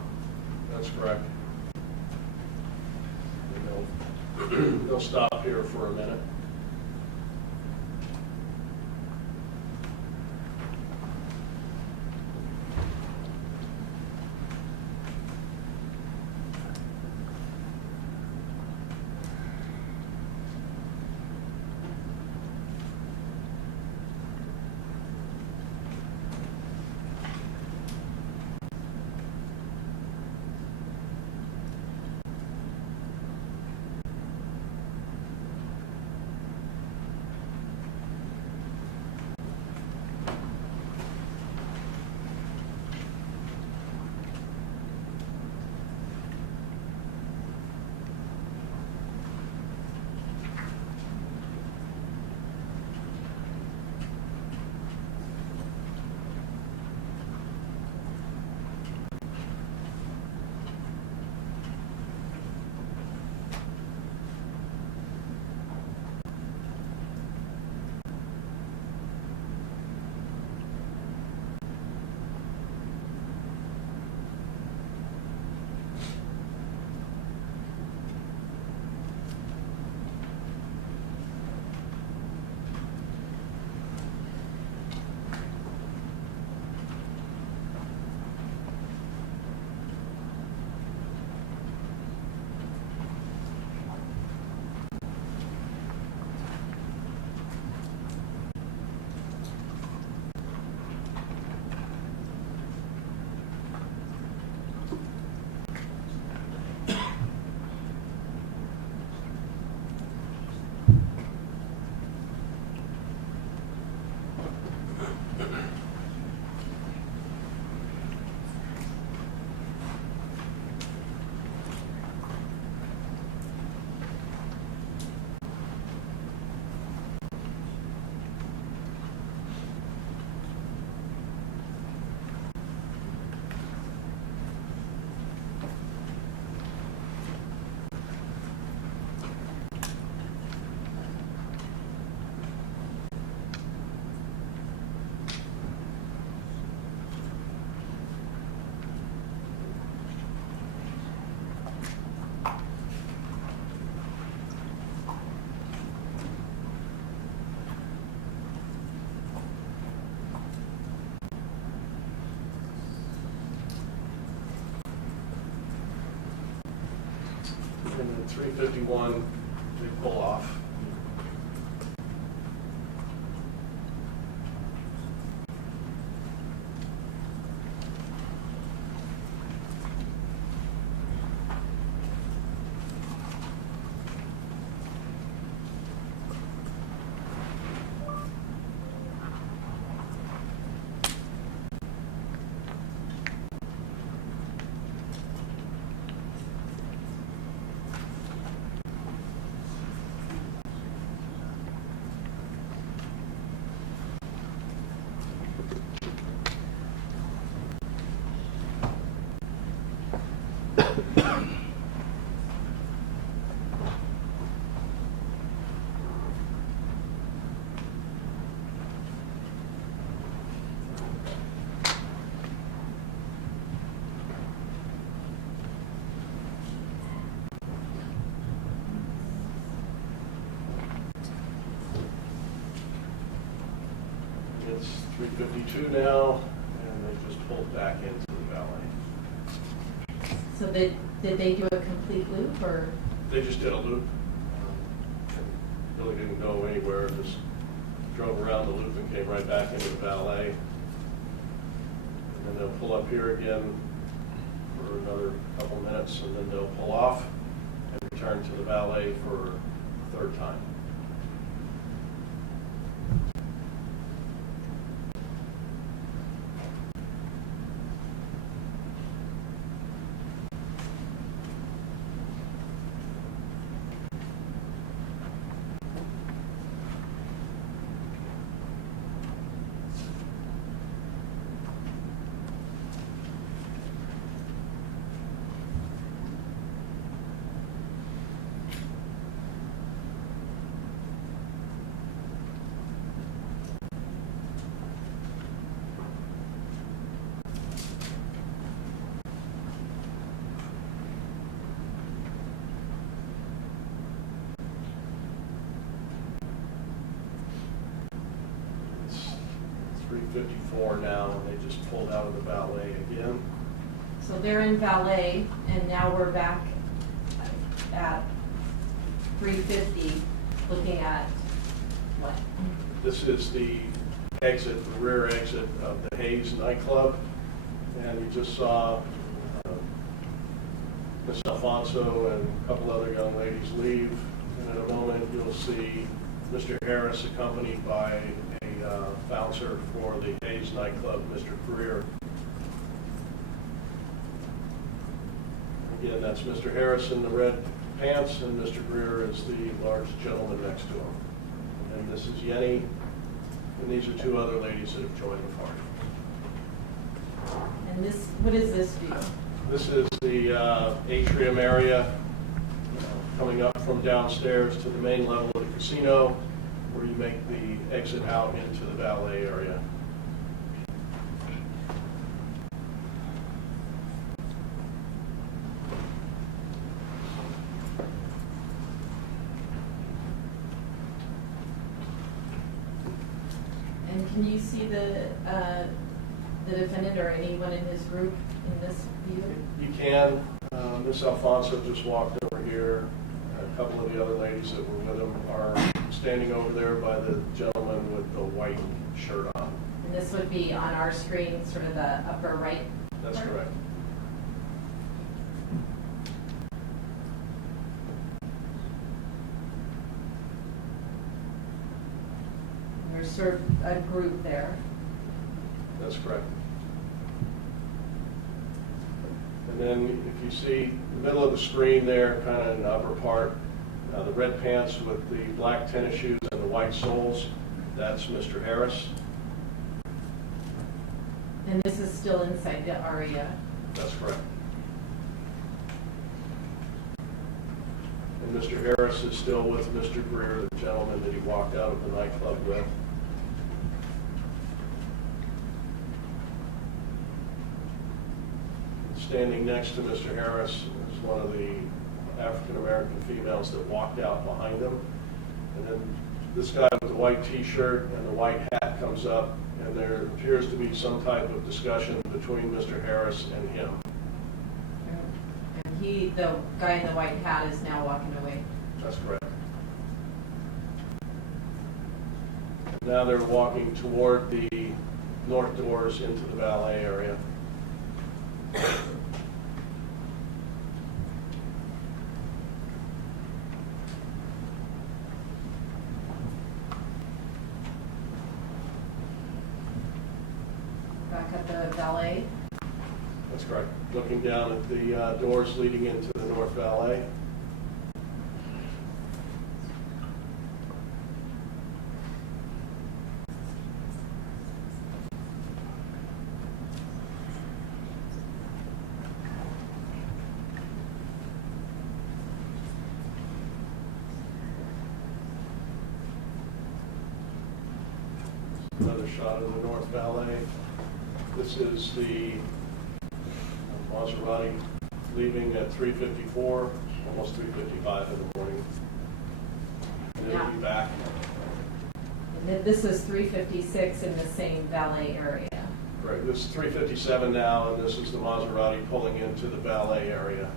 That's correct. And they'll stop here for a minute. And then 351, they pull off. It's 352 now, and they just pulled back into the valet. So did they do a complete loop, or? They just did a loop. Really didn't go anywhere, just drove around the loop and came right back into the valet. And then they'll pull up here again for another couple minutes, and then they'll pull off and return to the valet for a third time. It's 354 now, and they just pulled out of the valet again. So they're in valet, and now we're back at 350, looking at what? This is the exit, the rear exit of the Hayes nightclub, and we just saw Miss Alfonso and a couple other young ladies leave, and in a moment you'll see Mr. Harris accompanied by a bouncer for the Hayes nightclub, Mr. Greer. Again, that's Mr. Harris in the red pants, and Mr. Greer is the large gentleman next to him. And this is Yenny, and these are two other ladies that have joined the party. And this, what is this view? This is the atrium area coming up from downstairs to the main level of the casino, where you make the exit out into the valet area. And can you see the defendant or anyone in his group in this view? You can. Miss Alfonso just walked over here. A couple of the other ladies that were with him are standing over there by the gentleman with the white shirt on. And this would be on our screen, sort of the upper right? That's part? correct. There's sort of a group there. That's correct. And then if you see the middle of the screen there, kind of in the upper part, the red pants with the black tennis shoes and the white soles, that's Mr. Harris. And this is still inside the aria. That's correct. And Mr. Harris is still with Mr. Greer, the gentleman that he walked out of the nightclub with. Standing next to Mr. Harris is one of the African-American females that walked out behind him. And then this guy with the white t-shirt and the white hat comes up, and there appears to be some type of discussion between Mr. Harris and him. And the guy in the white hat is now walking away. That's correct. Now they're walking toward the north doors into the valet area. Back at the valet. That's correct. Looking down at the doors leading into the north valet. Another shot of the north valet. This is the Maserati leaving at 3:54, almost 3:55 in the morning. And it'll be back. And then this is 356 in the same valet area. Right, this is 3:57 now, and this is the Maserati pulling into the valet area.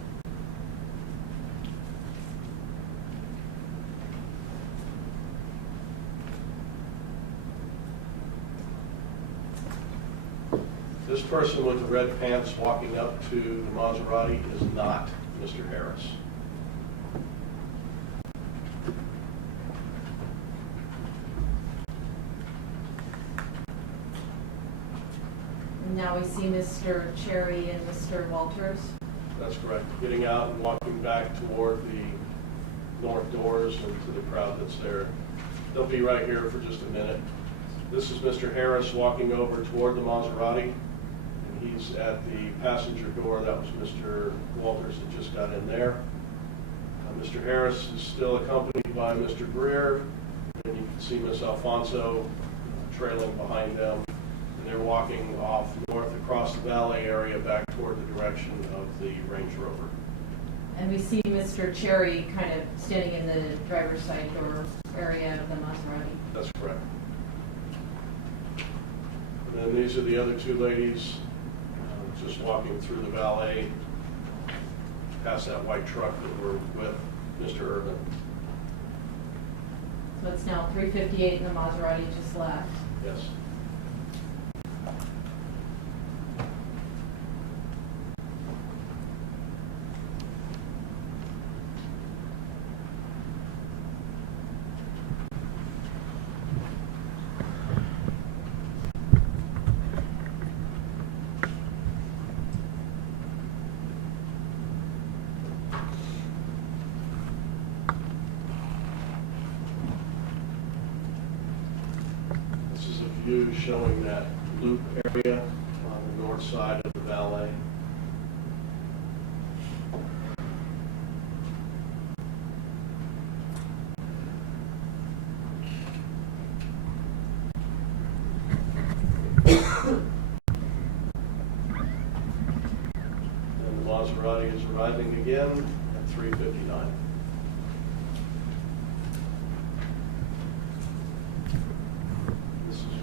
This person with the red pants walking up to the Maserati is not Mr. Harris. Now we see Mr. Cherry and Mr. Walters. That's correct. Getting out and walking back toward the north doors and to the crowd that's there. They'll be right here for just a minute. This is Mr. Harris walking over toward the Maserati. He's at the passenger door. That was Mr. Walters that just got in there. Mr. Harris is still accompanied by Mr. Greer, and you can see Miss Alfonso trailing behind them. And they're walking off north across the valet area back toward the direction of the Range Rover. And we see Mr. Cherry kind of standing in the driver's side door area of the Maserati. That's correct. And then these are the other two ladies just walking through the valet past that white truck that were with Mr. Urban. So it's now 3:58 and the Maserati just left. Yes. View showing that loop area on the north side of the valet. And the Maserati is arriving again at 3:59.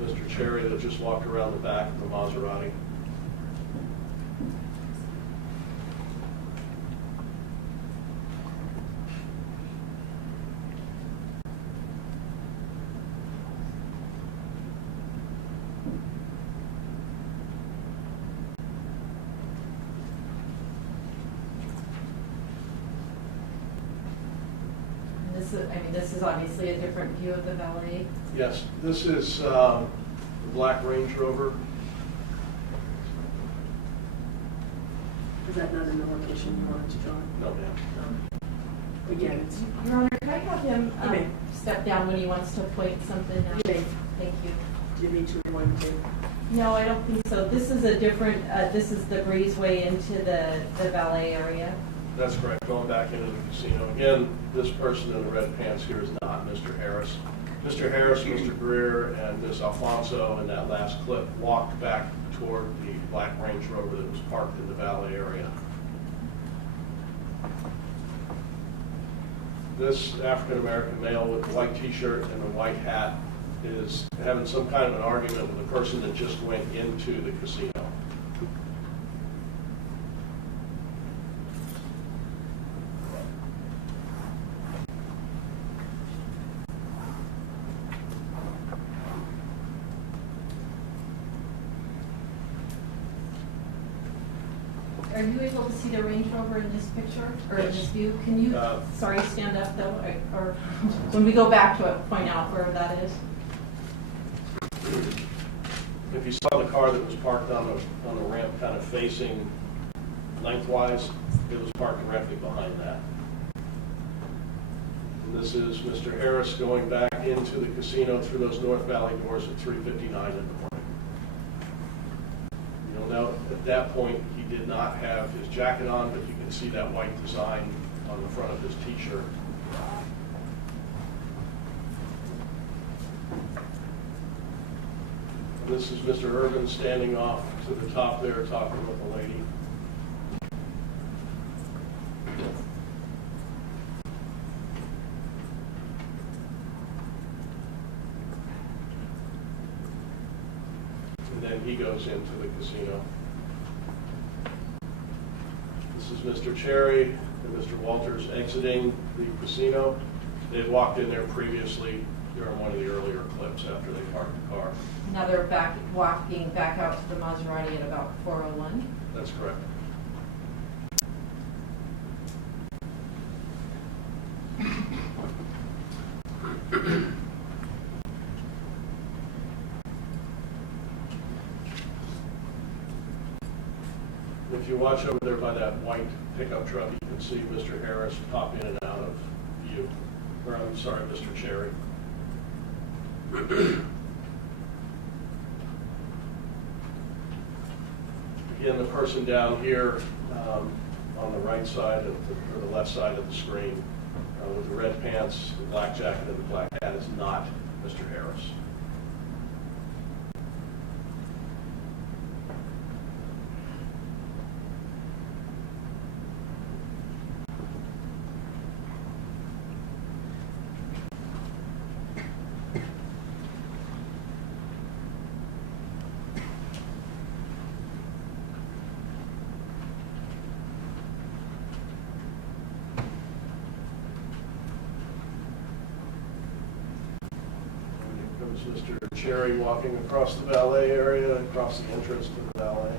Mr. Cherry that just walked around the back of the Maserati. This is obviously a different view of the valet. Yes, this is the black Range Rover. Is that not in the location you wanted to draw? No, ma'am. Again, it's, Your Honor, can I have him You may. step down when he wants to point something out? You may. Thank you. do you need to rewind the tape? No, I don't think so. This is a different, this is the breezeway into the valet area. That's correct, going back into the casino. Again, this person in the red pants here is not Mr. Harris. Mr. Harris, Mr. Greer, and Miss Alfonso in that last clip walked back toward the black Range Rover that was parked in the valet area. This African-American male with the white t-shirt and the white hat is having some kind of an argument with the person that just went into the casino. Are you able to see the Range Rover in this picture, or in Yes. this view? Can you, Uh, sorry, stand up though, or when we go back to it, point out where that is? If you saw the car that was parked on the ramp kind of facing lengthwise, it was parked directly behind that. And this is Mr. Harris going back into the casino through those North Valley doors at 3:59 in the morning. You'll note at that point, he did not have his jacket on, but you can see that white design on the front of his t-shirt. This is Mr. Irvin standing off to the top there talking with a lady. And then he goes into the casino. This is Mr. Cherry and Mr. Walters exiting the casino. They had walked in there previously during one of the earlier clips after they parked the car. Now they're walking back out to the Maserati at about 4:01. That's correct. If you watch over there by that white pickup truck, you can see Mr. Harris pop in and out of view. Or I'm sorry, Mr. Cherry. Again, the person down here on the right side or the left side of the screen with the red pants, the black jacket, and the black hat is not Mr. Harris. Mr. Cherry walking across the valet area, across the entrance to the valet.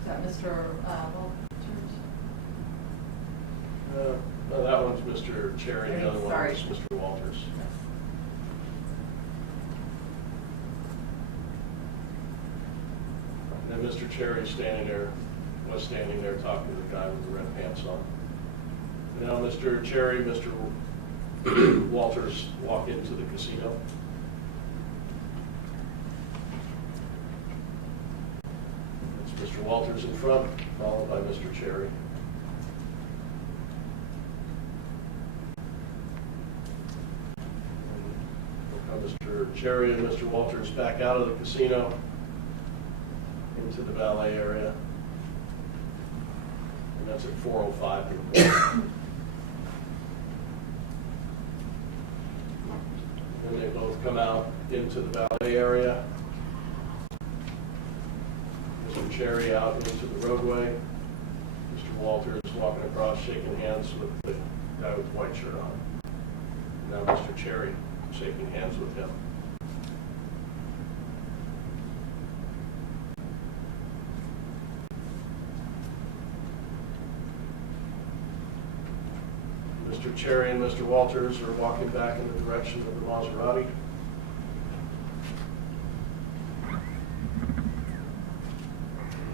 Is that Mr. Walters? No, that one's Mr. Cherry, the other one Sorry. is Mr. Walters. And then Mr. Cherry was standing there talking to the guy with the red pants on. Now Mr. Cherry, Mr. Walters walk into the casino. It's Mr. Walters in front, followed by Mr. Cherry. Mr. Cherry and Mr. Walters back out of the casino into the valet area. And that's at 4:05 in the morning. And they both come out into the valet area. Mr. Cherry out into the roadway. Mr. Walters walking across, shaking hands with the guy with the white shirt on. Now Mr. Cherry shaking hands with him. Mr. Cherry and Mr. Walters are walking back in the direction of the Maserati.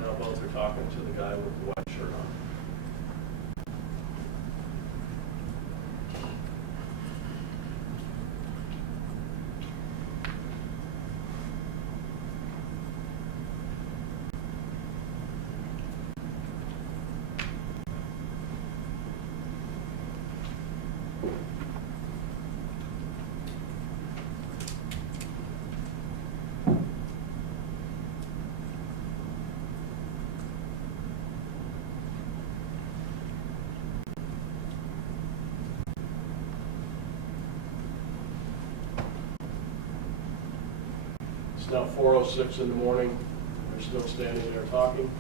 Now both are talking to the guy with the white shirt on. It's now 4:06 in the morning. They're still standing there talking.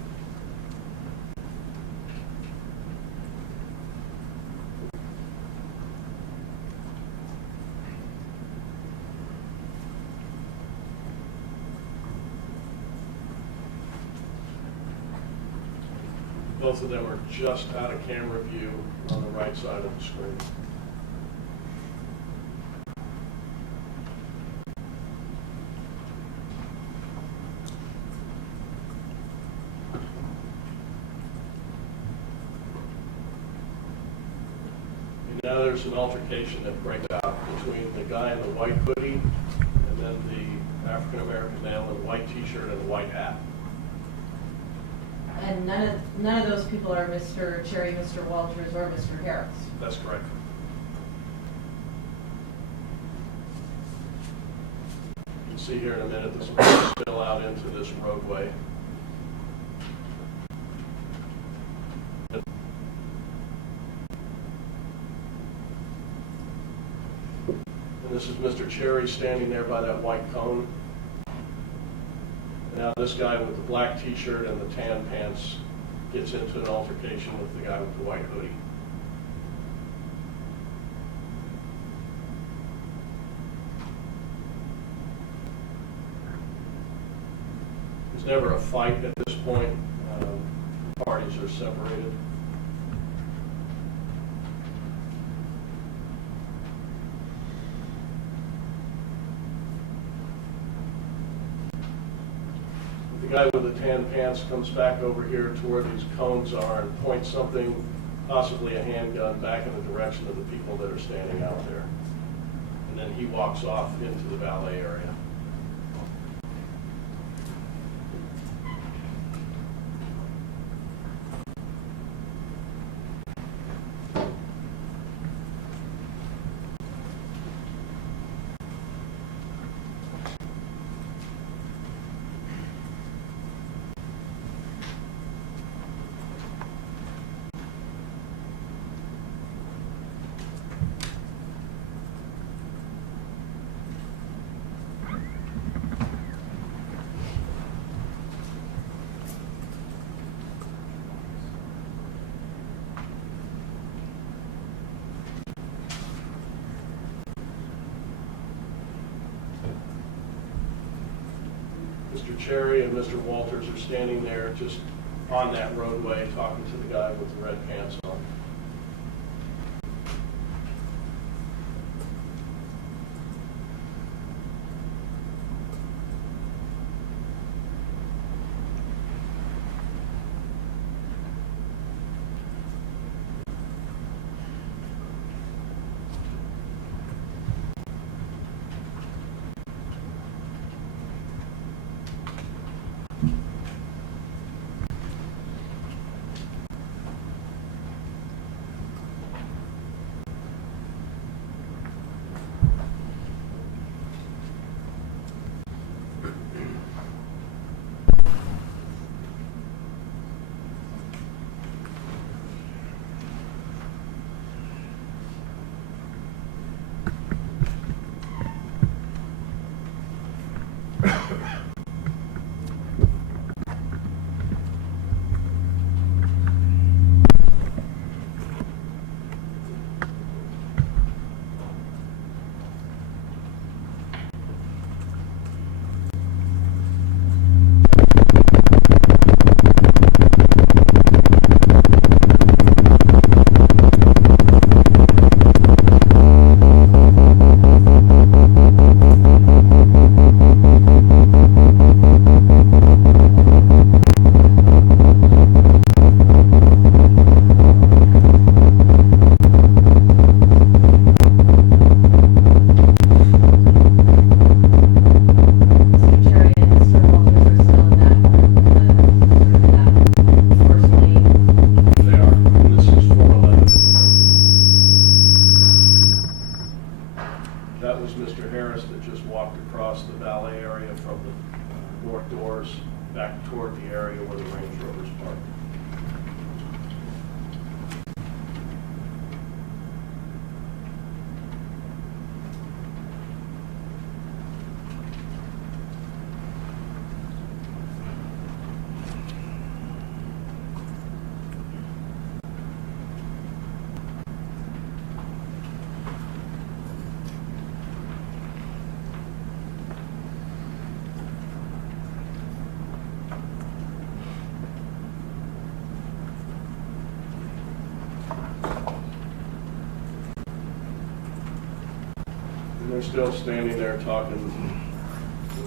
Both of them are just out of camera view on the right side of the screen. And now there's an altercation that breaks out between the guy in the white hoodie and then the African-American male in a white t-shirt and a white hat. And none of those people are Mr. Cherry, Mr. Walters, or Mr. Harris. That's correct. You can see here in a minute, this will spill out into this roadway. And this is Mr. Cherry standing there by that white cone. And now this guy with the black t-shirt and the tan pants gets into an altercation with the guy with the white hoodie. There's never a fight at this point. Parties are separated. The guy with the tan pants comes back over here to where these cones are and points something, possibly a handgun, back in the direction of the people that are standing out there. And then he walks off into the valet area. Mr. Cherry and Mr. Walters are standing there just on that roadway talking to the guy with the red pants on. they're still standing there talking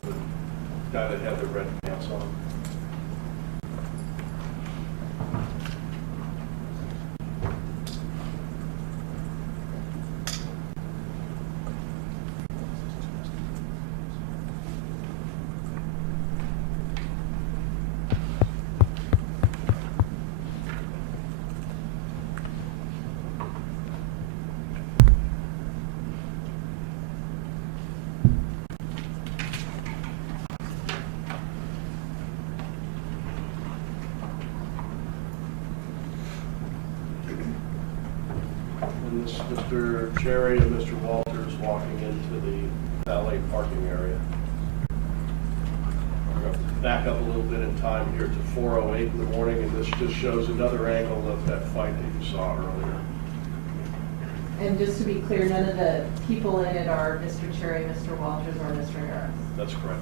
to the guy that had the red pants on. And this is Mr. Cherry and Mr. Walters walking into the valet parking area. We're going to back up a little bit in time here to 4:08 in the morning, and this just shows another angle of that fight that you saw earlier. And just to be clear, none of the people in it are Mr. Cherry, Mr. Walters, or Mr. Harris. That's correct.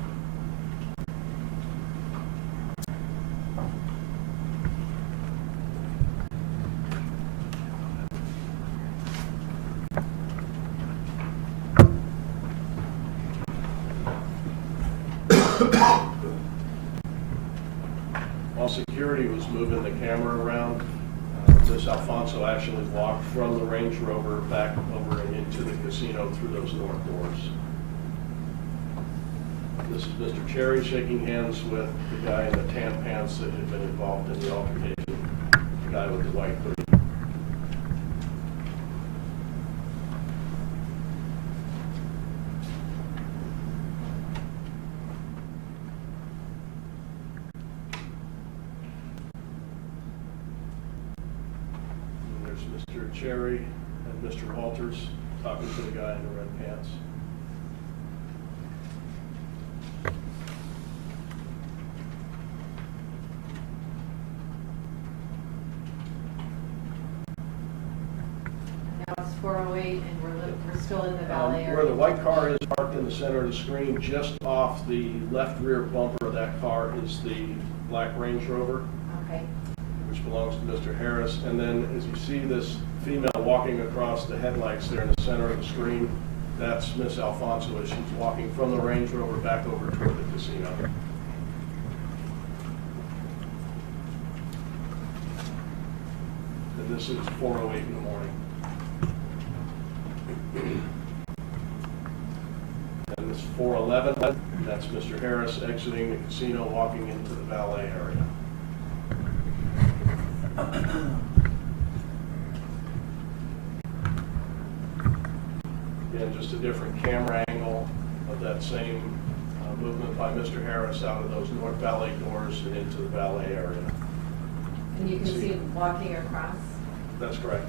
While security was moving the camera around, this Alfonso actually walked from the Range Rover back over and into the casino through those north doors. This is Mr. Cherry shaking hands with the guy in the tan pants that had been involved in the altercation, the guy with the white hoodie. Mr. Cherry and Mr. Walters talking to the guy in the red pants. Now it's 4:08 and we're still in the valet area. Where the white car is parked in the center of the screen, just off the left rear bumper of that car is the black Range Rover, Okay. which belongs to Mr. Harris. And then as you see this female walking across the headlights there in the center of the screen, that's Miss Alfonso as she's walking from the Range Rover back over toward the casino. And this is 4:08 in the morning. And this 4:11, that's Mr. Harris exiting the casino, walking into the valet area. Again, just a different camera angle of that same movement by Mr. Harris out of those north valet doors and into the valet area. And you can see him walking across. That's correct.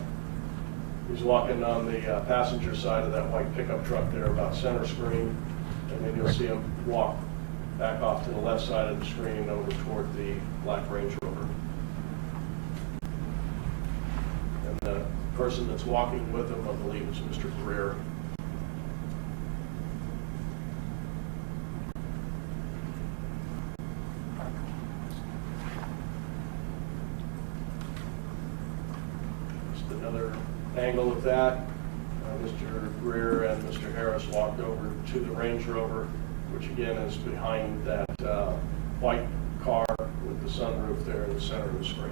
He's walking on the passenger side of that white pickup truck there about center screen, and then you'll see him walk back off to the left side of the screen over toward the black Range Rover. And the person that's walking with him, I believe, is Mr. Greer. Just another angle of that. Mr. Greer and Mr. Harris walked over to the Range Rover, which again is behind that white car with the sunroof there in the center of the screen.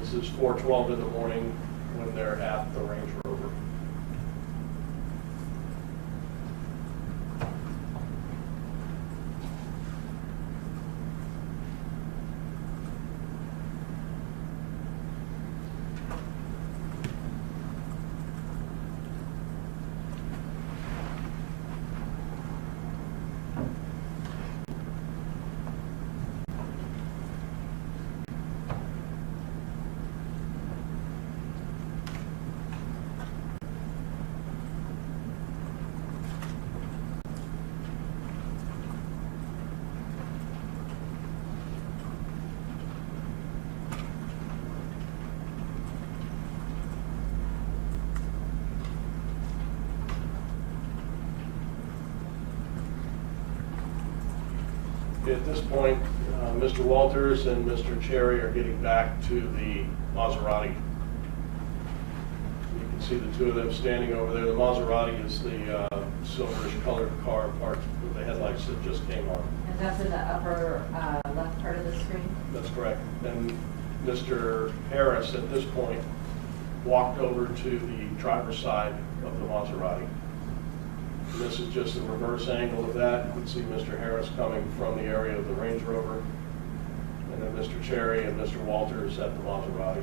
This is 4:12 in the morning when they're at the Range Rover. At this point, Mr. Walters and Mr. Cherry are getting back to the Maserati. You can see the two of them standing over there. The Maserati is the silverish colored car parked with the headlights that just came on. And that's in the upper left part of the screen? That's correct. And Mr. Harris, at this point, walked over to the driver's side of the Maserati. And this is just the reverse angle of that. You can see Mr. Harris coming from the area of the Range Rover, and then Mr. Cherry and Mr. Walters at the Maserati.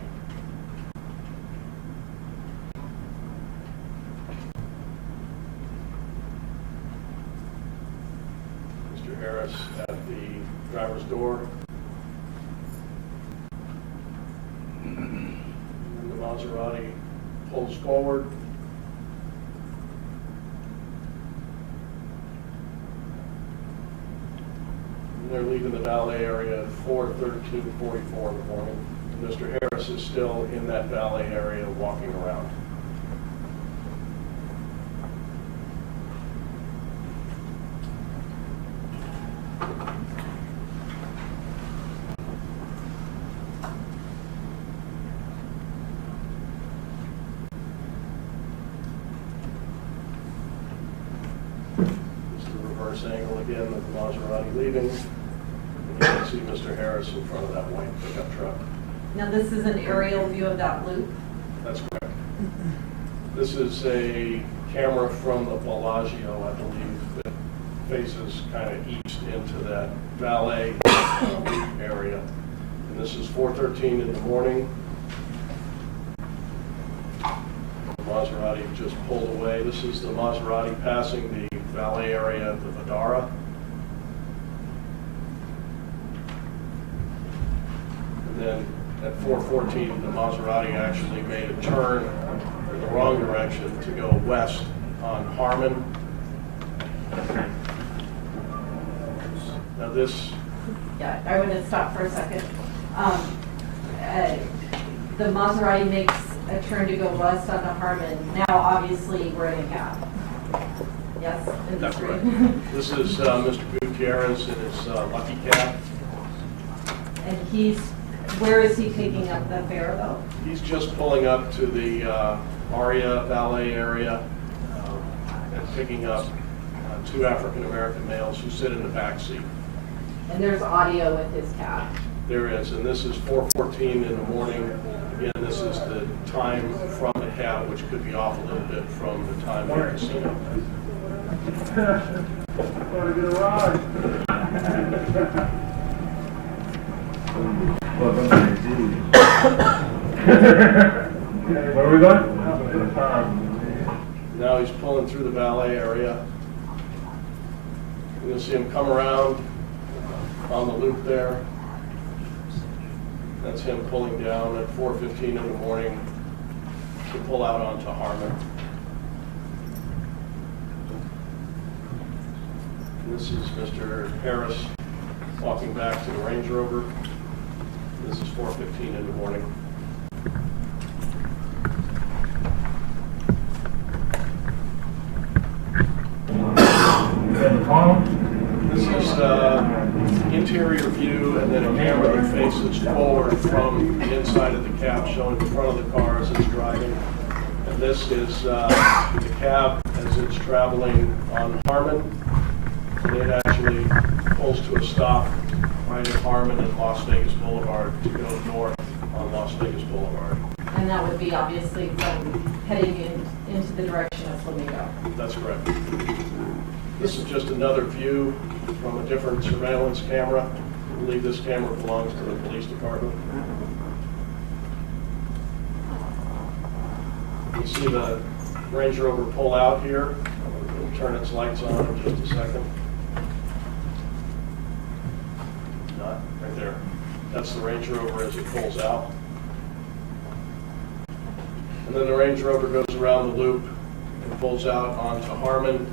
Mr. Harris at the driver's door. And the Maserati pulls forward. And they're leaving the valet area at 4:13:44 in the morning. And Mr. Harris is still in that valet area walking around. Reverse angle again of the Maserati leaving. And you can see Mr. Harris in front of that white pickup truck. Now, this is an aerial view of that loop? That's correct. This is a camera from the Bellagio, I believe, that faces kind of east into that valet area. And this is 4:13 in the morning. The Maserati just pulled away. This is the Maserati passing the valet area of the Vidara. And then at 4:14, the Maserati actually made a turn in the wrong direction to go west on Harmon. Now this, Yeah, I want to stop for a second. The Maserati makes a turn to go west onto Harmon. Now, obviously, we're in a cab. Yes? in the that's right. screen. This is Mr. Gutierrez in his Lucky Cab. And where is he picking up the fare, though? He's just pulling up to the Aria Valet area and picking up two African-American males who sit in the back seat. And there's audio with his cab. There is, and this is 4:14 in the morning. Again, this is the time from the cab, which could be off a little bit from the time in the casino. Want to get a ride? Where are we going? Now he's pulling through the valet area. You'll see him come around on the loop there. That's him pulling down at 4:15 in the morning to pull out onto Harmon. And this is Mr. Harris walking back to the Range Rover. This is 4:15 in the morning. This is interior view and then a camera that faces forward from the inside of the cab showing the front of the car as it's driving. And this is the cab as it's traveling on Harmon. And it actually pulls to a stop right at Harmon and Las Vegas Boulevard to go north on Las Vegas Boulevard. And that would be obviously from heading into the direction of Flamingo. That's correct. This is just another view from a different surveillance camera. I believe this camera belongs to the police department. You see the Range Rover pull out here. It'll turn its lights on in just a second. Not right there. That's the Range Rover as it pulls out. And then the Range Rover goes around the loop and pulls out onto Harmon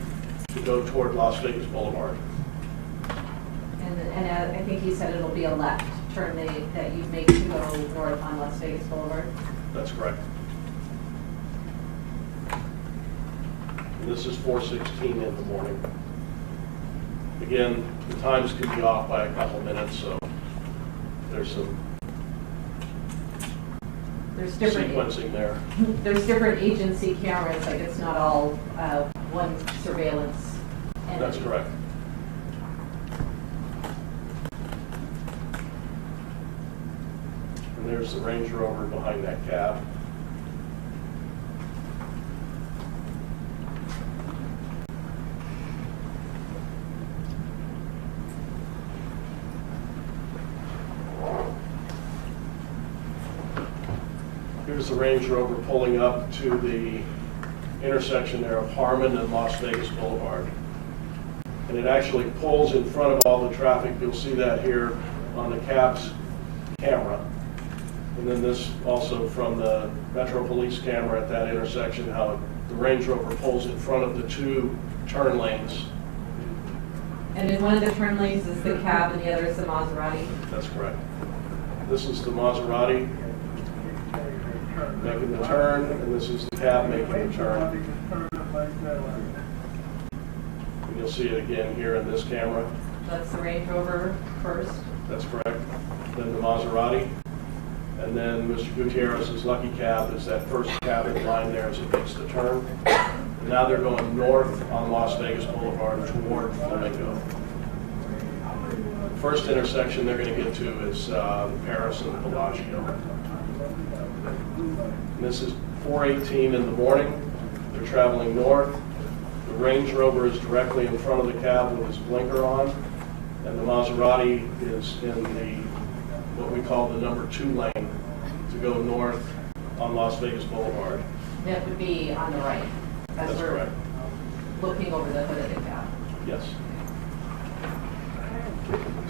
to go toward Las Vegas Boulevard. And I think you said it'll be a left turn that you make to go north on Las Vegas Boulevard. That's correct. And this is 4:16 in the morning. Again, the times could be off by a couple minutes, so there's some There's different. sequencing there. There's different agency cameras, like it's not all one surveillance entity. That's correct. And there's the Range Rover behind that cab. Here's the Range Rover pulling up to the intersection there of Harmon and Las Vegas Boulevard. And it actually pulls in front of all the traffic. You'll see that here on the cab's camera. And then this also from the Metro Police camera at that intersection, how the Range Rover pulls in front of the two turn lanes. And in one of the turn lanes is the cab and the other is the Maserati. That's correct. This is the Maserati making the turn, and this is the cab making the turn. And you'll see it again here in this camera. That's the Range Rover first. That's correct. Then the Maserati. And then Mr. Gutierrez's Lucky Cab is that first cab in line there as it makes the turn. And now they're going north on Las Vegas Boulevard toward Flamingo. The first intersection they're going to get to is Paris and Bellagio. And this is 4:18 in the morning. They're traveling north. The Range Rover is directly in front of the cab with his blinker on. And the Maserati is in the, what we call the number 2 lane to go north on Las Vegas Boulevard. That would be on the right. As That's we're correct. looking over the hood of the cab. Yes.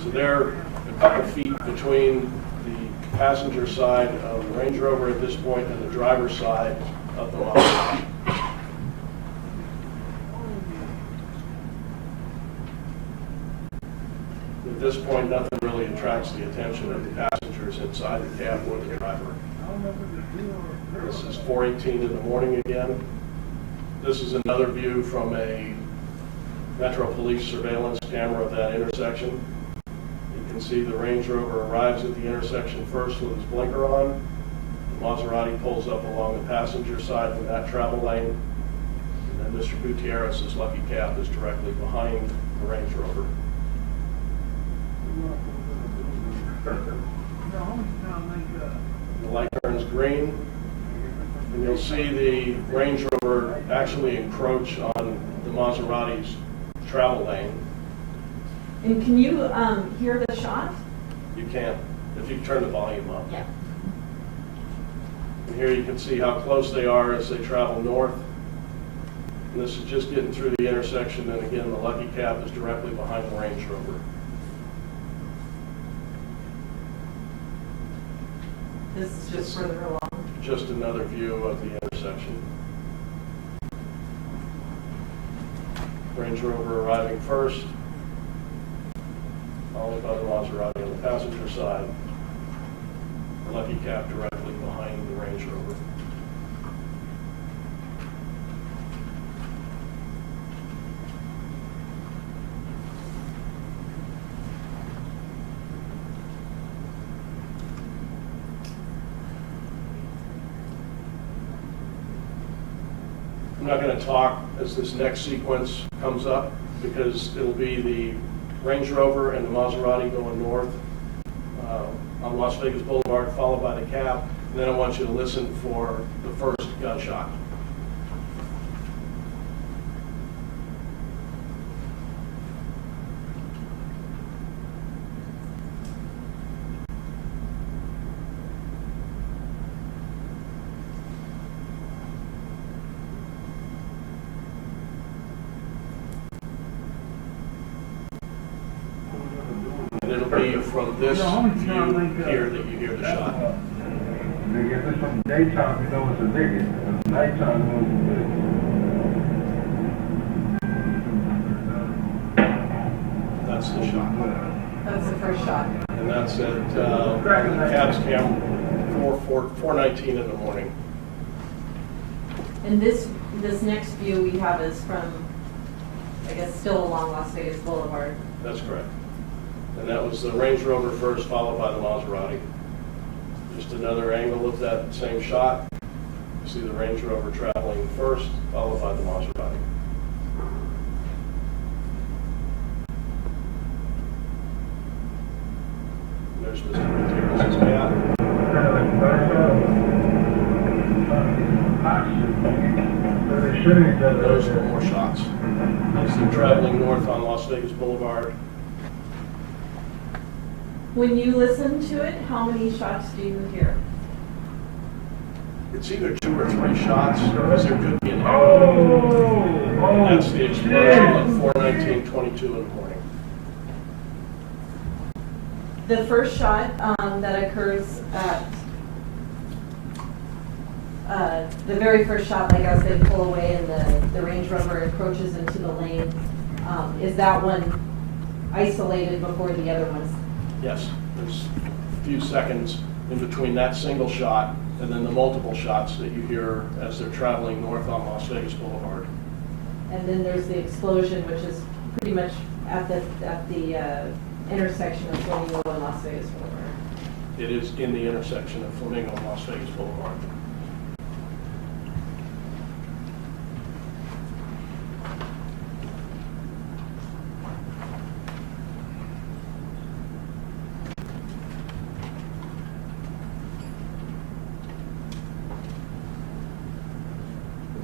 So they're a couple feet between the passenger side of the Range Rover at this point and the driver's side of the Maserati. At this point, nothing really attracts the attention of the passengers inside the cab or the driver. This is 4:18 in the morning again. This is another view from a Metro Police surveillance camera of that intersection. You can see the Range Rover arrives at the intersection first with his blinker on. The Maserati pulls up along the passenger side in that travel lane. And then Mr. Gutierrez's Lucky Cab is directly behind the Range Rover. The light turns green, and you'll see the Range Rover actually encroach on the Maserati's travel lane. And can you hear the shot? You can, if you turn the volume up. Yeah. And here you can see how close they are as they travel north. And this is just getting through the intersection, and again, the Lucky Cab is directly behind the Range Rover. This is just further along. Just another view of the intersection. Range Rover arriving first, followed by the Maserati on the passenger side. The Lucky Cab directly behind the Range Rover. I'm not going to talk as this next sequence comes up because it'll be the Range Rover and the Maserati going north on Las Vegas Boulevard, followed by the cab. And then I want you to listen for the first gunshot. And it'll be from this view here that you hear the shot. If it's from daytime, you know it's a nigga. If nighttime, you know it's a That's the shot. That's the first shot. And that's at the cab's cam 4:19 in the morning. And this next view we have is from, I guess, still along Las Vegas Boulevard. That's correct. And that was the Range Rover first, followed by the Maserati. Just another angle of that same shot. You see the Range Rover traveling first, followed by the Maserati. And there's Mr. Gutierrez's cab. Those are more shots. As they're traveling north on Las Vegas Boulevard. When you listen to it, how many shots do you hear? It's either 2 or 3 shots, because there could be an echo. And that's the explosion at 4:19:22 in the morning. The first shot that occurs at the very first shot, like as they pull away and the Range Rover encroaches into the lane, is that one isolated before the other ones? Yes, there's a few seconds in between that single shot and then the multiple shots that you hear as they're traveling north on Las Vegas Boulevard. And then there's the explosion, which is pretty much at the intersection of Flamingo and Las Vegas Boulevard. It is in the intersection of Flamingo and Las Vegas Boulevard.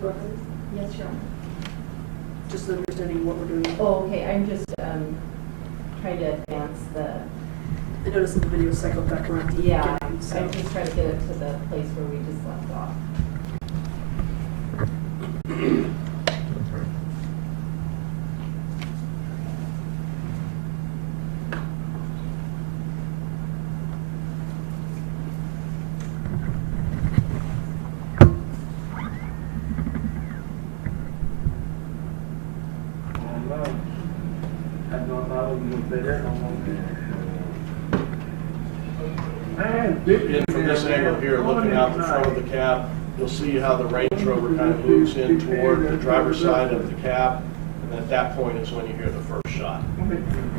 Go ahead. Yes, Your Honor. Just understanding what we're doing. Oh, okay, I'm just trying to advance the, I noticed that the video cycled back around to the yeah, beginning, so. I'm just trying to get it to the place where we just left off. And from this angle here, looking out the front of the cab, you'll see how the Range Rover kind of moves in toward the driver's side of the cab. And at that point is when you hear the first shot.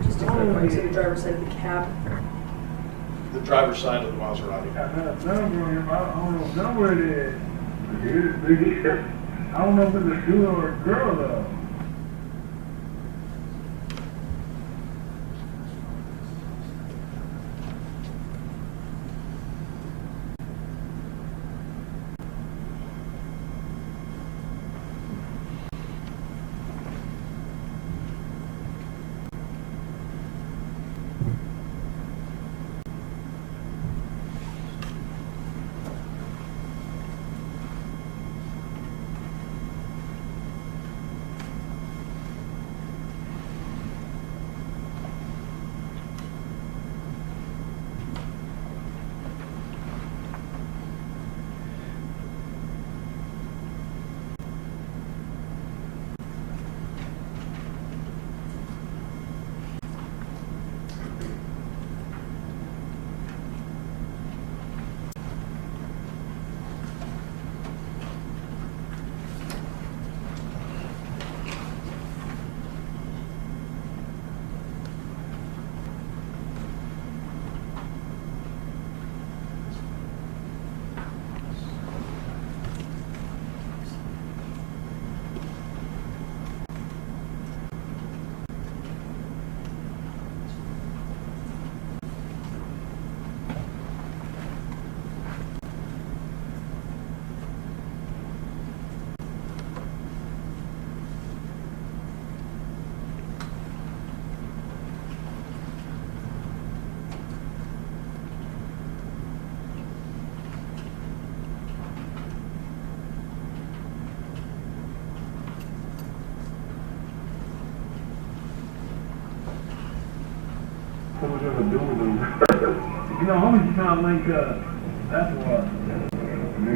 Just to clarify, you said the driver's side of the cab. The driver's side of the Maserati. I don't know if it's a dude or a girl though. So much of a do with them. You know, how many times link up? That's what. I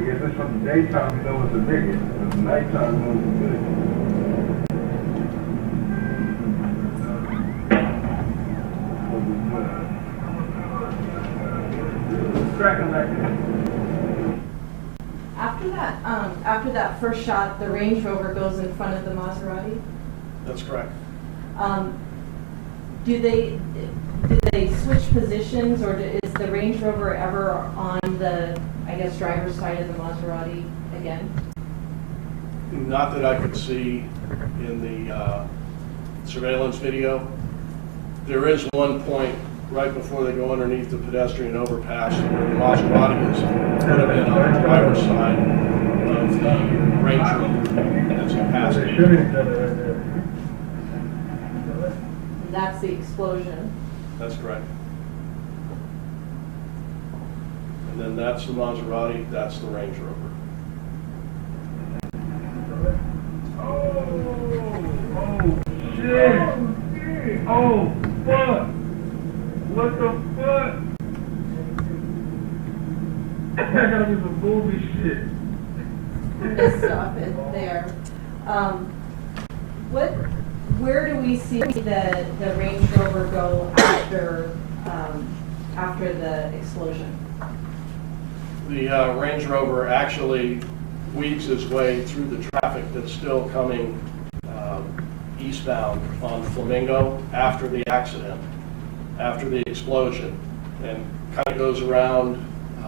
guess it's from the daytime, you know it's a nigga. But the nighttime, you know it's a good. Cracking like that. After that first shot, the Range Rover goes in front of the Maserati. That's correct. Do they switch positions, or is the Range Rover ever on the, I guess, driver's side of the Maserati again? Not that I could see in the surveillance video. There is one point right before they go underneath the pedestrian overpass where the Maserati is put them in on the driver's side of the Range Rover as you pass They it. shoot each other right there. And that's the explosion. That's correct. And then that's the Maserati, that's the Range Rover. Oh, shit. Oh, fuck. What the fuck? That gotta be some movie shit. Let's stop it there. Where do we see the Range Rover go after the explosion? The Range Rover actually weaves its way through the traffic that's still coming eastbound on Flamingo after the accident, after the explosion, and kind of goes around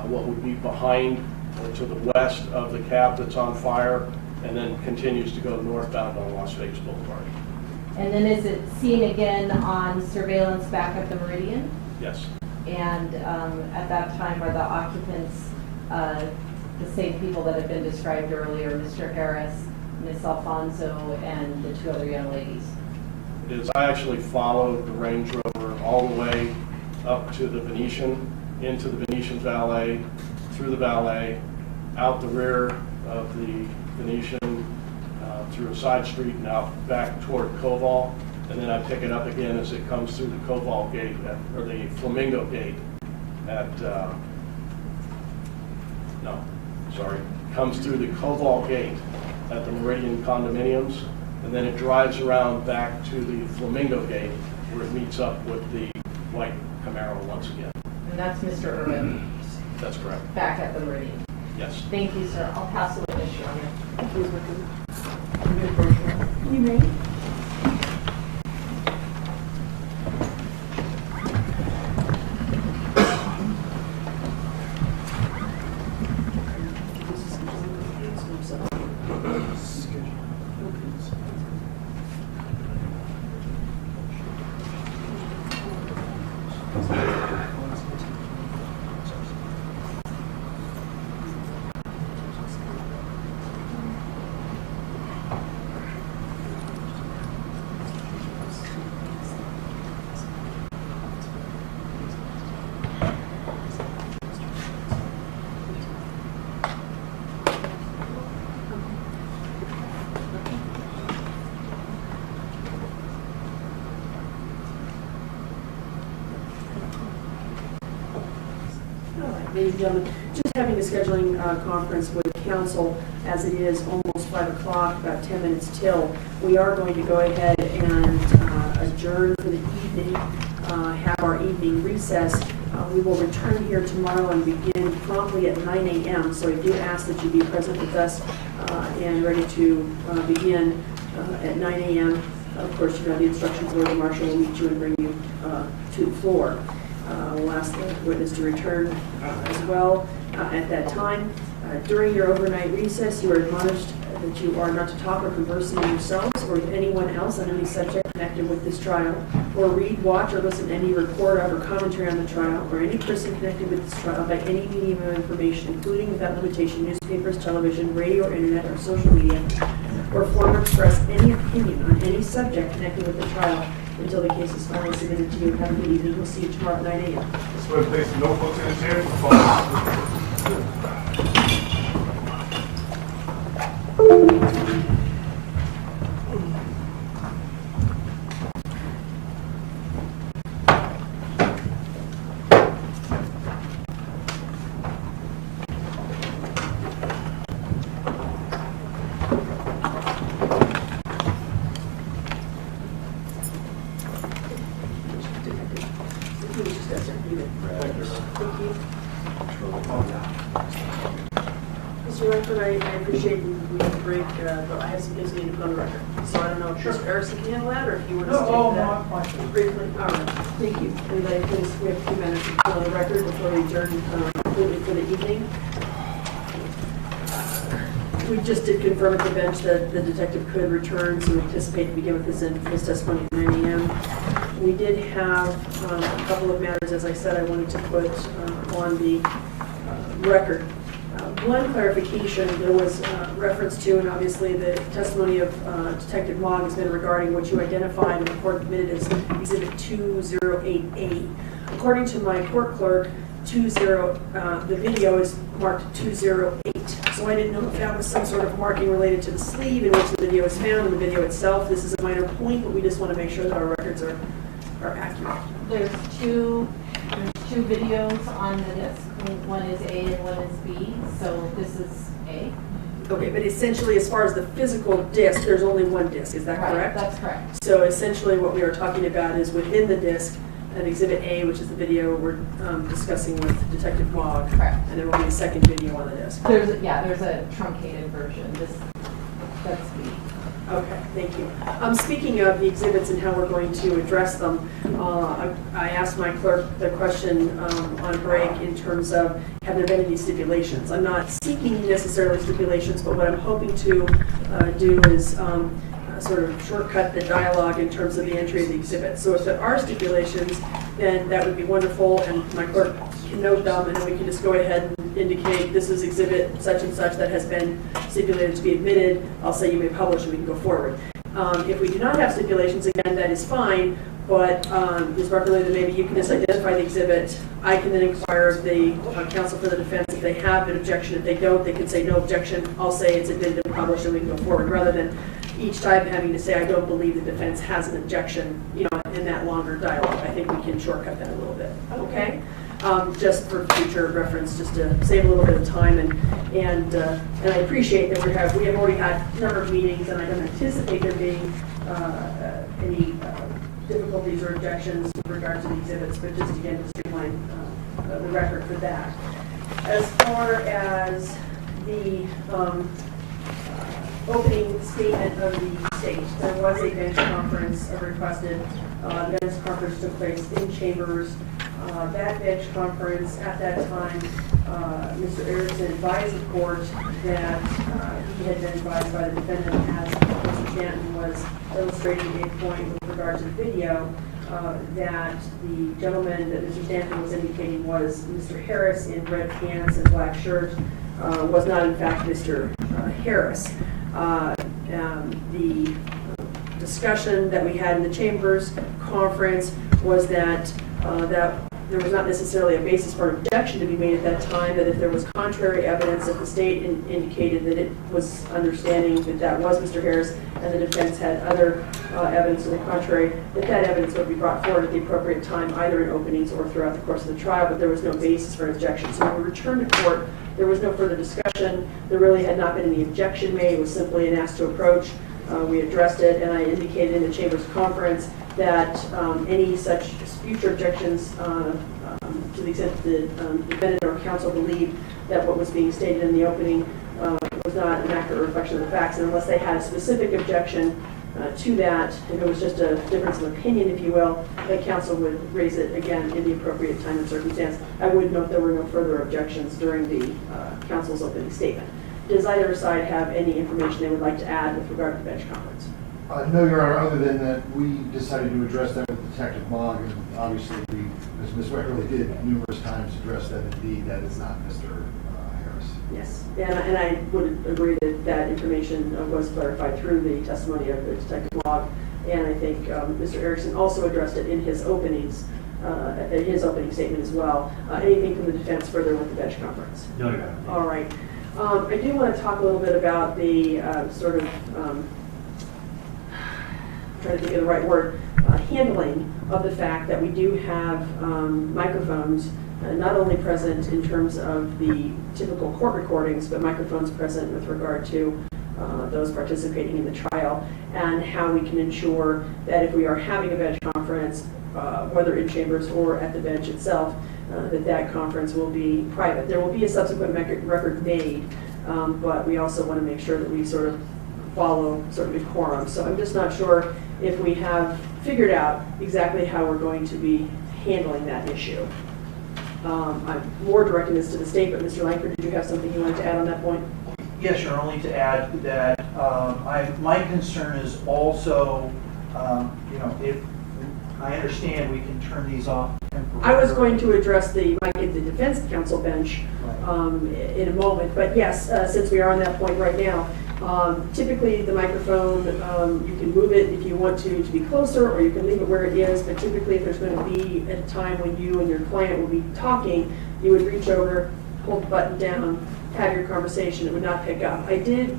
what would be behind or to the west of the cab that's on fire, and then continues to go northbound on Las Vegas Boulevard. And then is it seen again on surveillance back at the Meridian? Yes. And at that time, are the occupants the same people that have been described earlier, Mr. Harris, Miss Alfonso, and the two other young ladies? It is. I actually followed the Range Rover all the way up to the Venetian, into the Venetian Valet, through the Valet, out the rear of the Venetian, through a side street and out back toward Koval, and then I pick it up again as it comes through the Koval gate, or the Flamingo gate comes through the Koval gate at the Meridian condominiums, and then it drives around back to the Flamingo gate where it meets up with the white Camaro once again. And that's Mr. Irwin, That's correct. back at the Meridian. Yes. Thank you, sir. I'll pass the witness, Your Honor. You may. Ladies and gentlemen, just having a scheduling conference with council as it is almost 5 o'clock, about 10 minutes till. We are going to go ahead and adjourn for the evening, have our evening recess. We will return here tomorrow and begin promptly at 9 a.m. So I do ask that you be present with us and ready to begin at 9 a.m. Of course, you know the instructions where the marshal will meet you and bring you to the floor. We'll ask the witness to return as well at that time. During your overnight recess, you are admonished that you are not to talk or converse among yourselves or with anyone else on any subject connected with this trial, or read, watch, or listen to any report of or commentary on the trial, or any person connected with this trial by any medium of information, including without limitation newspapers, television, radio, or internet, or social media, or form or express any opinion on any subject connected with the trial until the case is finally submitted to you. Have a good evening. We'll see you tomorrow at 9 a.m. That's where place the notebooks in the chair. Mr. Redford, I appreciate we break, but I have some things we need to put on the record. so I don't know if Mr. Harrison can handle that, or if you want to No, speak oh, to no, that. I'm fine. Briefly, all right, thank you. Anybody, please, we have a few minutes on the record before we adjourn completely for the evening. We just did confirm at the bench that the detective could return, so we anticipate to begin with his testimony at 9 a.m. We did have a couple of matters, as I said, I wanted to put on the record. One clarification, there was reference to, and obviously the testimony of Detective Mogg has been regarding what you identified and the court admitted as Exhibit 208A. According to my court clerk, the video is marked 208. So I didn't know if that was some sort of marking related to the sleeve in which the video is found, and the video itself. This is a minor point, but we just want to make sure that our records are accurate. There's two videos on the disc. One is A and one is B, so this is A. Okay, but essentially, as far as the physical disc, there's only one disc, is that Right, correct? that's correct. So essentially, what we are talking about is within the disc, an Exhibit A, which is the video we're discussing with Detective Mogg. Correct. And there will be a second video on the disc. There's a truncated version. That's B. Okay, thank you. Speaking of the exhibits and how we're going to address them, I asked my clerk the question on break in terms of have there been any stipulations. I'm not seeking necessarily stipulations, but what I'm hoping to do is sort of shortcut the dialogue in terms of the entry of the exhibit. So if there are stipulations, then that would be wonderful, and my clerk can note them, and then we can just go ahead and indicate this is exhibit such and such that has been stipulated to be admitted. I'll say you may publish and we can go forward. If we do not have stipulations, again, that is fine, but Ms. Barker-Lee, maybe you can just identify the exhibit. I can then inquire of the counsel for the defense if they have an objection. If they don't, they can say no objection. I'll say it's admitted and published and we can go forward, rather than each time having to say I don't believe the defense has an objection, in that longer dialogue. I think we can shortcut that a little bit, okay? Just for future reference, just to save a little bit of time, and I appreciate that we have already had a number of meetings, and I don't anticipate there being any difficulties or objections with regard to the exhibits, but just again to streamline the record for that. As far as the opening statement of the state, there was a bench conference requested. The bench conference took place in chambers. That bench conference, at that time, Mr. Erickson advised the court that he had been advised by the defendant, as Mr. Stanton was illustrating a point with regard to the video, that the gentleman that Mr. Stanton was indicating was Mr. Harris in red pants and black shirt, was not in fact Mr. Harris. The discussion that we had in the chambers conference was that there was not necessarily a basis for an objection to be made at that time, that if there was contrary evidence that the state indicated that it was understanding that that was Mr. Harris, and the defense had other evidence to the contrary, that evidence would be brought forward at the appropriate time, either in openings or throughout the course of the trial, but there was no basis for an objection. So when we returned to court, there was no further discussion. There really had not been any objection made. It was simply an ask to approach. We addressed it, and I indicated in the chamber's conference that any such future objections, to the extent that the defendant or counsel believed that what was being stated in the opening was not an accurate reflection of the facts, and unless they had a specific objection to that, if it was just a difference of opinion, if you will, the counsel would raise it again in the appropriate time and circumstance. I would note there were no further objections during the counsel's opening statement. Does either side have any information they would like to add with regard to the bench conference? No, Your Honor, other than that we decided to address that with Detective Mogg, and obviously we, as Ms. Weckerly did numerous times, address that indeed that is not Mr. Harris. Yes, and I would agree that that information was clarified through the testimony of the Detective Mogg, and I think Mr. Erickson also addressed it in his openings, in his opening statement as well. Anything from the defense further with the bench conference? No, Your Honor. All right. I do want to talk a little bit about the sort of trying to think of the right word, handling of the fact that we do have microphones not only present in terms of the typical court recordings, but microphones present with regard to those participating in the trial, and how we can ensure that if we are having a bench conference, whether in chambers or at the bench itself, that conference will be private. There will be a subsequent record made, but we also want to make sure that we sort of follow sort of decorum. So I'm just not sure if we have figured out exactly how we're going to be handling that issue. I'm more directing this to the state, but Mr. Langford, did you have something you wanted to add on that point? Yes, Your Honor, only to add that my concern is also, if I understand we can turn these off temporarily. I was going to address the defense counsel bench in a moment, but yes, since we are on that point right now, typically the microphone, you can move it if you want to be closer, or you can leave it where it is, but typically if there's going to be a time when you and your client will be talking, you would reach over, hold the button down, have your conversation. It would not pick up. I did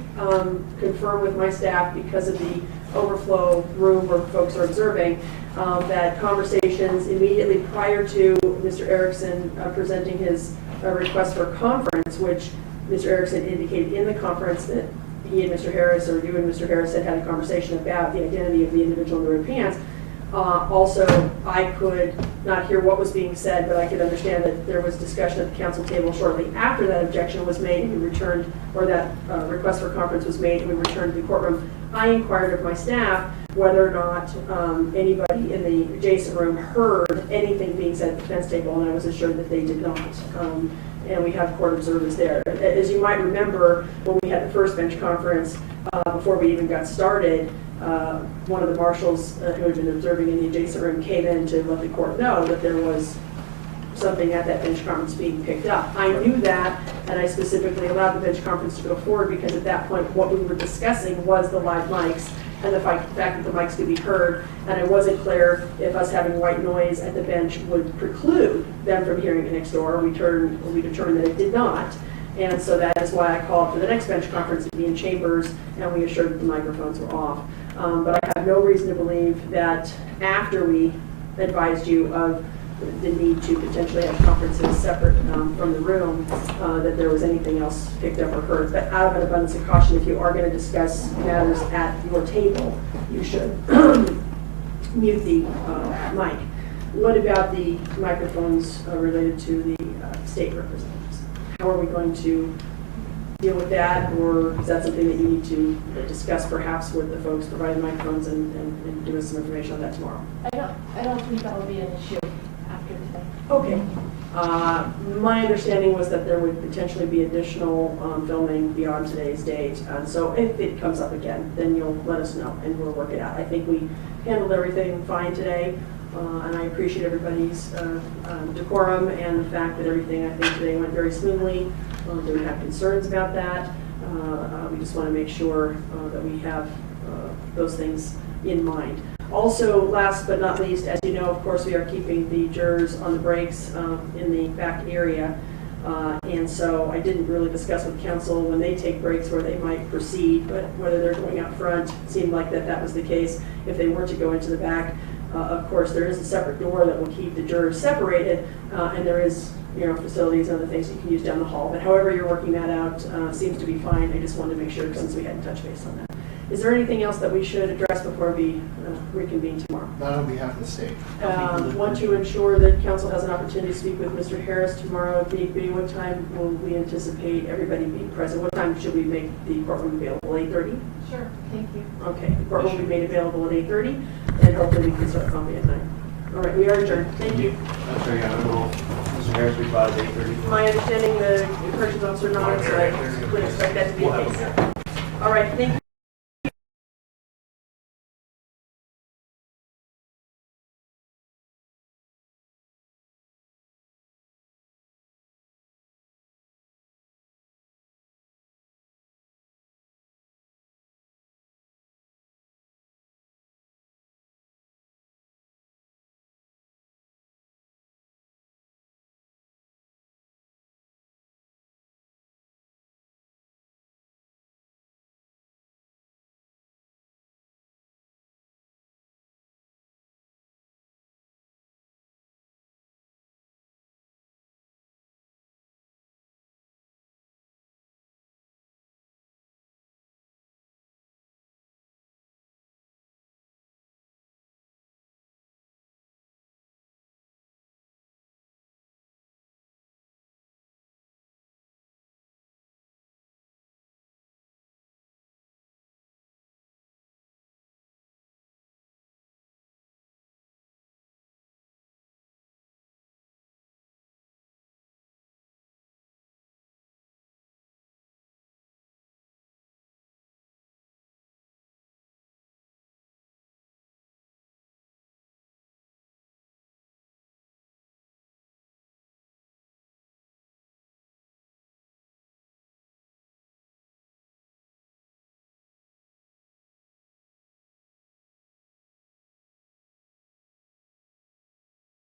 confirm with my staff, because of the overflow room where folks are observing, that conversations immediately prior to Mr. Erickson presenting his request for conference, which Mr. Erickson indicated in the conference that he and Mr. Harris, or you and Mr. Harris, had a conversation about the identity of the individual in the red pants. Also, I could not hear what was being said, but I could understand that there was discussion at the council table shortly after that objection was made and we returned, or that request for conference was made and we returned to the courtroom. I inquired of my staff whether or not anybody in the adjacent room heard anything being said at the defense table, and I was assured that they did not. And we have court observers there. As you might remember, when we had the first bench conference, before we even got started, one of the marshals who had been observing in the adjacent room came in to let the court know that there was something at that bench conference being picked up. I knew that, and I specifically allowed the bench conference to go forward because at that point what we were discussing was the live mics and the fact that the mics could be heard, and it wasn't clear if us having white noise at the bench would preclude them from hearing it next door. We determined that it did not. And so that is why I called for the next bench conference to be in chambers, and we assured that the microphones were off. But I have no reason to believe that after we advised you of the need to potentially have conferences separate from the room, that there was anything else picked up or heard. But out of an abundance of caution, if you are going to discuss matters at your table, you should mute the mic. What about the microphones related to the state representatives? How are we going to deal with that, or is that something that you need to discuss perhaps with the folks providing microphones and give us some information on that tomorrow? I don't think that will be an issue after today. Okay. My understanding was that there would potentially be additional filming beyond today's date. So if it comes up again, then you'll let us know and we'll work it out. I think we handled everything fine today. And I appreciate everybody's decorum and the fact that everything I think today went very smoothly. Do we have concerns about that? We just want to make sure that we have those things in mind. Also, last but not least, as you know, of course, we are keeping the jurors on the breaks in the back area. And so I didn't really discuss with counsel when they take breaks where they might proceed, but whether they're going out front, it seemed like that was the case. If they were to go into the back, of course, there is a separate door that will keep the jurors separated, and there is, facilities and other things you can use down the hall. But however you're working that out seems to be fine. I just wanted to make sure since we hadn't touched base on that. Is there anything else that we should address before we reconvene tomorrow? Not on behalf of the state. Want to ensure that council has an opportunity to speak with Mr. Harris tomorrow if need be. What time will we anticipate everybody being present? What time should we make the courtroom available? 8:30? Sure, thank you. Okay, the courtroom will be made available at 8:30, and hopefully we can start coffee at 9. All right, we are adjourned. Thank you. I'm sorry, Mr. Harris, we brought it at 8:30. My understanding, the corrections officer nodded, so I would expect that to be the case. All right, thank you.